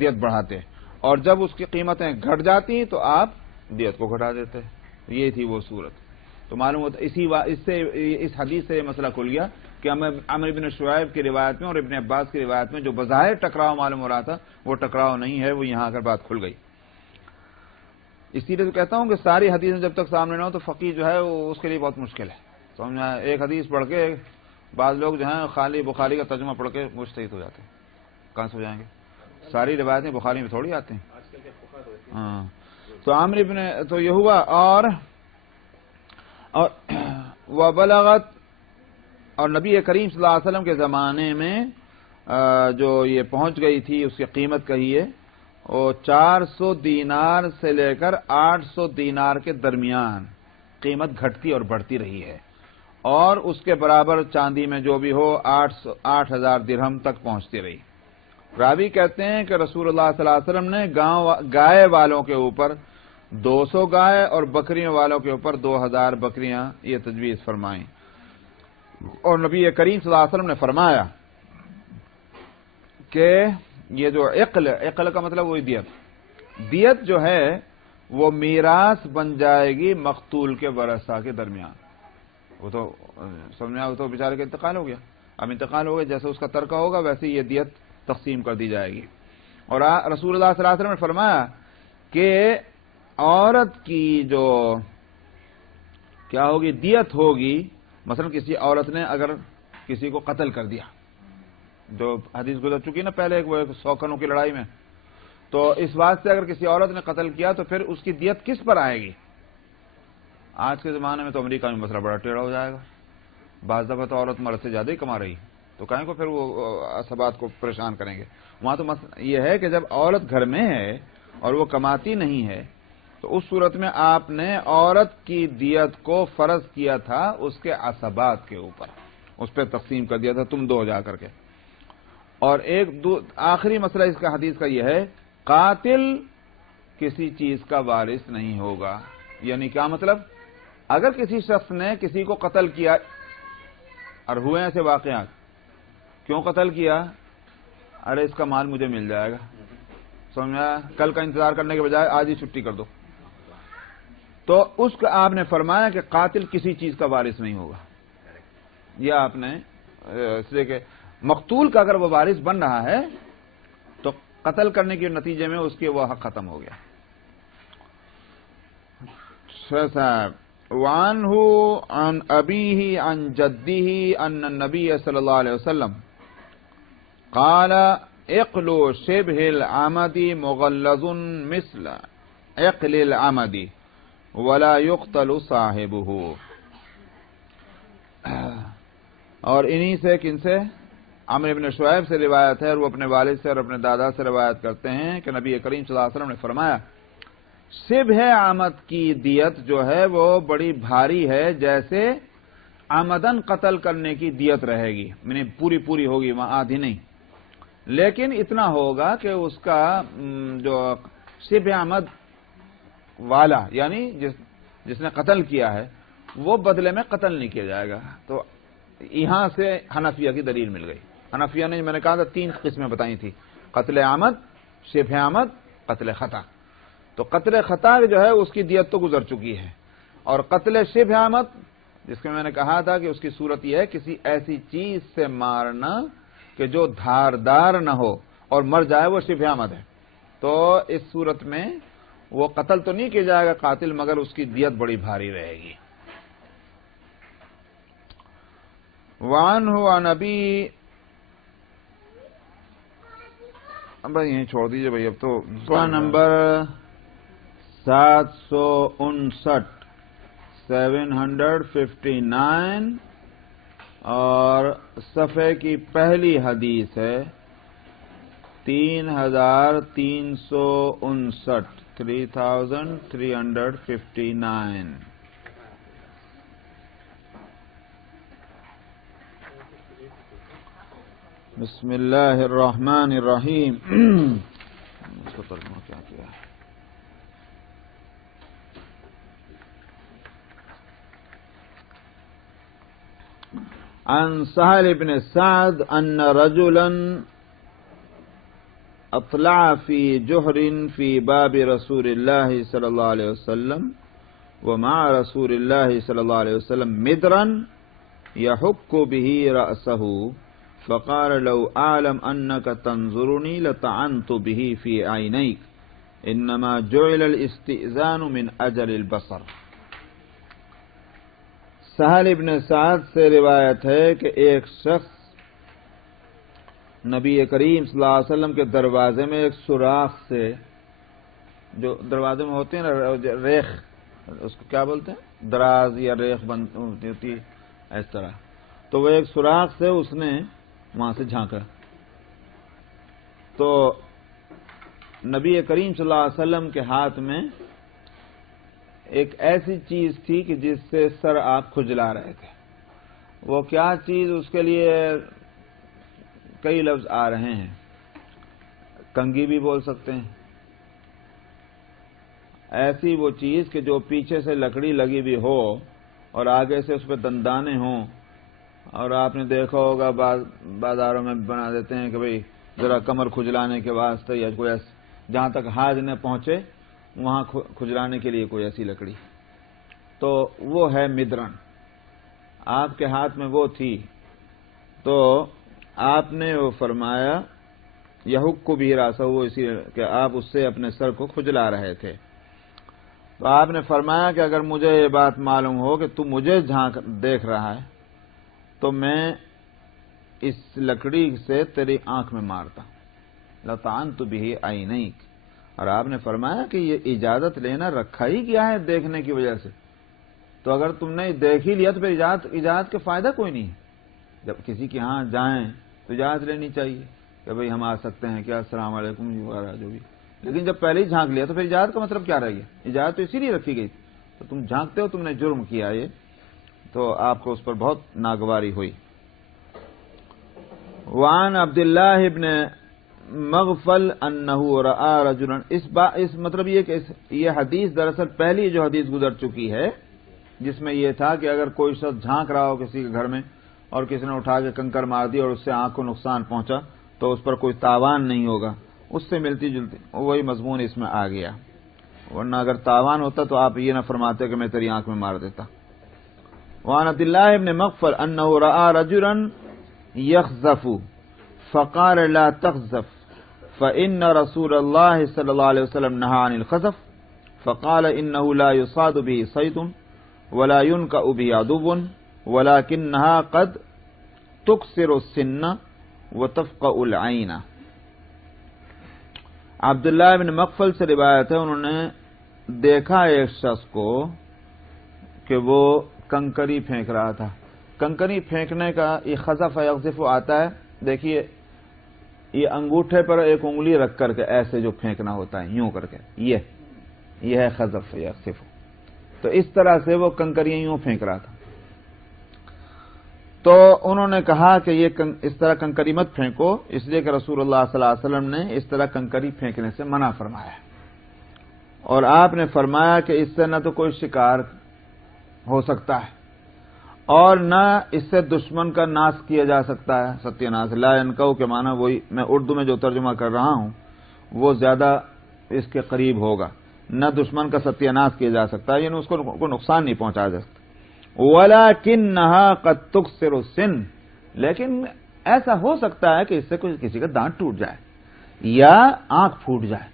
دیت بڑھاتے، اور جب اس کی قیمتیں گھٹ جاتی تو آپ دیت کو گھٹا دیتے. یہ تھی وہ صورت. تو معلوم ہوتا اس حدیث سے یہ مسئلہ کھل گیا کہ عمرو بن شعیب کی روایت میں اور ابن عباس کی روایت میں جو بظاہر ٹکراؤ معلوم ہو رہا تھا وہ ٹکراؤ نہیں ہے، وہ یہاں آ کر بات کھل گئی. اسی لیے تو کہتا ہوں کہ ساری حدیثیں جب تک سامنے نہ ہو تو فقیہ جو ہے وہ اس کے لیے بہت مشکل ہے. سمجھنا، ایک حدیث پڑھ کے بعض لوگ جو ہیں خالی بخاری کا ترجمہ پڑھ کے مجتہد ہو جاتے ہیں. کہاں سے ہو جائیں گے؟ ساری روایتیں بخاری میں تھوڑی آتی ہیں. ہاں تو عمرو بن تو یہ ہوا اور وبلغت اور نبی کریم صلی اللہ علیہ وسلم کے زمانے میں جو یہ پہنچ گئی تھی اس کی قیمت کہیے وہ 400 دینار سے لے کر 800 دینار کے درمیان قیمت گھٹتی اور بڑھتی رہی ہے، اور اس کے برابر چاندی میں جو بھی ہو 8,000 درہم تک پہنچتی رہی. راوی کہتے ہیں کہ رسول اللہ صلی اللہ علیہ وسلم نے گائے والوں کے اوپر 200 گائے اور بکریوں والوں کے اوپر 2,000 بکریاں یہ تجویز فرمائیں. اور نبی کریم صلی اللہ علیہ وسلم نے فرمایا کہ یہ جو عقل کا مطلب وہی دیت جو ہے وہ میراث بن جائے گی مقتول کے ورثہ کے درمیان. وہ تو سمجھا، وہ تو بیچارے کا انتقال ہو گیا. اب انتقال ہو گیا، جیسے اس کا ترکہ ہوگا ویسے یہ دیت تقسیم کر دی جائے گی. اور رسول اللہ صلی اللہ علیہ وسلم نے فرمایا کہ عورت کی جو کیا ہوگی دیت ہوگی، مثلا کسی عورت نے اگر کسی کو قتل کر دیا، جو حدیث گزر چکی نا پہلے وہ 100 کنوں کی لڑائی میں، تو اس بات سے اگر کسی عورت نے قتل کیا تو پھر اس کی دیت کس پر آئے گی؟ آج کے زمانے میں تو امریکہ میں مسئلہ بڑا ٹیڑھا ہو جائے گا. بعض دفعہ تو عورت مرد سے زیادہ ہی کما رہی تو کہیں کو پھر وہ اسباب کو پریشان کریں گے. وہاں تو یہ ہے کہ جب عورت گھر میں ہے اور وہ کماتی نہیں ہے تو اس صورت میں آپ نے عورت کی دیت کو فرض کیا تھا اس کے اسباب کے اوپر، اس پہ تقسیم کر دیا تھا تم دو جا کر کے. اور آخری مسئلہ اس کا حدیث کا یہ ہے قاتل کسی چیز کا وارث نہیں ہوگا. یعنی کیا مطلب؟ اگر کسی شخص نے کسی کو قتل کیا اور ہوئے ایسے واقعات، کیوں قتل کیا؟ ارے اس کا مال مجھے مل جائے گا، سمجھا، کل کا انتظار کرنے کے بجائے آج ہی چھٹی کر دو. تو اس کا آپ نے فرمایا کہ قاتل کسی چیز کا وارث نہیں ہوگا. یا آپ نے اس لیے کہ مقتول کا اگر وہ وارث بن رہا ہے تو قتل کرنے کے نتیجے میں اس کے وہ حق ختم ہو گیا. صاحب وعنہ عن ابیہ عن جدہ ان النبی صلی اللہ علیہ وسلم قال اقلو شبہ العمد مغلظ مثل اقل العمد ولا يقتل صاحبہ. اور انہی سے کن سے عمرو بن شعیب سے روایت ہے، اور وہ اپنے والد سے اور اپنے دادا سے روایت کرتے ہیں کہ نبی کریم صلی اللہ علیہ وسلم نے فرمایا شبہ عمد کی دیت جو ہے وہ بڑی بھاری ہے، جیسے عمدن قتل کرنے کی دیت رہے گی، یعنی پوری ہوگی، وہاں آدھی نہیں، لیکن اتنا ہوگا کہ اس کا جو شبہ عمد والا یعنی جس نے قتل کیا ہے وہ بدلے میں قتل نہیں کیا جائے گا. تو یہاں سے حنفیہ کی دلیل مل گئی. حنفیہ نے میں نے کہا تھا 3 قسمیں بتائی تھی، قتل عمد، شبہ عمد، قتل خطا. تو قتل خطا جو ہے اس کی دیت تو گزر چکی ہے، اور قتل شبہ عمد جس میں نے کہا تھا کہ اس کی صورت یہ ہے کسی ایسی چیز سے مارنا کہ جو دھاردار نہ ہو اور مر جائے، وہ شبہ عمد ہے. تو اس صورت میں وہ قتل تو نہیں کیا جائے گا قاتل، مگر اس کی دیت بڑی بھاری رہے گی. وعنہ عن ابی، اب یہیں چھوڑ دیجئے بھائی، اب تو نمبر 759 759 اور صفحے کی پہلی حدیث ہے 3359 3359. بسم اللہ الرحمن الرحیم. اس کا ترجمہ کیا کیا ہے؟ عن سہل بن سعد ان رجلا اطلع في جحر في باب رسول الله صلى الله عليه وسلم ومع رسول الله صلى الله عليه وسلم مدرا يحك به رأسه فقال لو أعلم أنك تنظرني لطعنت به في عينيك إنما جعل الاستئذان من أجل البصر. سہل ابن سعد سے روایت ہے کہ ایک شخص نبی کریم صلی اللہ علیہ وسلم کے دروازے میں ایک سوراخ سے، جو دروازے میں ہوتے ہیں نا ریخ، اس کو کیا بولتے ہیں، دراز یا ریخ بند ہوتی اس طرح، تو وہ ایک سوراخ سے اس نے وہاں سے جھانکا. تو نبی کریم صلی اللہ علیہ وسلم کے ہاتھ میں ایک ایسی چیز تھی کہ جس سے سر آپ کھجلا رہے تھے. وہ کیا چیز، اس کے لیے کئی لفظ آ رہے ہیں، کنگھی بھی بول سکتے ہیں. ایسی وہ چیز کہ جو پیچھے سے لکڑی لگی بھی ہو اور آگے سے اس پہ دندانے ہوں، اور آپ نے دیکھا ہوگا بازاروں میں بنا دیتے ہیں کہ بھئی ذرا کمر کھجلانے کے واسطے، یا کوئی جہاں تک ہاتھ نہ پہنچے وہاں کھجلانے کے لیے کوئی ایسی لکڑی، تو وہ ہے مدرن. آپ کے ہاتھ میں وہ تھی، تو آپ نے وہ فرمایا یحک بھی راسہ، وہ اسی کہ آپ اس سے اپنے سر کو کھجلا رہے تھے. تو آپ نے فرمایا کہ اگر مجھے یہ بات معلوم ہو کہ تو مجھے دیکھ رہا ہے تو میں اس لکڑی سے تیری آنکھ میں مارتا. لطعنت به عینیک. اور آپ نے فرمایا کہ یہ اجازت لینا رکھا ہی کیا ہے دیکھنے کی وجہ سے، تو اگر تم نے دیکھ ہی لیا تو پھر اجازت کا فائدہ کوئی نہیں ہے. جب کسی کے ہاں جائیں تو اجازت لینی چاہیے کہ بھئی ہم آ سکتے ہیں کیا، السلام علیکم وغیرہ جو بھی. لیکن جب پہلے ہی جھانک لیا تو پھر اجازت کا مطلب کیا رہ گیا؟ اجازت تو اسی لیے رکھی گئی تھی. تو تم جھانکتے ہو، تم نے جرم کیا یہ، تو آپ کو اس پر بہت ناگواری ہوئی. وعن عبداللہ ابن مغفل انہ رأى رجلا. اس مطلب یہ کہ یہ حدیث دراصل پہلی جو حدیث گزر چکی ہے جس میں یہ تھا کہ اگر کوئی شخص جھانک رہا ہو کسی کے گھر میں اور کسی نے اٹھا کے کنکر مار دی اور اس سے آنکھ کو نقصان پہنچا تو اس پر کوئی تاوان نہیں ہوگا. اس سے ملتی جلتی وہی مضمون اس میں آ گیا، ورنہ اگر تاوان ہوتا تو آپ یہ نہ فرماتے کہ میں تیری آنکھ میں مار دیتا. وعن عبد الله بن مغفل انه راى رجلا يخزف فقال لا تخزف فان رسول الله صلى الله عليه وسلم نهى عن الخزف فقال انه لا يصاد به صيد ولا ينكأ به عدو ولكنها قد تكسر السن وتفقأ العين. عبداللہ بن مغفل سے روایت ہے انہوں نے دیکھا ایک شخص کو کہ وہ کنکری پھینک رہا تھا. کنکری پھینکنے کا یہ خزف یخزف آتا ہے. دیکھیے یہ انگوٹھے پر ایک انگلی رکھ کر کے ایسے جو پھینکنا ہوتا ہے یوں کر کے یہ ہے خزف یخزف. تو اس طرح سے وہ کنکریاں یوں پھینک رہا تھا. تو انہوں نے کہا کہ یہ اس طرح کنکری مت پھینکو اس لیے کہ رسول اللہ صلی اللہ علیہ وسلم نے اس طرح کنکری پھینکنے سے منع فرمایا اور آپ نے فرمایا کہ اس سے نہ تو کوئی شکار ہو سکتا ہے اور نہ اس سے دشمن کا ناش کیا جا سکتا ہے. ستیہ ناش لا ينکو کے معنی وہی میں اردو میں جو ترجمہ کر رہا ہوں وہ زیادہ اس کے قریب ہوگا. نہ دشمن کا ستیہ ناش کیا جا سکتا ہے یعنی اس کو کوئی نقصان نہیں پہنچایا جا سکتا. وَلَكِنَّهَا قَدْ تُكْسِرُ السِّنَّ لیکن ایسا ہو سکتا ہے کہ اس سے کسی کا دانت ٹوٹ جائے یا آنکھ پھوٹ جائے.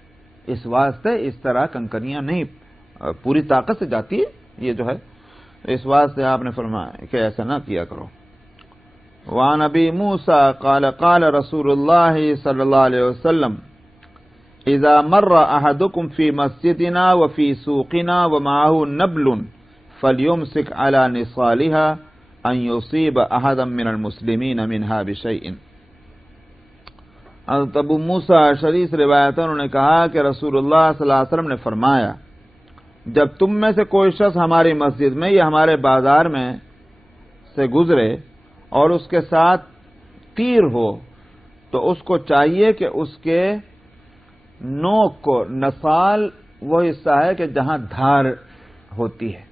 اس واسطے اس طرح کنکریاں نہیں پوری طاقت سے جاتی ہے یہ جو ہے اس واسطے آپ نے فرمایا کہ ایسا نہ کیا کرو. وعن ابی موسیٰ قال قال رسول اللہ صلی اللہ علیہ وسلم اذا مر احدكم في مسجدنا وفي سوقنا ومعه نبل فليمسك على نصالها ان يصيب احدا من المسلمين منها بشيء. حضرت ابو موسیٰ اشعری سے روایت ہے انہوں نے کہا کہ رسول اللہ صلی اللہ علیہ وسلم نے فرمایا جب تم میں سے کوئی شخص ہماری مسجد میں یا ہمارے بازار میں سے گزرے اور اس کے ساتھ تیر ہو تو اس کو چاہیے کہ اس کے نوک کو نصال وہ حصہ ہے کہ جہاں دھار ہوتی ہے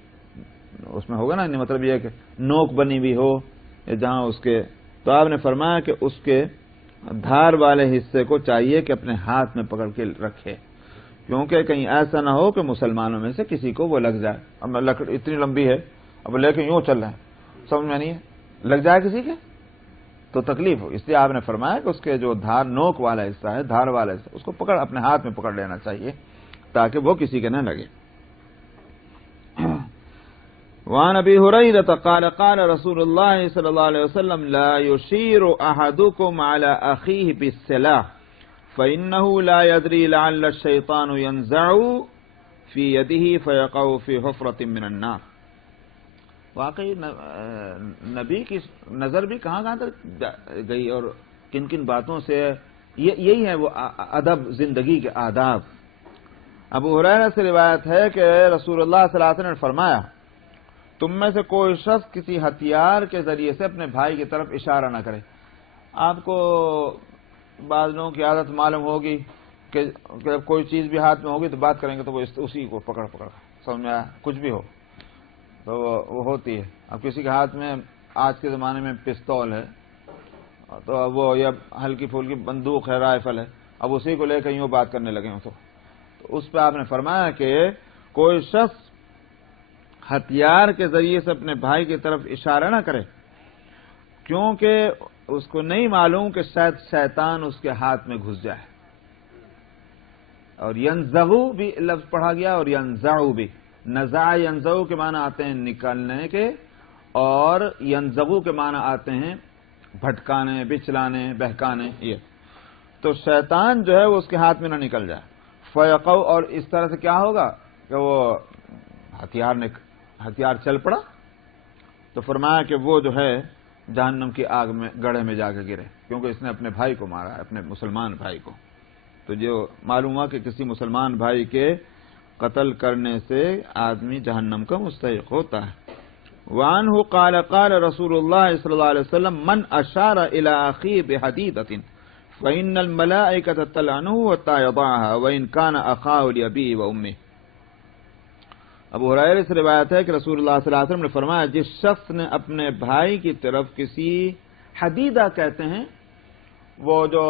اس میں ہوگا نا مطلب یہ کہ نوک بنی ہوئی ہو یا جہاں اس کے تو آپ نے فرمایا کہ اس کے دھار والے حصے کو چاہیے کہ اپنے ہاتھ میں پکڑ کے رکھے کیونکہ کہیں ایسا نہ ہو کہ مسلمانوں میں سے کسی کو وہ لگ جائے. اب لکڑ اتنی لمبی ہے اب لے کے یوں چل رہے ہیں سمجھ میں نہیں ہے لگ جائے کسی کے تو تکلیف ہو. اس لیے آپ نے فرمایا کہ اس کے جو دھار نوک والا حصہ ہے دھار والا حصہ اس کو پکڑ اپنے ہاتھ میں پکڑ لینا چاہیے تاکہ وہ کسی کے نہ لگے. وعن ابی ہریرہ قال قال رسول اللہ صلی اللہ علیہ وسلم لا يشیر احدکم علی اخیہ بالسلاح فإنه لا يدری لعل الشیطان ينزع فی یدہ فیقع فی حفرۃ من النار. واقعی نبی کی نظر بھی کہاں کہاں تک گئی اور کن کن باتوں سے یہی ہے وہ ادب زندگی کے آداب. ابو ہریرہ سے روایت ہے کہ رسول اللہ صلی اللہ علیہ وسلم نے فرمایا تم میں سے کوئی شخص کسی ہتھیار کے ذریعے سے اپنے بھائی کی طرف اشارہ نہ کرے. آپ کو بعض لوگوں کی عادت معلوم ہوگی کہ کوئی چیز بھی ہاتھ میں ہوگی تو بات کریں گے تو وہ اسی کو پکڑ سمجھ میں آیا کچھ بھی ہو تو وہ ہوتی ہے. اب کسی کے ہاتھ میں آج کے زمانے میں پستول ہے تو وہ یا ہلکی پھلکی بندوق ہے رائفل ہے اب اسی کو لے کر یوں بات کرنے لگے ہوں تو اس پہ آپ نے فرمایا کہ کوئی شخص ہتھیار کے ذریعے سے اپنے بھائی کی طرف اشارہ نہ کرے کیونکہ اس کو نہیں معلوم کہ شاید شیطان اس کے ہاتھ میں گھس جائے. اور ینزغو بھی لفظ پڑھا گیا اور ینزعو بھی. نزع ینزعو کے معنی آتے ہیں نکالنے کے اور ینزغو کے معنی آتے ہیں بھٹکانے بچلانے بہکانے. یہ تو شیطان جو ہے وہ اس کے ہاتھ میں نہ نکل جائے. فیقو اور اس طرح سے کیا ہوگا کہ وہ ہتھیار چل پڑا تو فرمایا کہ وہ جو ہے جہنم کی آگ میں گڑھے میں جا کے گرے کیونکہ اس نے اپنے بھائی کو مارا ہے اپنے مسلمان بھائی کو. تو جو معلوم ہوا کہ کسی مسلمان بھائی کے قتل کرنے سے آدمی جہنم کا مستحق ہوتا ہے. وعنہ قال قال رسول اللہ صلی اللہ علیہ وسلم من اشار الى اخیہ بحدیدۃ فإن الملائکۃ تلعنہ حتی یضعها وإن کان اخاہ لأبیہ وامہ. ابو ہریرہ سے روایت ہے کہ رسول اللہ صلی اللہ علیہ وسلم نے فرمایا جس شخص نے اپنے بھائی کی طرف کسی حدیدہ کہتے ہیں وہ جو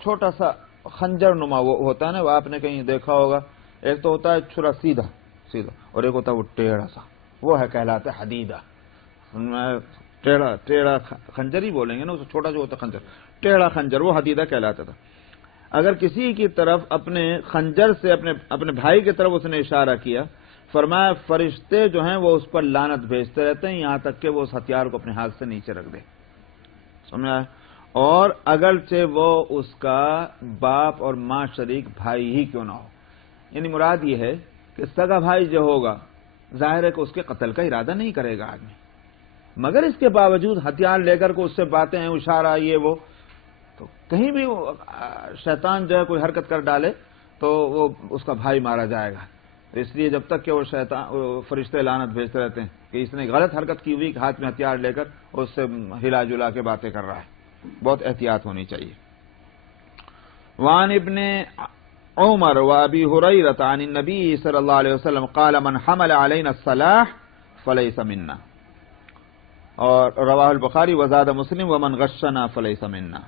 چھوٹا سا خنجر نما وہ ہوتا ہے نا وہ آپ نے کہیں دیکھا ہوگا. ایک تو ہوتا ہے چھرا سیدھا اور ایک ہوتا ہے وہ ٹیڑھا سا وہ ہے کہلاتا ہے حدیدہ. ان میں ٹیڑھا خنجر ہی بولیں گے نا، اسے چھوٹا جو ہوتا خنجر، ٹیڑھا خنجر، وہ حدیدہ کہلاتا تھا. اگر کسی کی طرف اپنے خنجر سے اپنے بھائی کی طرف اس نے اشارہ کیا، فرمایا فرشتے جو ہیں وہ اس پر لعنت بھیجتے رہتے ہیں یہاں تک کہ وہ اس ہتھیار کو اپنے ہاتھ سے نیچے رکھ دے. سمجھا؟ اور اگرچہ وہ اس کا باپ اور ماں شریک بھائی ہی کیوں نہ ہو. یعنی مراد یہ ہے کہ سگا بھائی جو ہوگا ظاہر ہے کہ اس کے قتل کا ارادہ نہیں کرے گا آدمی، مگر اس کے باوجود ہتھیار لے کر کو اس سے باتیں ہیں، اشارہ یہ وہ، تو کہیں بھی شیطان جو ہے کوئی حرکت کر ڈالے تو وہ اس کا بھائی مارا جائے گا. تو اس لیے جب تک کہ وہ فرشتے لعنت بھیجتے رہتے ہیں کہ اس نے غلط حرکت کی ہوئی کہ ہاتھ میں ہتھیار لے کر اس سے ہلا جلا کے باتیں کر رہا ہے. بہت احتیاط ہونی چاہیے. وعن ابن عمر وابی ہریرہ عن النبی صلی اللہ علیہ وسلم قال من حمل علینا السلاح فلیس منا، اور رواہ البخاری وزاد مسلم ومن غشنا فلیس منا.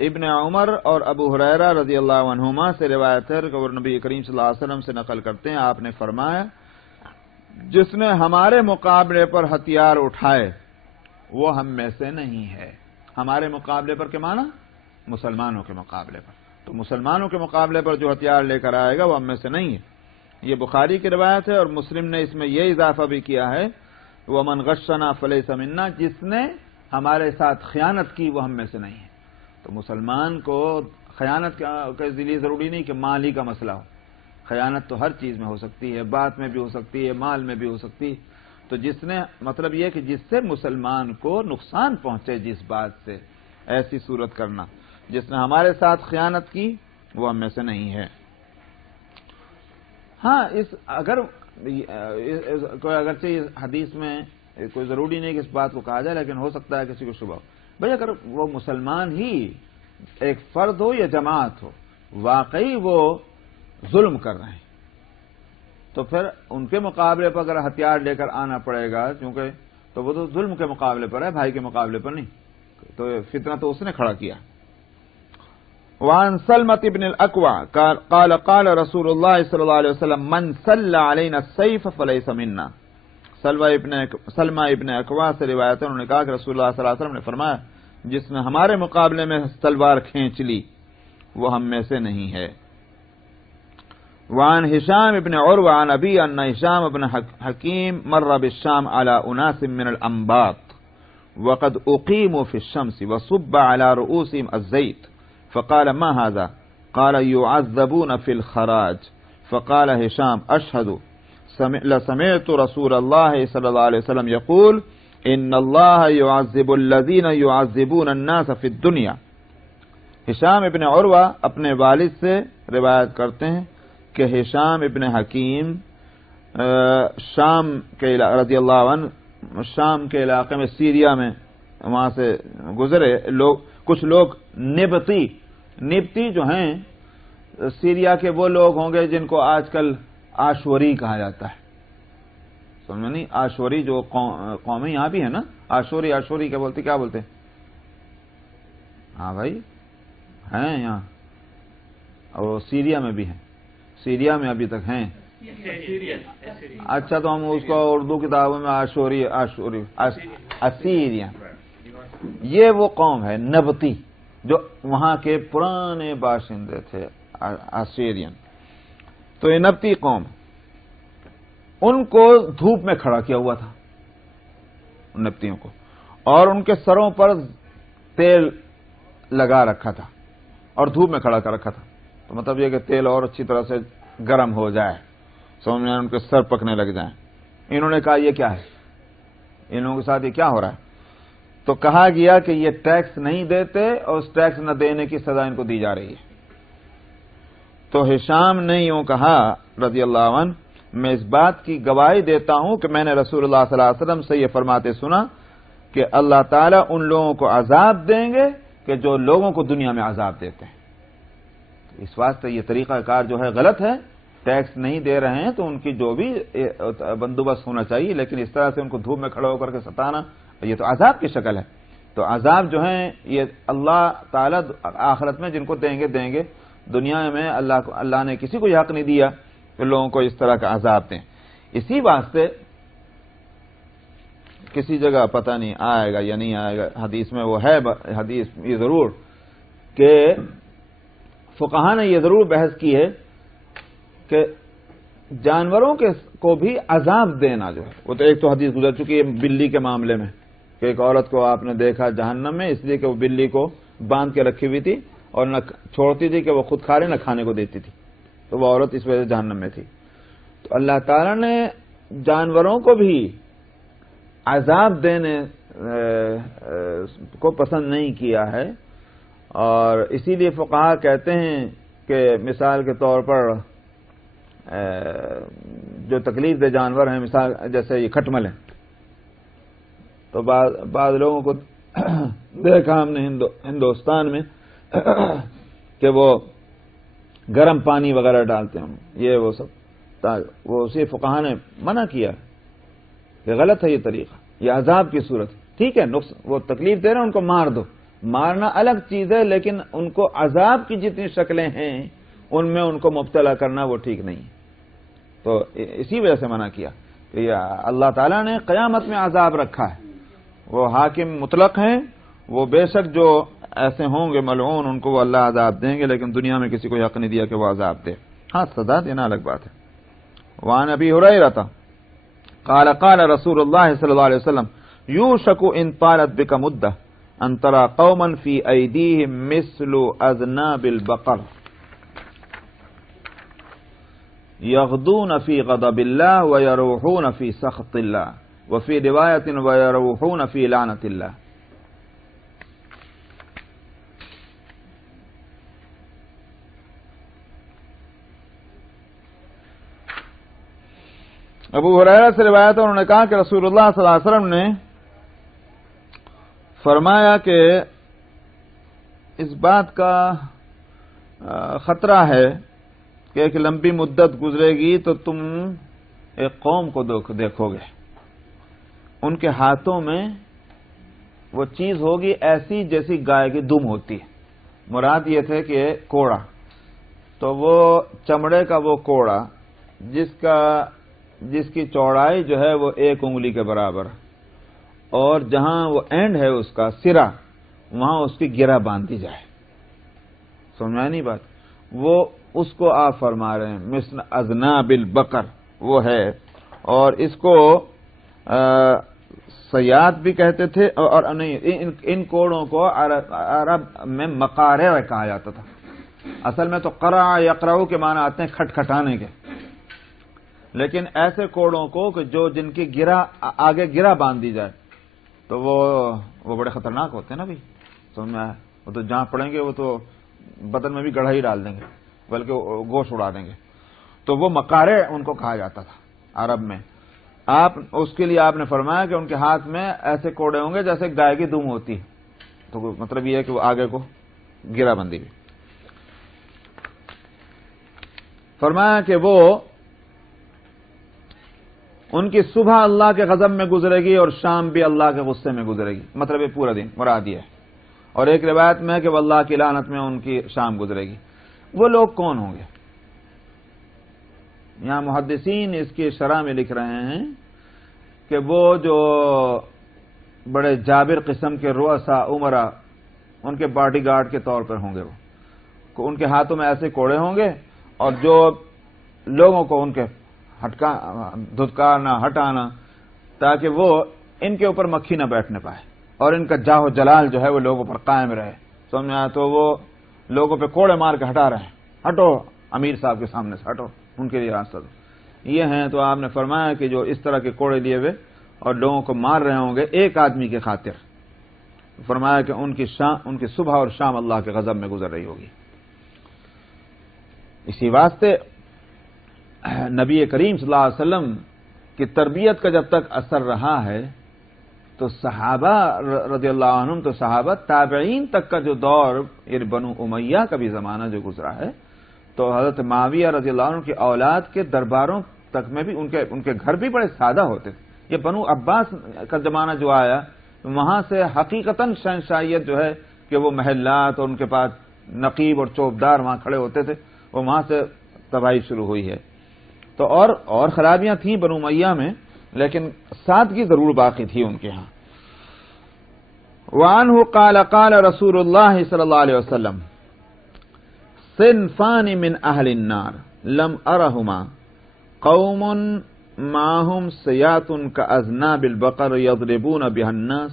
ابن عمر اور ابو ہریرہ رضی اللہ عنہما سے روایت ہے کہ وہ نبی کریم صلی اللہ علیہ وسلم سے نقل کرتے ہیں، آپ نے فرمایا جس نے ہمارے مقابلے پر ہتھیار اٹھائے وہ ہم میں سے نہیں ہے. ہمارے مقابلے پر کیا معنی؟ مسلمانوں کے مقابلے پر. تو مسلمانوں کے مقابلے پر جو ہتھیار لے کر آئے گا وہ ہم میں سے نہیں ہے. یہ بخاری کی روایت ہے، اور مسلم نے اس میں یہ اضافہ بھی کیا ہے وَمَنْ غَشَّنَا فَلَيْسَ مِنَّا، جس نے ہمارے ساتھ خیانت کی وہ ہم میں سے نہیں ہے. تو مسلمان کو خیانت کے لیے ضروری نہیں کہ مال ہی کا مسئلہ ہو. خیانت تو ہر چیز میں ہو سکتی ہے، بات میں بھی ہو سکتی ہے، مال میں بھی ہو سکتی ہے. تو جس نے مطلب یہ کہ جس سے مسلمان کو نقصان پہنچے جس بات سے، ایسی صورت کرنا. جس نے ہمارے ساتھ خیانت کی وہ ہم میں سے نہیں ہے. ہاں اگر کوئی اگرچہ اس حدیث میں کوئی ضروری نہیں کہ اس بات کو کہا جائے، لیکن ہو سکتا ہے کسی کو شبہ ہو. بھئی اگر وہ مسلمان ہی ایک فرد ہو یا جماعت ہو، واقعی وہ ظلم کر رہے ہیں، تو پھر ان کے مقابلے پر اگر ہتھیار لے کر آنا پڑے گا، کیونکہ تو وہ تو ظلم کے مقابلے پر ہے، بھائی کے مقابلے پر نہیں. تو فتنہ تو اس نے کھڑا کیا. وعن سلمة بن الأكوع قال قال رسول الله صلى الله عليه وسلم من سل علينا السيف فليس منا. سلمہ ابن اکوا سے روایت ہے، انہوں نے کہا کہ رسول اللہ صلی اللہ علیہ وسلم نے فرمایا جس نے ہمارے مقابلے میں تلوار کھینچ لی وہ ہم میں سے نہیں ہے. وعن هشام ابن عروة عن أبي أن هشام بن حكيم مر بالشام على أناس من الأنباط وقد أقيموا في الشمس وصب على رؤوسهم الزيت فقال ما هذا؟ قال يعذبون في الخراج. فقال هشام أشهد لسمعت رسول الله صلى الله عليه وسلم يقول إن الله يعذب الذين يعذبون الناس في الدنيا. ہشام ابن عروہ اپنے والد سے روایت کرتے ہیں کہ ہشام ابن حکیم شام کے رضی اللہ عنہ شام کے علاقے میں سیریا میں وہاں سے گزرے. کچھ لوگ نبتی جو ہیں سیریا کے وہ لوگ ہوں گے جن کو آج کل آشوری کہا جاتا ہے. سمجھو نہیں؟ آشوری جو قومیں یہاں بھی ہے نا، آشوری کیا بولتے ہیں؟ ہاں بھائی ہیں یہاں، اور سیریا میں بھی ہیں، سیریا میں ابھی تک ہیں. اچھا تو ہم اس کو اردو کتابوں میں اسیریا. یہ وہ قوم ہے نبتی جو وہاں کے پرانے باشندے تھے، اسیرین. تو یہ نبتی قوم، ان کو دھوپ میں کھڑا کیا ہوا تھا نبتیوں کو، اور ان کے سروں پر تیل لگا رکھا تھا اور دھوپ میں کھڑا کر رکھا تھا. تو مطلب یہ کہ تیل اور اچھی طرح سے گرم ہو جائے، سمجھ میں ان کے سر پکنے لگ جائیں. انہوں نے کہا یہ کیا ہے، ان لوگوں کے ساتھ یہ کیا ہو رہا ہے؟ تو کہا گیا کہ یہ ٹیکس نہیں دیتے اور اس ٹیکس نہ دینے کی سزا ان کو دی جا رہی ہے. تو ہشام نے یوں کہا رضی اللہ عنہ میں اس بات کی گواہی دیتا ہوں کہ میں نے رسول اللہ صلی اللہ علیہ وسلم سے یہ فرماتے سنا کہ اللہ تعالیٰ ان لوگوں کو عذاب دیں گے کہ جو لوگوں کو دنیا میں عذاب دیتے ہیں. اس واسطے یہ طریقہ کار جو ہے غلط ہے. ٹیکس نہیں دے رہے ہیں تو ان کی جو بھی بندوبست ہونا چاہیے، لیکن اس طرح سے ان کو دھوپ میں کھڑا ہو کر کے ستانا یہ تو عذاب کی شکل ہے. تو عذاب جو ہیں یہ اللہ تعالیٰ آخرت میں جن کو دیں گے. دنیا میں اللہ نے کسی کو یہ حق نہیں دیا کہ لوگوں کو اس طرح کا عذاب دیں. اسی واسطے کسی جگہ پتہ نہیں آئے گا یا نہیں آئے گا، حدیث میں وہ ہے حدیث یہ ضرور کہ فقہاء نے یہ ضرور بحث کی ہے کہ جانوروں کو بھی عذاب دینا جو ہے، وہ تو ایک تو حدیث گزر چکی ہے بلی کے معاملے میں کہ ایک عورت کو آپ نے دیکھا جہنم میں اس لیے کہ وہ بلی کو باندھ کے رکھی ہوئی تھی اور نہ چھوڑتی تھی کہ وہ خود کھا رہے نہ کھانے کو دیتی تھی، تو وہ عورت اس وجہ سے جہنم میں تھی۔ تو اللہ تعالیٰ نے جانوروں کو بھی عذاب دینے کو پسند نہیں کیا ہے، اور اسی لیے فقہاء کہتے ہیں کہ مثال کے طور پر جو تکلیف دہ جانور ہیں، مثال جیسے یہ کھٹمل ہیں، تو بعض لوگوں کو دیکھا ہم نے ہندوستان میں کہ وہ گرم پانی وغیرہ ڈالتے ہیں، یہ وہ سب، وہ اسی فقہاء نے منع کیا کہ غلط ہے یہ طریقہ، یہ عذاب کی صورت، ٹھیک ہے وہ تکلیف دے رہے ہیں ان کو مار دو، مارنا الگ چیز ہے، لیکن ان کو عذاب کی جتنی شکلیں ہیں ان میں ان کو مبتلا کرنا وہ ٹھیک نہیں، تو اسی وجہ سے منع کیا کہ اللہ تعالیٰ نے قیامت میں عذاب رکھا ہے، وہ حاکم مطلق ہیں، وہ بے شک جو ایسے ہوں گے ملعون ان کو وہ اللہ عذاب دیں گے، لیکن دنیا میں کسی کو حق نہیں دیا کہ وہ عذاب دے، ہاں سزا دینا الگ بات ہے۔ وعن ابی ہریرہ قال قال رسول اللہ صلی اللہ علیہ وسلم یوشک ان طالت بک مدہ ان ترى قوما فی ایدیہم مثل اذناب البقر یغدون فی غضب اللہ ویروحون فی سخط اللہ وفی روایت ویروحون فی لعنت اللہ۔ ابو ہریرہ سے روایت ہے، انہوں نے کہا کہ رسول اللہ صلی اللہ علیہ وسلم نے فرمایا کہ اس بات کا خطرہ ہے کہ ایک لمبی مدت گزرے گی تو تم ایک قوم کو دیکھو گے، ان کے ہاتھوں میں وہ چیز ہوگی ایسی جیسی گائے کی دم ہوتی ہے، مراد یہ تھے کہ کوڑا، تو وہ چمڑے کا وہ کوڑا جس کی چوڑائی جو ہے وہ 1 انگلی کے برابر، اور جہاں وہ اینڈ ہے اس کا سرا وہاں اس کی گرہ باندھی جائے، سمجھا نہیں بات، وہ اس کو آپ فرما رہے ہیں مثل اذناب البقر وہ ہے، اور اس کو سیاد بھی کہتے تھے، اور نہیں ان کوڑوں کو عرب میں مقارع کہا جاتا تھا، اصل میں تو قرع یقرع کے معنی آتے ہیں کھٹکھٹانے کے، لیکن ایسے کوڑوں کو کہ جن کی آگے گرہ باندھ دی جائے تو وہ بڑے خطرناک ہوتے ہیں نا بھائی، سمجھ میں آیا، وہ تو جہاں پڑیں گے وہ تو بدن میں بھی گڑھا ہی ڈال دیں گے بلکہ گوشت اڑا دیں گے، تو وہ مقارع ان کو کہا جاتا تھا عرب میں۔ اس کے لیے آپ نے فرمایا کہ ان کے ہاتھ میں ایسے کوڑے ہوں گے جیسے گائے کی دم ہوتی ہے، تو مطلب یہ ہے کہ وہ آگے کو گرہ بندی بھی، فرمایا کہ وہ ان کی صبح اللہ کے غضب میں گزرے گی اور شام بھی اللہ کے غصے میں گزرے گی، مطلب یہ پورا دن مراد یہ ہے، اور ایک روایت میں ہے کہ وہ اللہ کی لعنت میں ان کی شام گزرے گی۔ وہ لوگ کون ہوں گے؟ یہاں محدثین اس کی شرح میں لکھ رہے ہیں کہ وہ جو بڑے جابر قسم کے رؤساء عمرا ان کے باڈی گارڈ کے طور پر ہوں گے، وہ ان کے ہاتھوں میں ایسے کوڑے ہوں گے، اور جو لوگوں کو ان کے دھتکارنا ہٹانا تاکہ وہ ان کے اوپر مکھی نہ بیٹھنے پائے اور ان کا جاہ و جلال جو ہے وہ لوگوں پر قائم رہے، سمجھ میں آیا، تو وہ لوگوں پہ کوڑے مار کے ہٹا رہے ہیں، ہٹو امیر صاحب کے سامنے سے ہٹو، ان کے لیے راستہ دو، یہ ہیں۔ تو آپ نے فرمایا کہ جو اس طرح کے کوڑے لیے ہوئے اور لوگوں کو مار رہے ہوں گے ایک آدمی کی خاطر، فرمایا کہ ان کی صبح اور شام اللہ کے غضب میں گزر رہی ہوگی۔ اسی واسطے نبی کریم صلی اللہ علیہ وسلم کی تربیت کا جب تک اثر رہا ہے تو صحابہ رضی اللہ عنہم، تو صحابہ تابعین تک کا جو دور بنو امیہ کا بھی زمانہ جو گزرا ہے، تو حضرت معاویہ رضی اللہ عنہ کی اولاد کے درباروں تک میں بھی ان کے گھر بھی بڑے سادہ ہوتے تھے۔ یہ بنو عباس کا زمانہ جو آیا وہاں سے حقیقتاً شہنشاہیت جو ہے کہ وہ محلات اور ان کے پاس نقیب اور چوبدار وہاں کھڑے ہوتے تھے، وہ وہاں سے تباہی شروع ہوئی ہے۔ تو اور خرابیاں تھیں بنو امیہ میں، لیکن سادگی ضرور باقی تھی ان کے ہاں. وعنہ قال قال رسول اللہ صلی اللہ علیہ وسلم صنفان من اہل النار لم ارہما قوم معهم سیات کاذناب البقر یضربون بها الناس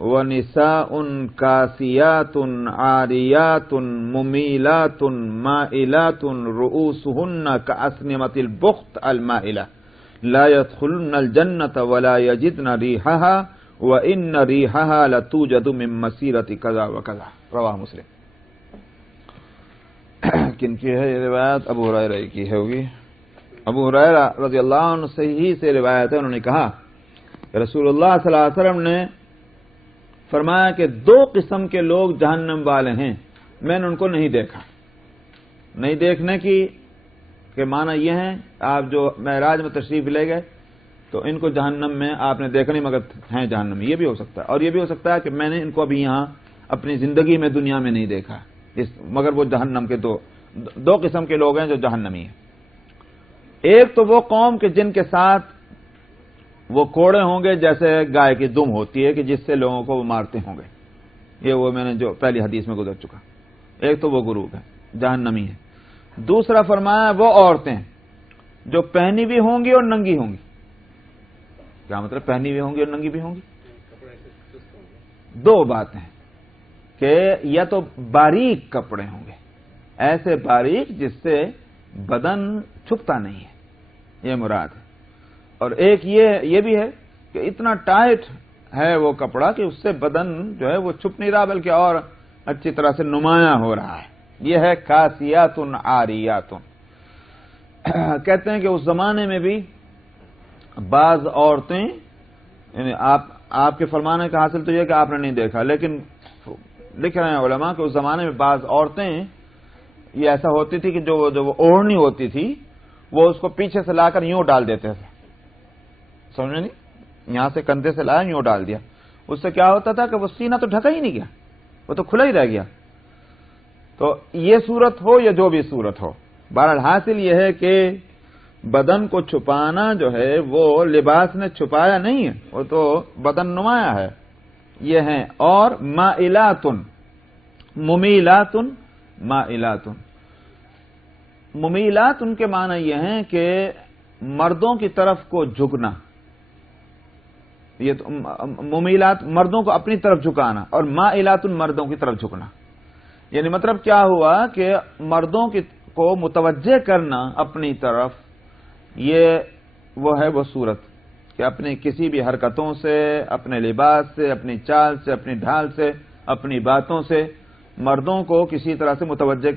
ونساء کاسیات عاریات ممیلات مائلات رؤوسهن کأسنمة البخت المائلة لا يدخلن الجنة ولا يجدن ريحها وَإِنَّ رِيحَهَا لَتُوجَدُ مِن مَّسِيرَةِ كَذَا وَكَذَا. رواہ مسلم. کن کی ہے یہ روایت؟ ابو ہریرہ کی ہے ہوگی. ابو ہریرہ رضی اللہ عنہ صحیح سے روایت ہے. انہوں نے کہا کہ رسول اللہ صلی اللہ علیہ وسلم نے فرمایا کہ 2 قسم کے لوگ جہنم والے ہیں، میں نے ان کو نہیں دیکھا. نہیں دیکھنے کی کہ معنی یہ ہے آپ جو معراج میں تشریف لے گئے تو ان کو جہنم میں آپ نے دیکھا نہیں مگر ہیں جہنم میں. یہ بھی ہو سکتا ہے. اور یہ بھی ہو سکتا ہے کہ میں نے ان کو ابھی یہاں اپنی زندگی میں دنیا میں نہیں دیکھا مگر وہ جہنم کے دو قسم کے لوگ ہیں جو جہنمی ہیں. ایک تو وہ قوم کہ جن کے ساتھ وہ کوڑے ہوں گے جیسے گائے کی دم ہوتی ہے کہ جس سے لوگوں کو وہ مارتے ہوں گے. یہ وہ میں نے جو پہلی حدیث میں گزر چکا. ایک تو وہ گروپ ہے جہنمی ہے. دوسرا فرمایا وہ عورتیں جو پہنی بھی ہوں گی اور ننگی ہوں گی. کیا مطلب پہنی بھی ہوں گی اور ننگی بھی ہوں گی؟ 2 باتیں کہ یا تو باریک کپڑے ہوں گے، ایسے باریک جس سے بدن چھپتا نہیں ہے، یہ مراد ہے. اور ایک یہ بھی ہے کہ اتنا ٹائٹ ہے وہ کپڑا کہ اس سے بدن جو ہے وہ چھپ نہیں رہا بلکہ اور اچھی طرح سے نمایاں ہو رہا ہے. یہ ہے کاسیات عاریات. کہتے ہیں کہ اس زمانے میں بھی بعض عورتیں، یعنی آپ کے فرمانے کا حاصل تو یہ کہ آپ نے نہیں دیکھا، لیکن لکھ رہے ہیں علماء کہ اس زمانے میں بعض عورتیں یہ ایسا ہوتی تھی کہ جو وہ اوڑھنی ہوتی تھی وہ اس کو پیچھے سے لا کر یوں ڈال دیتے تھے. سمجھے نہیں؟ یہاں سے کندھے سے لایا یوں ڈال دیا. اس سے کیا ہوتا تھا کہ وہ سینہ تو ڈھکا ہی نہیں گیا، وہ تو کھلا ہی رہ گیا. تو یہ صورت ہو یا جو بھی صورت ہو، بہرحال حاصل یہ ہے کہ بدن کو چھپانا جو ہے وہ لباس نے چھپایا نہیں ہے، وہ تو بدن نمایاں ہے. یہ ہیں. اور مائلات ممیلات مائلات. ممیلات ان کے معنی یہ ہیں کہ مردوں کی طرف کو جھکنا. یہ تو ممیلات مردوں کو اپنی طرف جھکانا اور مائلات مردوں کی طرف جھکنا. یعنی مطلب کیا ہوا کہ مردوں کو متوجہ کرنا اپنی طرف، یہ وہ ہے وہ صورت کہ اپنی کسی بھی حرکتوں سے، اپنے لباس سے، اپنی چال سے، اپنی ڈھال سے، اپنی باتوں سے مردوں کو کسی طرح سے متوجہ کر